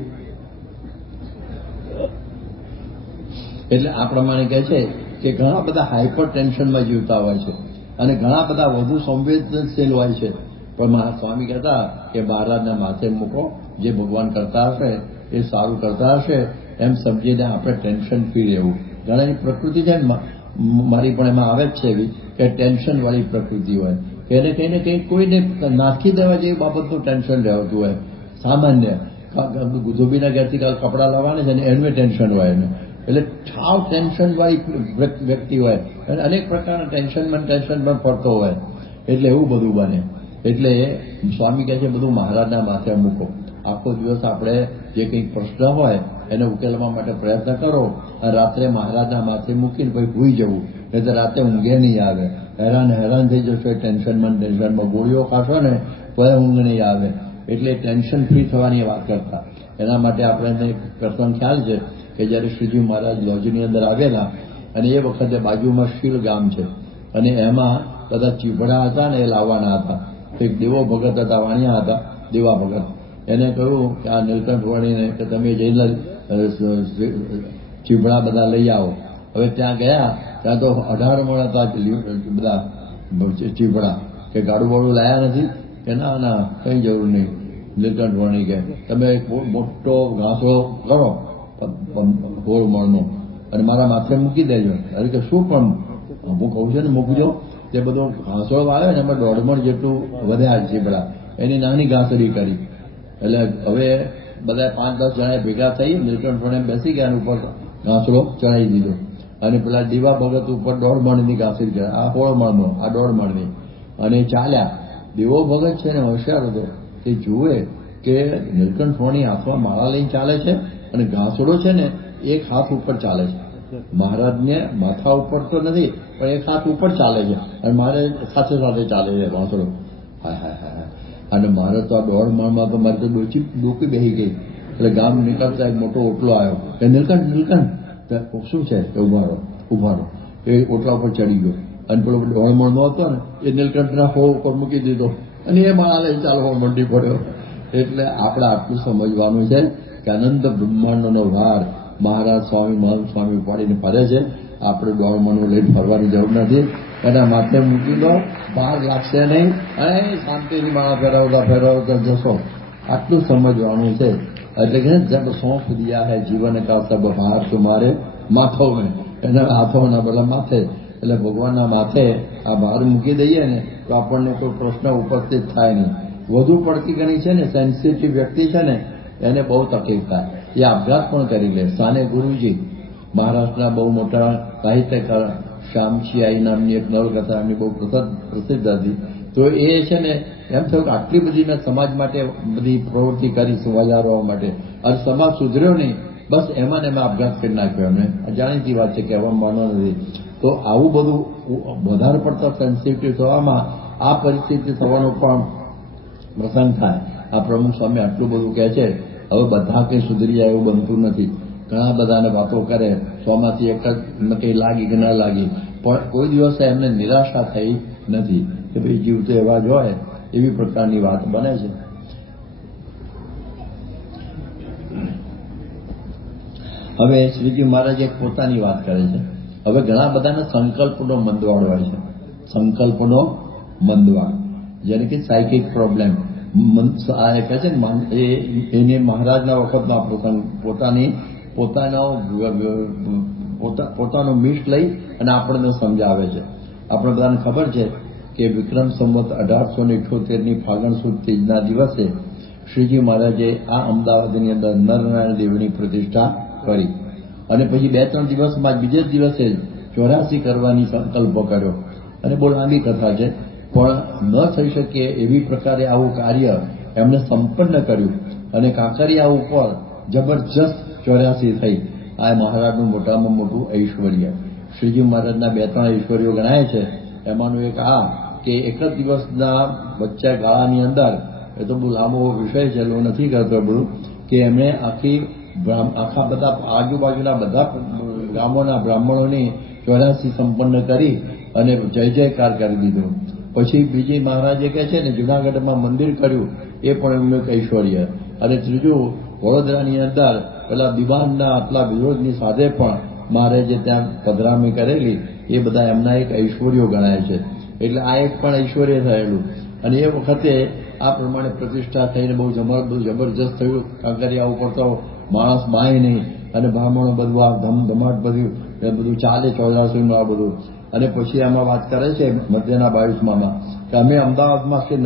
એટલે આ પ્રમાણે કહે છે કે ઘણા બધા હાઈપર ટેન્શનમાં જીવતા હોય છે અને ઘણા બધા વધુ સંવેદનશીલ હોય છે. પણ સ્વામી કહેતા કે મહારાજના માથે મૂકો, જે ભગવાન કરતા હશે એ સારું કરતા હશે એમ સમજીને આપણે ટેન્શન ફ્રી રહેવું. ઘણાની પ્રકૃતિ છે ને, મારી પણ એમાં આવે જ છે એવી કે ટેન્શન વાળી પ્રકૃતિ હોય, એને કંઈ ને કંઈ કોઈને નાખી દેવા જેવી બાબતનું ટેન્શન રહેતું હોય. સામાન્ય ધોબીના ઘેરથી કપડાં લાવવાના છે ને એનું ટેન્શન હોય એને, એટલે ઠાવ ટેન્શન વાળી વ્યક્તિ હોય અને અનેક પ્રકારના ટેન્શનમાં પડતો હોય. એટલે એવું બધું બને. એટલે સ્વામી કહે છે બધું મહારાજના માથે મૂકો. આખો દિવસ આપણે જે કંઈક પ્રશ્ન હોય એને ઉકેલવા માટે પ્રયત્ન કરો અને રાત્રે મહારાજના માથે મૂકીને પછી ભૂઈ જવું, એટલે તો રાતે ઊંઘે નહીં આવે. હેરાન થઈ જશો ટેન્શનમાં. ગોળીઓ ખાશો ને તો ઊંઘ નહીં આવે. એટલે ટેન્શન ફ્રી થવાની વાત કરતા. એના માટે આપણે એક પ્રસંગ ખ્યાલ છે કે જ્યારે શ્રીજી મહારાજ લોજની અંદર આવેલા અને એ વખતે બાજુમાં શીલ ગામ છે અને એમાં બધા ચીભડા હતા ને એ લાવવાના હતા. એક દેવો ભગત હતા, વાણિયા હતા, દેવા ભગત. એને કહ્યું કે આ નીલકંઠ વાણીને કે તમે જઈને ચીભડા બધા લઈ આવો. હવે ત્યાં ગયા ત્યાં તો 18 મણ હતા બધા ચીભડા. કે ગાડું વાળું લાયા નથી કે ના કઈ જરૂર નહીં. નીલકંઠ વાણી કે તમે એક મોટો ઘાસો કરો 16 મણનો અને મારા માથે મૂકી દેજો. અરે કે શું પણ હું કહું છું ને મૂકજો. તે બધો ઘાસો આવ્યો ને એમાં 1.5 મણ જેટલું વધ્યા ચીભડા. એની નાની ઘાસરી કરી. એટલે હવે બધા 5-10 જણા ભેગા થઈ નીલકંઠ વાણી બેસી ગયા ઉપર ઘાસડો ચડાવી દીધો અને પેલા દીવા ભગત ઉપર 1.5 મણની ઘાસરી ચડાવી, આ 16 મણનો, આ 1.5 મણની. અને ચાલ્યા. દેવો ભગત છે ને હોશિયાર હતો, તે જુએ કે નીલકંઠ વાણી હાથમાં માળા લઈને ચાલે છે અને ઘાસડો છે ને એક હાથ ઉપર ચાલે છે. મહારાજને માથા ઉપર તો નથી પણ એક હાથ ઉપર ચાલે છે અને મારે સાથે ચાલે છે ઘાસડો. હા અને મારે તો આ 1.5 મણમાં તો મારે તો ડોકી બેસી ગઈ. એટલે ગામ નીકળતા એક મોટો ઓટલો આવ્યો કે નીલકંઠ શું છે કે ઉભારો. એ ઓટલા ઉપર ચડી ગયો અને પેલો 1.5 મણનો હતો ને એ નીલકંઠના હોળ ઉપર મૂકી દીધો અને એ માળા લઈ ચાલવા મંડી પડ્યો. એટલે આપણે આટલું સમજવાનું છે કે અનંત બ્રહ્માંડનો ભાર મહારાજ સ્વામી મહંત સ્વામી ઉપાડીને ફરે છે. આપણે 1.5 મણનું લઈને ફરવાની જરૂર નથી. એના માથે મૂકી દો, બહાર લાગશે નહીં અને શાંતિની માળા ફેરવતા જશો. આટલું સમજવાનું છે. એટલે કે જબ સોંપ દિયા હૈ જીવન કા સબ ભાર તુમારે માથો મેં, એના હાથોના બધા માથે. એટલે ભગવાનના માથે આ ભાર મૂકી દઈએ ને તો આપણને કોઈ પ્રશ્ન ઉપસ્થિત થાય નહીં. વધુ પડતી ગણી છે ને સેન્સિટિવ વ્યક્તિ છે ને એને બહુ તકલીફ થાય. એ આપઘાત પણ કરી લે. સાને ગુરુજી મહારાષ્ટ્રના બહુ મોટા સાહિત્યકાર શ્યામચીઆઈ નામની એક નવલકથા એમની બહુ પ્રસિદ્ધ હતી. તો એ છે ને એમ થયું કે આટલી બધી મેં સમાજ માટે બધી પ્રવૃત્તિ કરી સમાજારવા માટે અને સમાજ સુધર્યો નહીં, બસ એમાં ને એમાં આપઘાત કરી નાખ્યો. એમને જાણીતી વાત છે, કહેવામાં નથી. તો આવું બધું વધારે પડતા સેન્સિટિવ થવામાં આ પરિસ્થિતિ થવાનો પણ પ્રસંગ થાય. આ પ્રમુખ સ્વામી આટલું બધું કહે છે. હવે બધા કંઈ સુધરી જાય એવું બનતું નથી. ઘણા બધાને વાતો કરે, સ્વમાંથી એક જ કંઈ લાગી કે ના લાગી, પણ કોઈ દિવસે એમને નિરાશા થઈ નથી કે ભાઈ જીવ તો એવા જ હોય. એવી પ્રકારની વાત બને છે. હવે શ્રીજી મહારાજ એક પોતાની વાત કરે છે હવે ઘણા બધાને સંકલ્પનો મંદવાડ હોય છે, સંકલ્પનો મંદવાડ, જેને કે સાયકિક પ્રોબ્લેમ કહે છે ને, એને મહારાજના વખતનો પ્રસંગ પોતાનો મીટ લઈ અને આપણને સમજાવે છે. આપણે બધાને ખબર છે કે વિક્રમ સંવત 1878ની ફાગણ સુદ તેજના દિવસે શ્રીજી મહારાજે આ અમદાવાદની અંદર નરનારાયણ દેવની પ્રતિષ્ઠા કરી અને પછી 2-3 દિવસમાં બીજે જ દિવસે 84 કરવાની સંકલ્પ કર્યો. અને બહુ લાંબી કથા છે, પણ ન થઈ શકે એવી પ્રકારે આવું કાર્ય એમણે સંપન્ન કર્યું અને કાંકરિયા ઉપર જબરજસ્ત 84 થઈ. આ મહારાજનું મોટામાં મોટું ઐશ્વર્ય. શ્રીજી મહારાજના 2-3 ઐશ્વર્યો ગણાય છે. એમાંનું એક આ કે એક જ દિવસના વચ્ચે ગાળાની અંદર, એ તો બહુ લાંબો વિષય છે, હું નથી કરતો બધું, કે એમણે આખા બધા આજુબાજુના બધા ગામોના બ્રાહ્મણોની 84 સંપન્ન કરી અને જય જયકાર કરી દીધો. પછી બીજી મહારાજે કહે છે ને, જુનાગઢમાં મંદિર કર્યું, એ પણ એમનું એક ઐશ્વર્ય. અને ત્રીજું, વડોદરાની અંદર પેલા દિવાનના આટલા વિરોધની સાથે પણ મહારાજે ત્યાં પધરામણી કરેલી, એ બધા એમના એક ઐશ્વર્યો ગણાય છે. એટલે આ એક પણ ઐશ્વર્ય થયેલું. અને એ વખતે આ પ્રમાણે પ્રતિષ્ઠા થઈને બહુ જબરજસ્ત થયું. કાંકરિયા ઉપર તો માણસ બાય નહીં, અને બ્રાહ્મણો બધું આ ધમધમાટ બધું ચાલે 84 આ બધું. અને પછી આમાં વાત કરે છે મધ્યના 22માં કે અમે અમદાવાદમાં શ્રી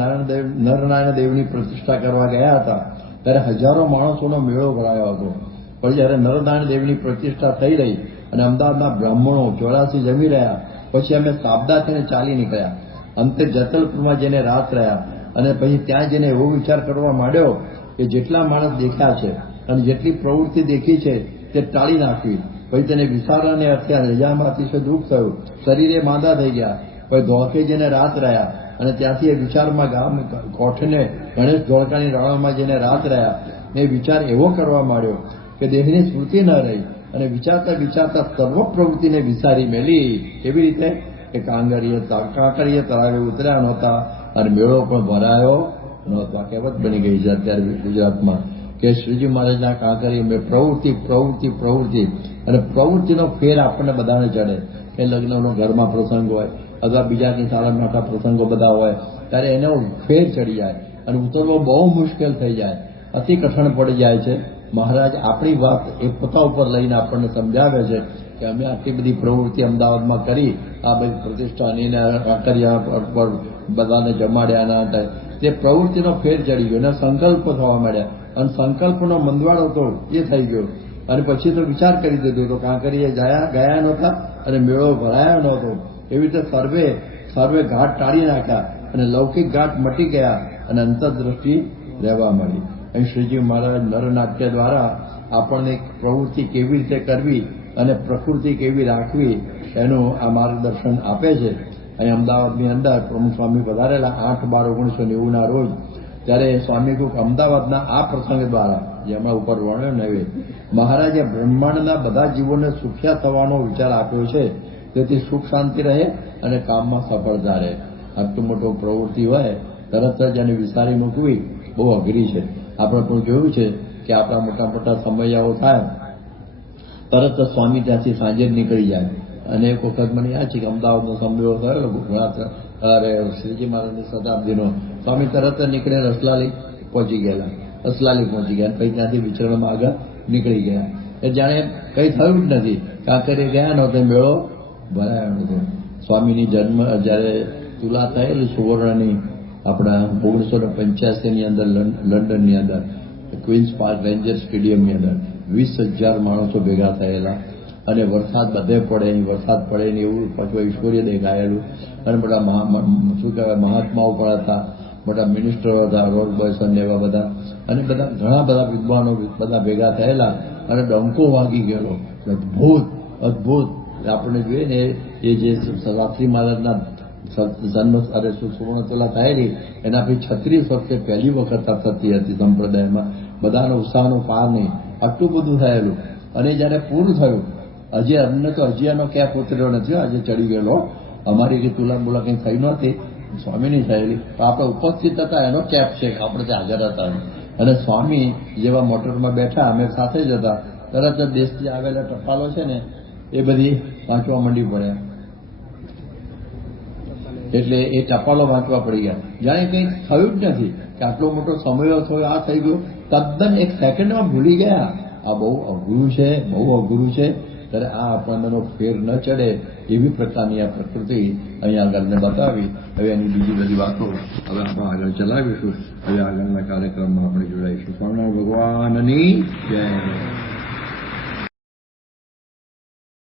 નરનારાયણ દેવની પ્રતિષ્ઠા કરવા ગયા હતા, ત્યારે હજારો માણસોનો મેળો ભરાયો હતો. પણ જયારે નરનારાયણ દેવની પ્રતિષ્ઠા થઈ રહી અને અમદાવાદના બ્રાહ્મણો 84 જમી રહ્યા, પછી અમે સાબદા થઈને ચાલી નીકળ્યા. અંતે જતલપુરમાં જઈને રાત રહ્યા અને પછી ત્યાં જઈને એવો વિચાર કરવા માંડ્યો કે જેટલા માણસ દેખ્યા છે અને જેટલી પ્રવૃત્તિ દેખી છે તે ટાળી નાખવી. પછી તેને વિચારવાને અર્થે રજામાંથી દુઃખ થયું, શરીરે માંદા થઈ ગયા. પછી ધોળકે જઈને રાત રહ્યા અને ત્યાંથી એ વિચારમાં ગામ કોઠને ગણેશ ધોળકાની રાણામાં જઈને રાત રહ્યા. એ વિચાર એવો કરવા માંડ્યો કે દેહની સ્મૃતિ ન રહી અને વિચારતા વિચારતા સર્વ પ્રવૃત્તિને વિચારી મેલી. એવી રીતે કે કાંકરીએ તળાવે ઉતર્યા નહોતા અને મેળો પણ ભરાયો નહોતો. આ કહેવત બની ગઈ છે અત્યારે ગુજરાતમાં કે શ્રીજી મહારાજના કાંકરી મેં પ્રવૃત્તિ અને પ્રવૃત્તિનો ફેર આપણને બધાને ચડે. કે લગ્નનો ઘરમાં પ્રસંગ હોય અથવા બીજા કંઈ સારા મોટા પ્રસંગો બધા હોય, ત્યારે એનો ફેર ચડી જાય અને ઉતરવો બહુ મુશ્કેલ થઈ જાય, અતિ કઠણ પડી જાય છે. મહારાજ આપણી વાત એ પોતા ઉપર લઈને આપણને સમજાવે છે કે અમે આટલી બધી પ્રવૃત્તિ અમદાવાદમાં કરી, આ બધી પ્રતિષ્ઠાની કાંકરિયા પર બધાને જમાડ્યા ના થાય, તે પ્રવૃત્તિનો ફેર ચડી ગયો અને સંકલ્પ થવા માંડ્યા. અને સંકલ્પનો મંદવાડો તો એ થઈ ગયો. અને પછી તો વિચાર કરી દીધો તો કાંકરીએ ગયા નહોતા અને મેળો ભરાયો નહોતો. એવી રીતે સર્વે ઘાટ ટાળી નાખ્યા અને લૌકિક ઘાટ મટી ગયા અને અંતરદ્રષ્ટિ રહેવા મળી. અહીં શ્રીજી મહારાજ નરનાટ્ય દ્વારા આપણને પ્રવૃત્તિ કેવી રીતે કરવી અને પ્રકૃતિ કેવી રાખવી એનું આ માર્ગદર્શન આપે છે. અહીં અમદાવાદની અંદર પ્રમુખ સ્વામી પધારેલા 8/12/1990 રોજ, ત્યારે સ્વામી કુક અમદાવાદના આ પ્રસંગ દ્વારા, જે હમણાં ઉપર વર્ણ્યો નવે, મહારાજે બ્રહ્માંડના બધા જીવોને સુખ્યા થવાનો વિચાર આપ્યો છે, તેથી સુખ શાંતિ રહે અને કામમાં સફળતા રહે. આટલું મોટો પ્રવૃત્તિ હોય તરત જ એને વિચારી મૂકવી બહુ અઘરી છે. આપણે પણ જોયું છે કે આપણા મોટા મોટા સમયાઓ થાય તરત જ સ્વામી ત્યાંથી સાંજે જ નીકળી જાય. અને એક વખત મને યાદ છે કે અમદાવાદનો સમયો થયો શ્રીજી મહારાજની શતાબ્દીનો, સ્વામી તરત જ નીકળે અસલાલી પહોંચી ગયા, પછી ત્યાંથી વિચરણમાં આગળ નીકળી ગયા. એ જાણે કંઈ થયું જ નથી, કાંકરે ગયા નહોતો, મેળો ભરાયો નહોતો. સ્વામીની જન્મ જ્યારે તુલા થયેલી સુવર્ણની આપણા 1985ની અંદર લંડનની અંદર ક્વીન્સ પાર્ક રેન્જર સ્ટેડિયમની અંદર 20,000 માણસો ભેગા થયેલા અને વરસાદ બધે પડે નહીં, વરસાદ પડે નહીં એવું પાછું ઐશ્વર્ય દેખાયેલું. અને બધા શું કહેવાય મહાત્માઓ પણ હતા, મોટા મિનિસ્ટરો હતા, રોડ બોયસન એવા બધા, અને બધા ઘણા બધા વિદ્વાનો બધા ભેગા થયેલા અને ડંકો વાગી ગયેલો. અદભુત આપણે જોઈએ ને એ જે શાસ્ત્રી મહારાજના જન્મ સુવર્ણ તુલા થયેલી એના પછી 36 વખતે પહેલી વખત આ થતી હતી સંપ્રદાયમાં. બધાનો ઉત્સાહનો પાર નહીં, આટલું બધું થયેલું. અને જયારે પૂરું થયું, હજી અમને તો હજી આનો કેપ ઉતર્યો નથી, આજે ચડી ગયેલો. અમારી કઈ તુલા બોલા કંઈ થઈ નહોતી, સ્વામીની થયેલી, તો આપણે ઉપસ્થિત હતા એનો કેપ છે, આપણે ત્યાં હાજર હતા. અને સ્વામી જેવા મોટરમાં બેઠા, અમે સાથે જ હતા, તરત જ દેશથી આવેલા ટપાલો છે ને એ બધી વાંચવા માંડી પડ્યા. એટલે એ ટપાલો વાંચવા પડી ગયા. જાણે કંઈ થયું જ નથી કે આટલો મોટો સમય થયો, આ થઈ ગયો, તદ્દન એક સેકન્ડમાં ભૂલી ગયા. આ બહુ અઘરું છે, બહુ અઘરું છે. ત્યારે આ આપણને ફેર ન ચડે એવી પ્રકારની આ પ્રકૃતિ અહીંયા આગળને બતાવી. હવે એની બીજી બધી વાતો હવે આપણે આગળ ચલાવીશું. હવે આગળના કાર્યક્રમમાં આપણે જોડાઈશું. સ્વામિનારાયણ ભગવાનની જય.